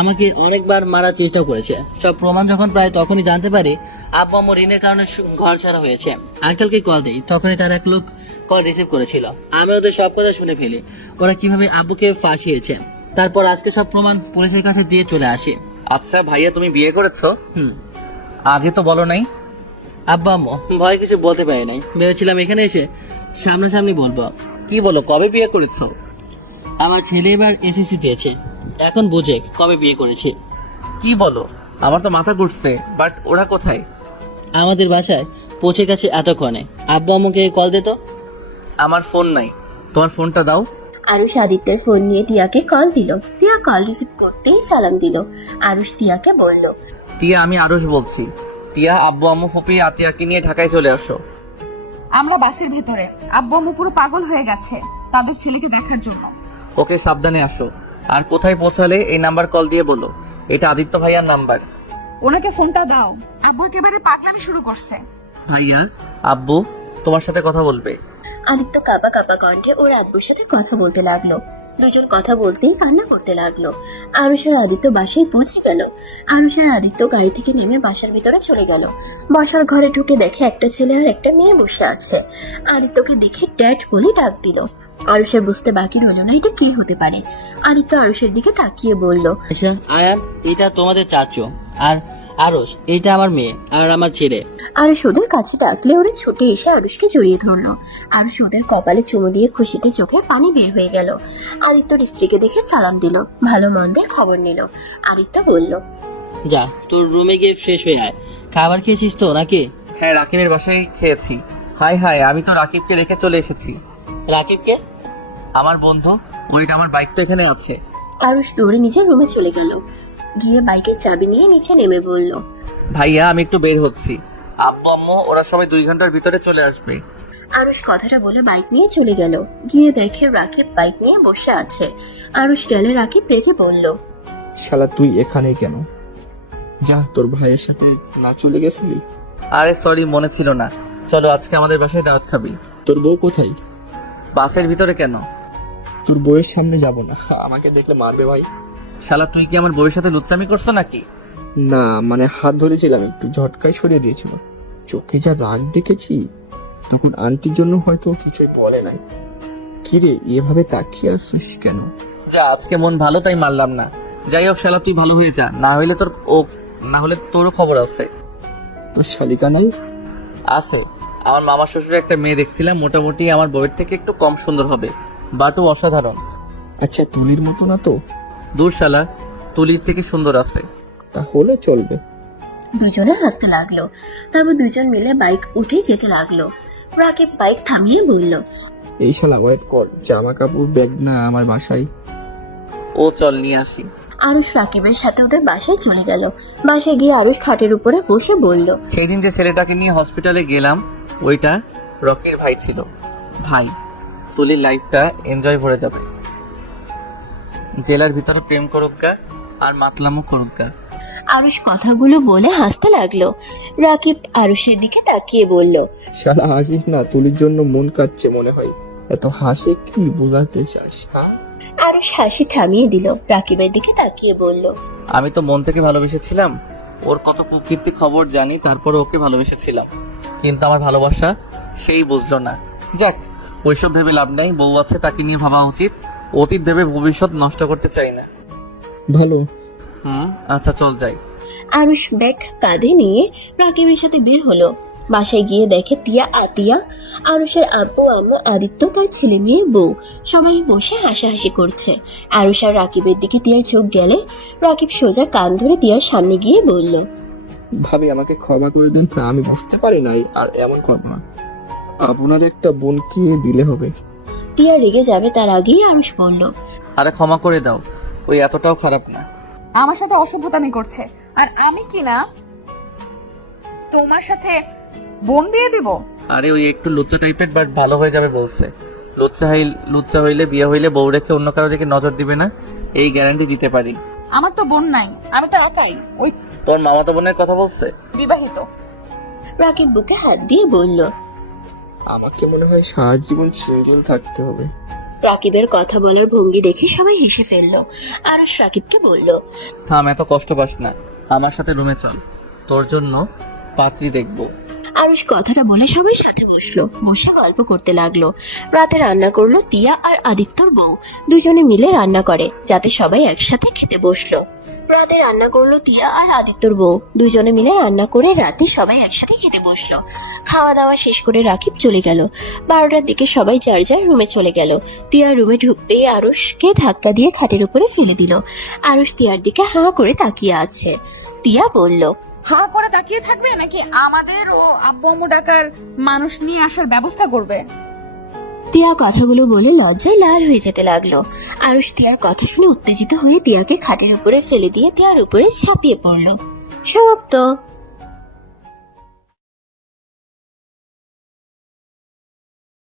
আমাকে অনেকবার মারার চেষ্টাও করেছে। সব প্রমাণ যখন প্রায় তখনই জানতে পারি আব্বু আম্মু ঋণের কারণে ঘর ছাড়া হয়েছে, আঙ্কেলকে কল দেই, তখনই তার এক লোক কল রিসিভ করেছিল। আমি ওদের সব কথা শুনে ফেলি, ওরা কিভাবে আব্বুকে ফাঁসিয়েছে। তারপর আজকে সব প্রমাণ পুলিশের কাছে দিয়ে চলে আসে। আচ্ছা ভাইয়া, তুমি বিয়ে করেছো? হুম। আগে তো বলো নাই। আব্বা আম্মু ভয় কিছু বলতে পারি নাই, ভেবেছিলাম এখানে এসে সামনাসামনি বলবো। কি বলো, কবে বিয়ে করেছো? আমার ছেলে এবার এসএসসি দিয়েছে, এখন বুঝে কবে বিয়ে করেছে। কি বলো, আমার তো মাথা ঘুরছে। বাট ওরা কোথায়? আমাদের বাসায় পৌঁছে গেছে এতক্ষণে। আব্বু আম্মুকে কল দে তো। আমার ফোন নাই, তোমার ফোনটা দাও। আরুষ আদিত্যের ফোন নিয়ে টিয়াকে কল দিল। টিয়া কল রিসিভ করতেই সালাম দিল। আরুষ টিয়াকে বলল, টিয়া, আমি আরুষ বলছি। টিয়া, আব্বু আম্মু ফুপি আতিয়াকে নিয়ে ঢাকায় চলে আসো। আমরা বাসের ভেতরে, আব্বু আম্মু পুরো পাগল হয়ে গেছে তাদের ছেলেকে দেখার জন্য। ওকে, সাবধানে আসো। আর কোথায় পৌঁছালে এই নাম্বার কল দিয়ে বলো এটা আদিত্য ভাইয়ার নাম্বার। ওনাকে ফোনটা দাও, আব্বু একেবারে পাগলামি শুরু করছে। ভাইয়া, আব্বু তোমার সাথে কথা বলবে। আদিত্য কাঁপা কাঁপা কণ্ঠে ওর আব্বুর সাথে কথা বলতে লাগলো। দুজন কথা বলতেই কান্না করতে লাগলো। আরুষ আর আদিত্য বাসায় পৌঁছে গেল। আরুষ আর আদিত্য গাড়ি থেকে নেমে বাসার ভিতরে চলে গেল। বাসার ঘরে ঢুকে দেখে একটা ছেলে আর একটা মেয়ে বসে আছে। আদিত্যকে দেখে ড্যাড বলে ডাক দিল। আরুষের বুঝতে বাকি রইল না এটা কে হতে পারে। আদিত্য আরুষের দিকে তাকিয়ে বলল, আচ্ছা আয়ান, এটা তোমাদের চাচু, আর আরুষ এটা আমার মেয়ে আর আমার ছেলে। আরুষ ওদের কাছে ডাকলে ওরা ছুটে এসে আরুষকে জড়িয়ে ধরলো। আরুষ ওদের কপালে চুমু দিয়ে খুশিতে চোখে পানি বের হয়ে গেল। আদিত্যর স্ত্রীকে দেখে সালাম দিল, ভালো মন্দের খবর নিল। আদিত্য বলল, যা তোর রুমে গিয়ে ফ্রেশ হয়ে আয়। খাবার খেয়েছিস তো নাকি? হ্যাঁ, রাকিবের বাসায় খেয়েছি। হাই হাই, আমি তো রাকিবকে রেখে চলে এসেছি। রাকিবকে? আমার বন্ধু, ওইটা আমার বাইক তো এখানে আছে। আরুষ দৌড়ে নিজের রুমে চলে গেল। গিয়ে বাইকের চাবি নিয়ে নিচে নেমে বলল, ভাইয়া, আমি একটু বের হচ্ছি। আব্বু আম্মু ওরা সবাই 2 ঘন্টার ভিতরে চলে আসবে। আরুষ কথাটা বলে বাইক নিয়ে চলে গেল। গিয়ে দেখে রাকিব বাইক নিয়ে বসে আছে। আরুষ গেলে রাকিব রেগে বলল, শালা তুই এখানে কেন? যা, তোর ভাইয়ের সাথে না চলে গেছিলি? আরে সরি, মনে ছিল না। চলো আজকে আমাদের বাসায় দাওয়াত খাবি। তোর বউ কোথায়? বাসের ভিতরে কেন? তোর বউয়ের সামনে যাব না, আমাকে দেখলে মারবে ভাই। শালা, তুই কি আমার বউয়ের সাথে লুচ্চামি করছো নাকি? না মানে হাত ধরেছিলাম, একটু ঝটকায় সরিয়ে দিয়েছিল। চোখে যা রাগ দেখেছি, তখন আন্টির জন্য হয়তো কিছুই বলে নাই। কিরে, এভাবে তাকিয়ে আসছিস কেন? যা, আজকে মন ভালো তাই মারলাম না। যাই হোক শালা, তুই ভালো হয়ে যা, না হলে তোরও খবর আছে। তোর শালিকা নাই? আছে। আমার মামার শ্বশুরের একটা মেয়ে দেখছিলাম, মোটামুটি আমার বউয়ের থেকে একটু কম সুন্দর হবে, বাট ও অসাধারণ। আচ্ছা, তুলির মতো না তো? দূর শালা, তুলির থেকে সুন্দর আছে। তাহলে চলবে। দুজনে হাসতে লাগলো। তারপর দুজন মিলে বাইক উঠে যেতে লাগলো। রাকিব বাইক থামিয়ে বলল, এই শালা ওয়েট কর, জামা কাপড় ব্যাগ না আমার বাসায়। ও চল নিয়ে আসি। আরুষ রাকিবের সাথে ওদের বাসায় চলে গেল। বাসায় গিয়ে আরুষ খাটের উপরে বসে বলল, সেই দিন যে ছেলেটাকে নিয়ে হসপিটালে গেলাম, ওইটা রকির ভাই ছিল। ভাই, তুলির লাইফটা এনজয় ভরে যাবে। জেলার ভিতরে প্রেম করুকা আর মাতলামও করুকা। আরুষ কথাগুলো বলে হাসতে লাগলো। রাকিব আরুষের দিকে তাকিয়ে বলল, শালা হাসিস না, তুলির জন্য মন কাটছে মনে হয়। এত হাসে কি বোঝাতে চাস? হ্যাঁ, আরুষ হাসি থামিয়ে দিল। রাকিবের দিকে তাকিয়ে বলল, আমি তো মন থেকে ভালোবেসেছিলাম। ওর কত প্রকৃতি খবর জানি, তারপরে ওকে ভালোবেসেছিলাম। কিন্তু আমার ভালোবাসা সেই বুঝলো না। যাক, ওইসব ভেবে লাভ নাই। বউ আছে, তাকে নিয়ে ভাবা উচিত। অতীত ভেবে ভবিষ্যৎ নষ্ট করতে চাই না। ভালো। আচ্ছা চল যাই। আরুষ ব্যাগ কাঁধে নিয়ে রাকিবের সাথে বের হলো। বাসায় গিয়ে দেখে টিয়া, আতিয়া, আরুষের আব্বু আম্মু, আদিত্য, তার ছেলে মেয়ে, বউ সবাই বসে হাসাহাসি করছে। আরুষ আর রাকিবের দিকে টিয়ার চোখ গেলে রাকিব সোজা কান ধরে টিয়ার সামনে গিয়ে বলল, ভাবি আমাকে ক্ষমা করে দিন, আমি বুঝতে পারি নাই, আর এমন করবো না। আপনার একটা বোনকে দিলে হবে। টিয়া রেগে যাবে তার আগেই আরুষ বলল, আরে ক্ষমা করে দাও, ওই এতটাও খারাপ না। আমার সাথে অসভ্যতামি করছে, আর আমি কি না তোমার সাথে বোন দিয়ে দিব? আরে ওই একটু লুচ্চা টাইপের, বাট ভালো হয়ে যাবে বলছে। লুচ্চা হইলে বিয়ে হইলে বউ রেখে অন্য কারো দিকে নজর দিবে না, এই গ্যারান্টি দিতে পারি। আমার তো বোন নাই, আমি তো একাই, ওই তোর মামাতো বোনের কথা বলছে? বিবাহিত। রাকিব বুকে হাত দিয়ে বলল। আমাকে মনে হয় সারা জীবন সিঙ্গেল থাকতে হবে। রাকিবের কথা বলার ভঙ্গি দেখে সবাই হেসে ফেললো। আরুষ রাকিবকে বলল। থাম, এত কষ্ট পাস না, আমার সাথে রুমে চল, তোর জন্য পাত্রী দেখবো। আরুষ কথাটা বলে সবাই সাথে বসলো, বসে গল্প করতে লাগলো। রাতে রান্না করলো তিয়া আর আদিত্যর বউ, দুজনে মিলে রান্না করে যাতে সবাই একসাথে খেতে বসলো। রাতে রান্না করলো তিয়া আর আদিত্যর বউ, দুজনে মিলে রান্না করে রাতে সবাই একসাথে খেতে বসলো। খাওয়া দাওয়া শেষ করে রাকিব চলে গেল। 12টার দিকে সবাই যার যার রুমে চলে গেল। তিয়া রুমে ঢুকতেই আরুষকে ধাক্কা দিয়ে খাটের উপরে ফেলে দিল। আরুষ তিয়ার দিকে হাঁ করে তাকিয়ে আছে। তিয়া বলল। হা করে তাকিয়ে থাকবে নাকি আমাদের ও আব্বু আম্মু ডাকার মানুষ নিয়ে আসার ব্যবস্থা করবে? তিয়া কথাগুলো বলে লজ্জায় লাল হয়ে যেতে লাগলো। আরুষ তিয়ার কথা শুনে উত্তেজিত হয়ে তিয়াকে খাটের উপরে ফেলে দিয়ে তিয়ার উপরে ঝাঁপিয়ে পড়লো। সমাপ্ত।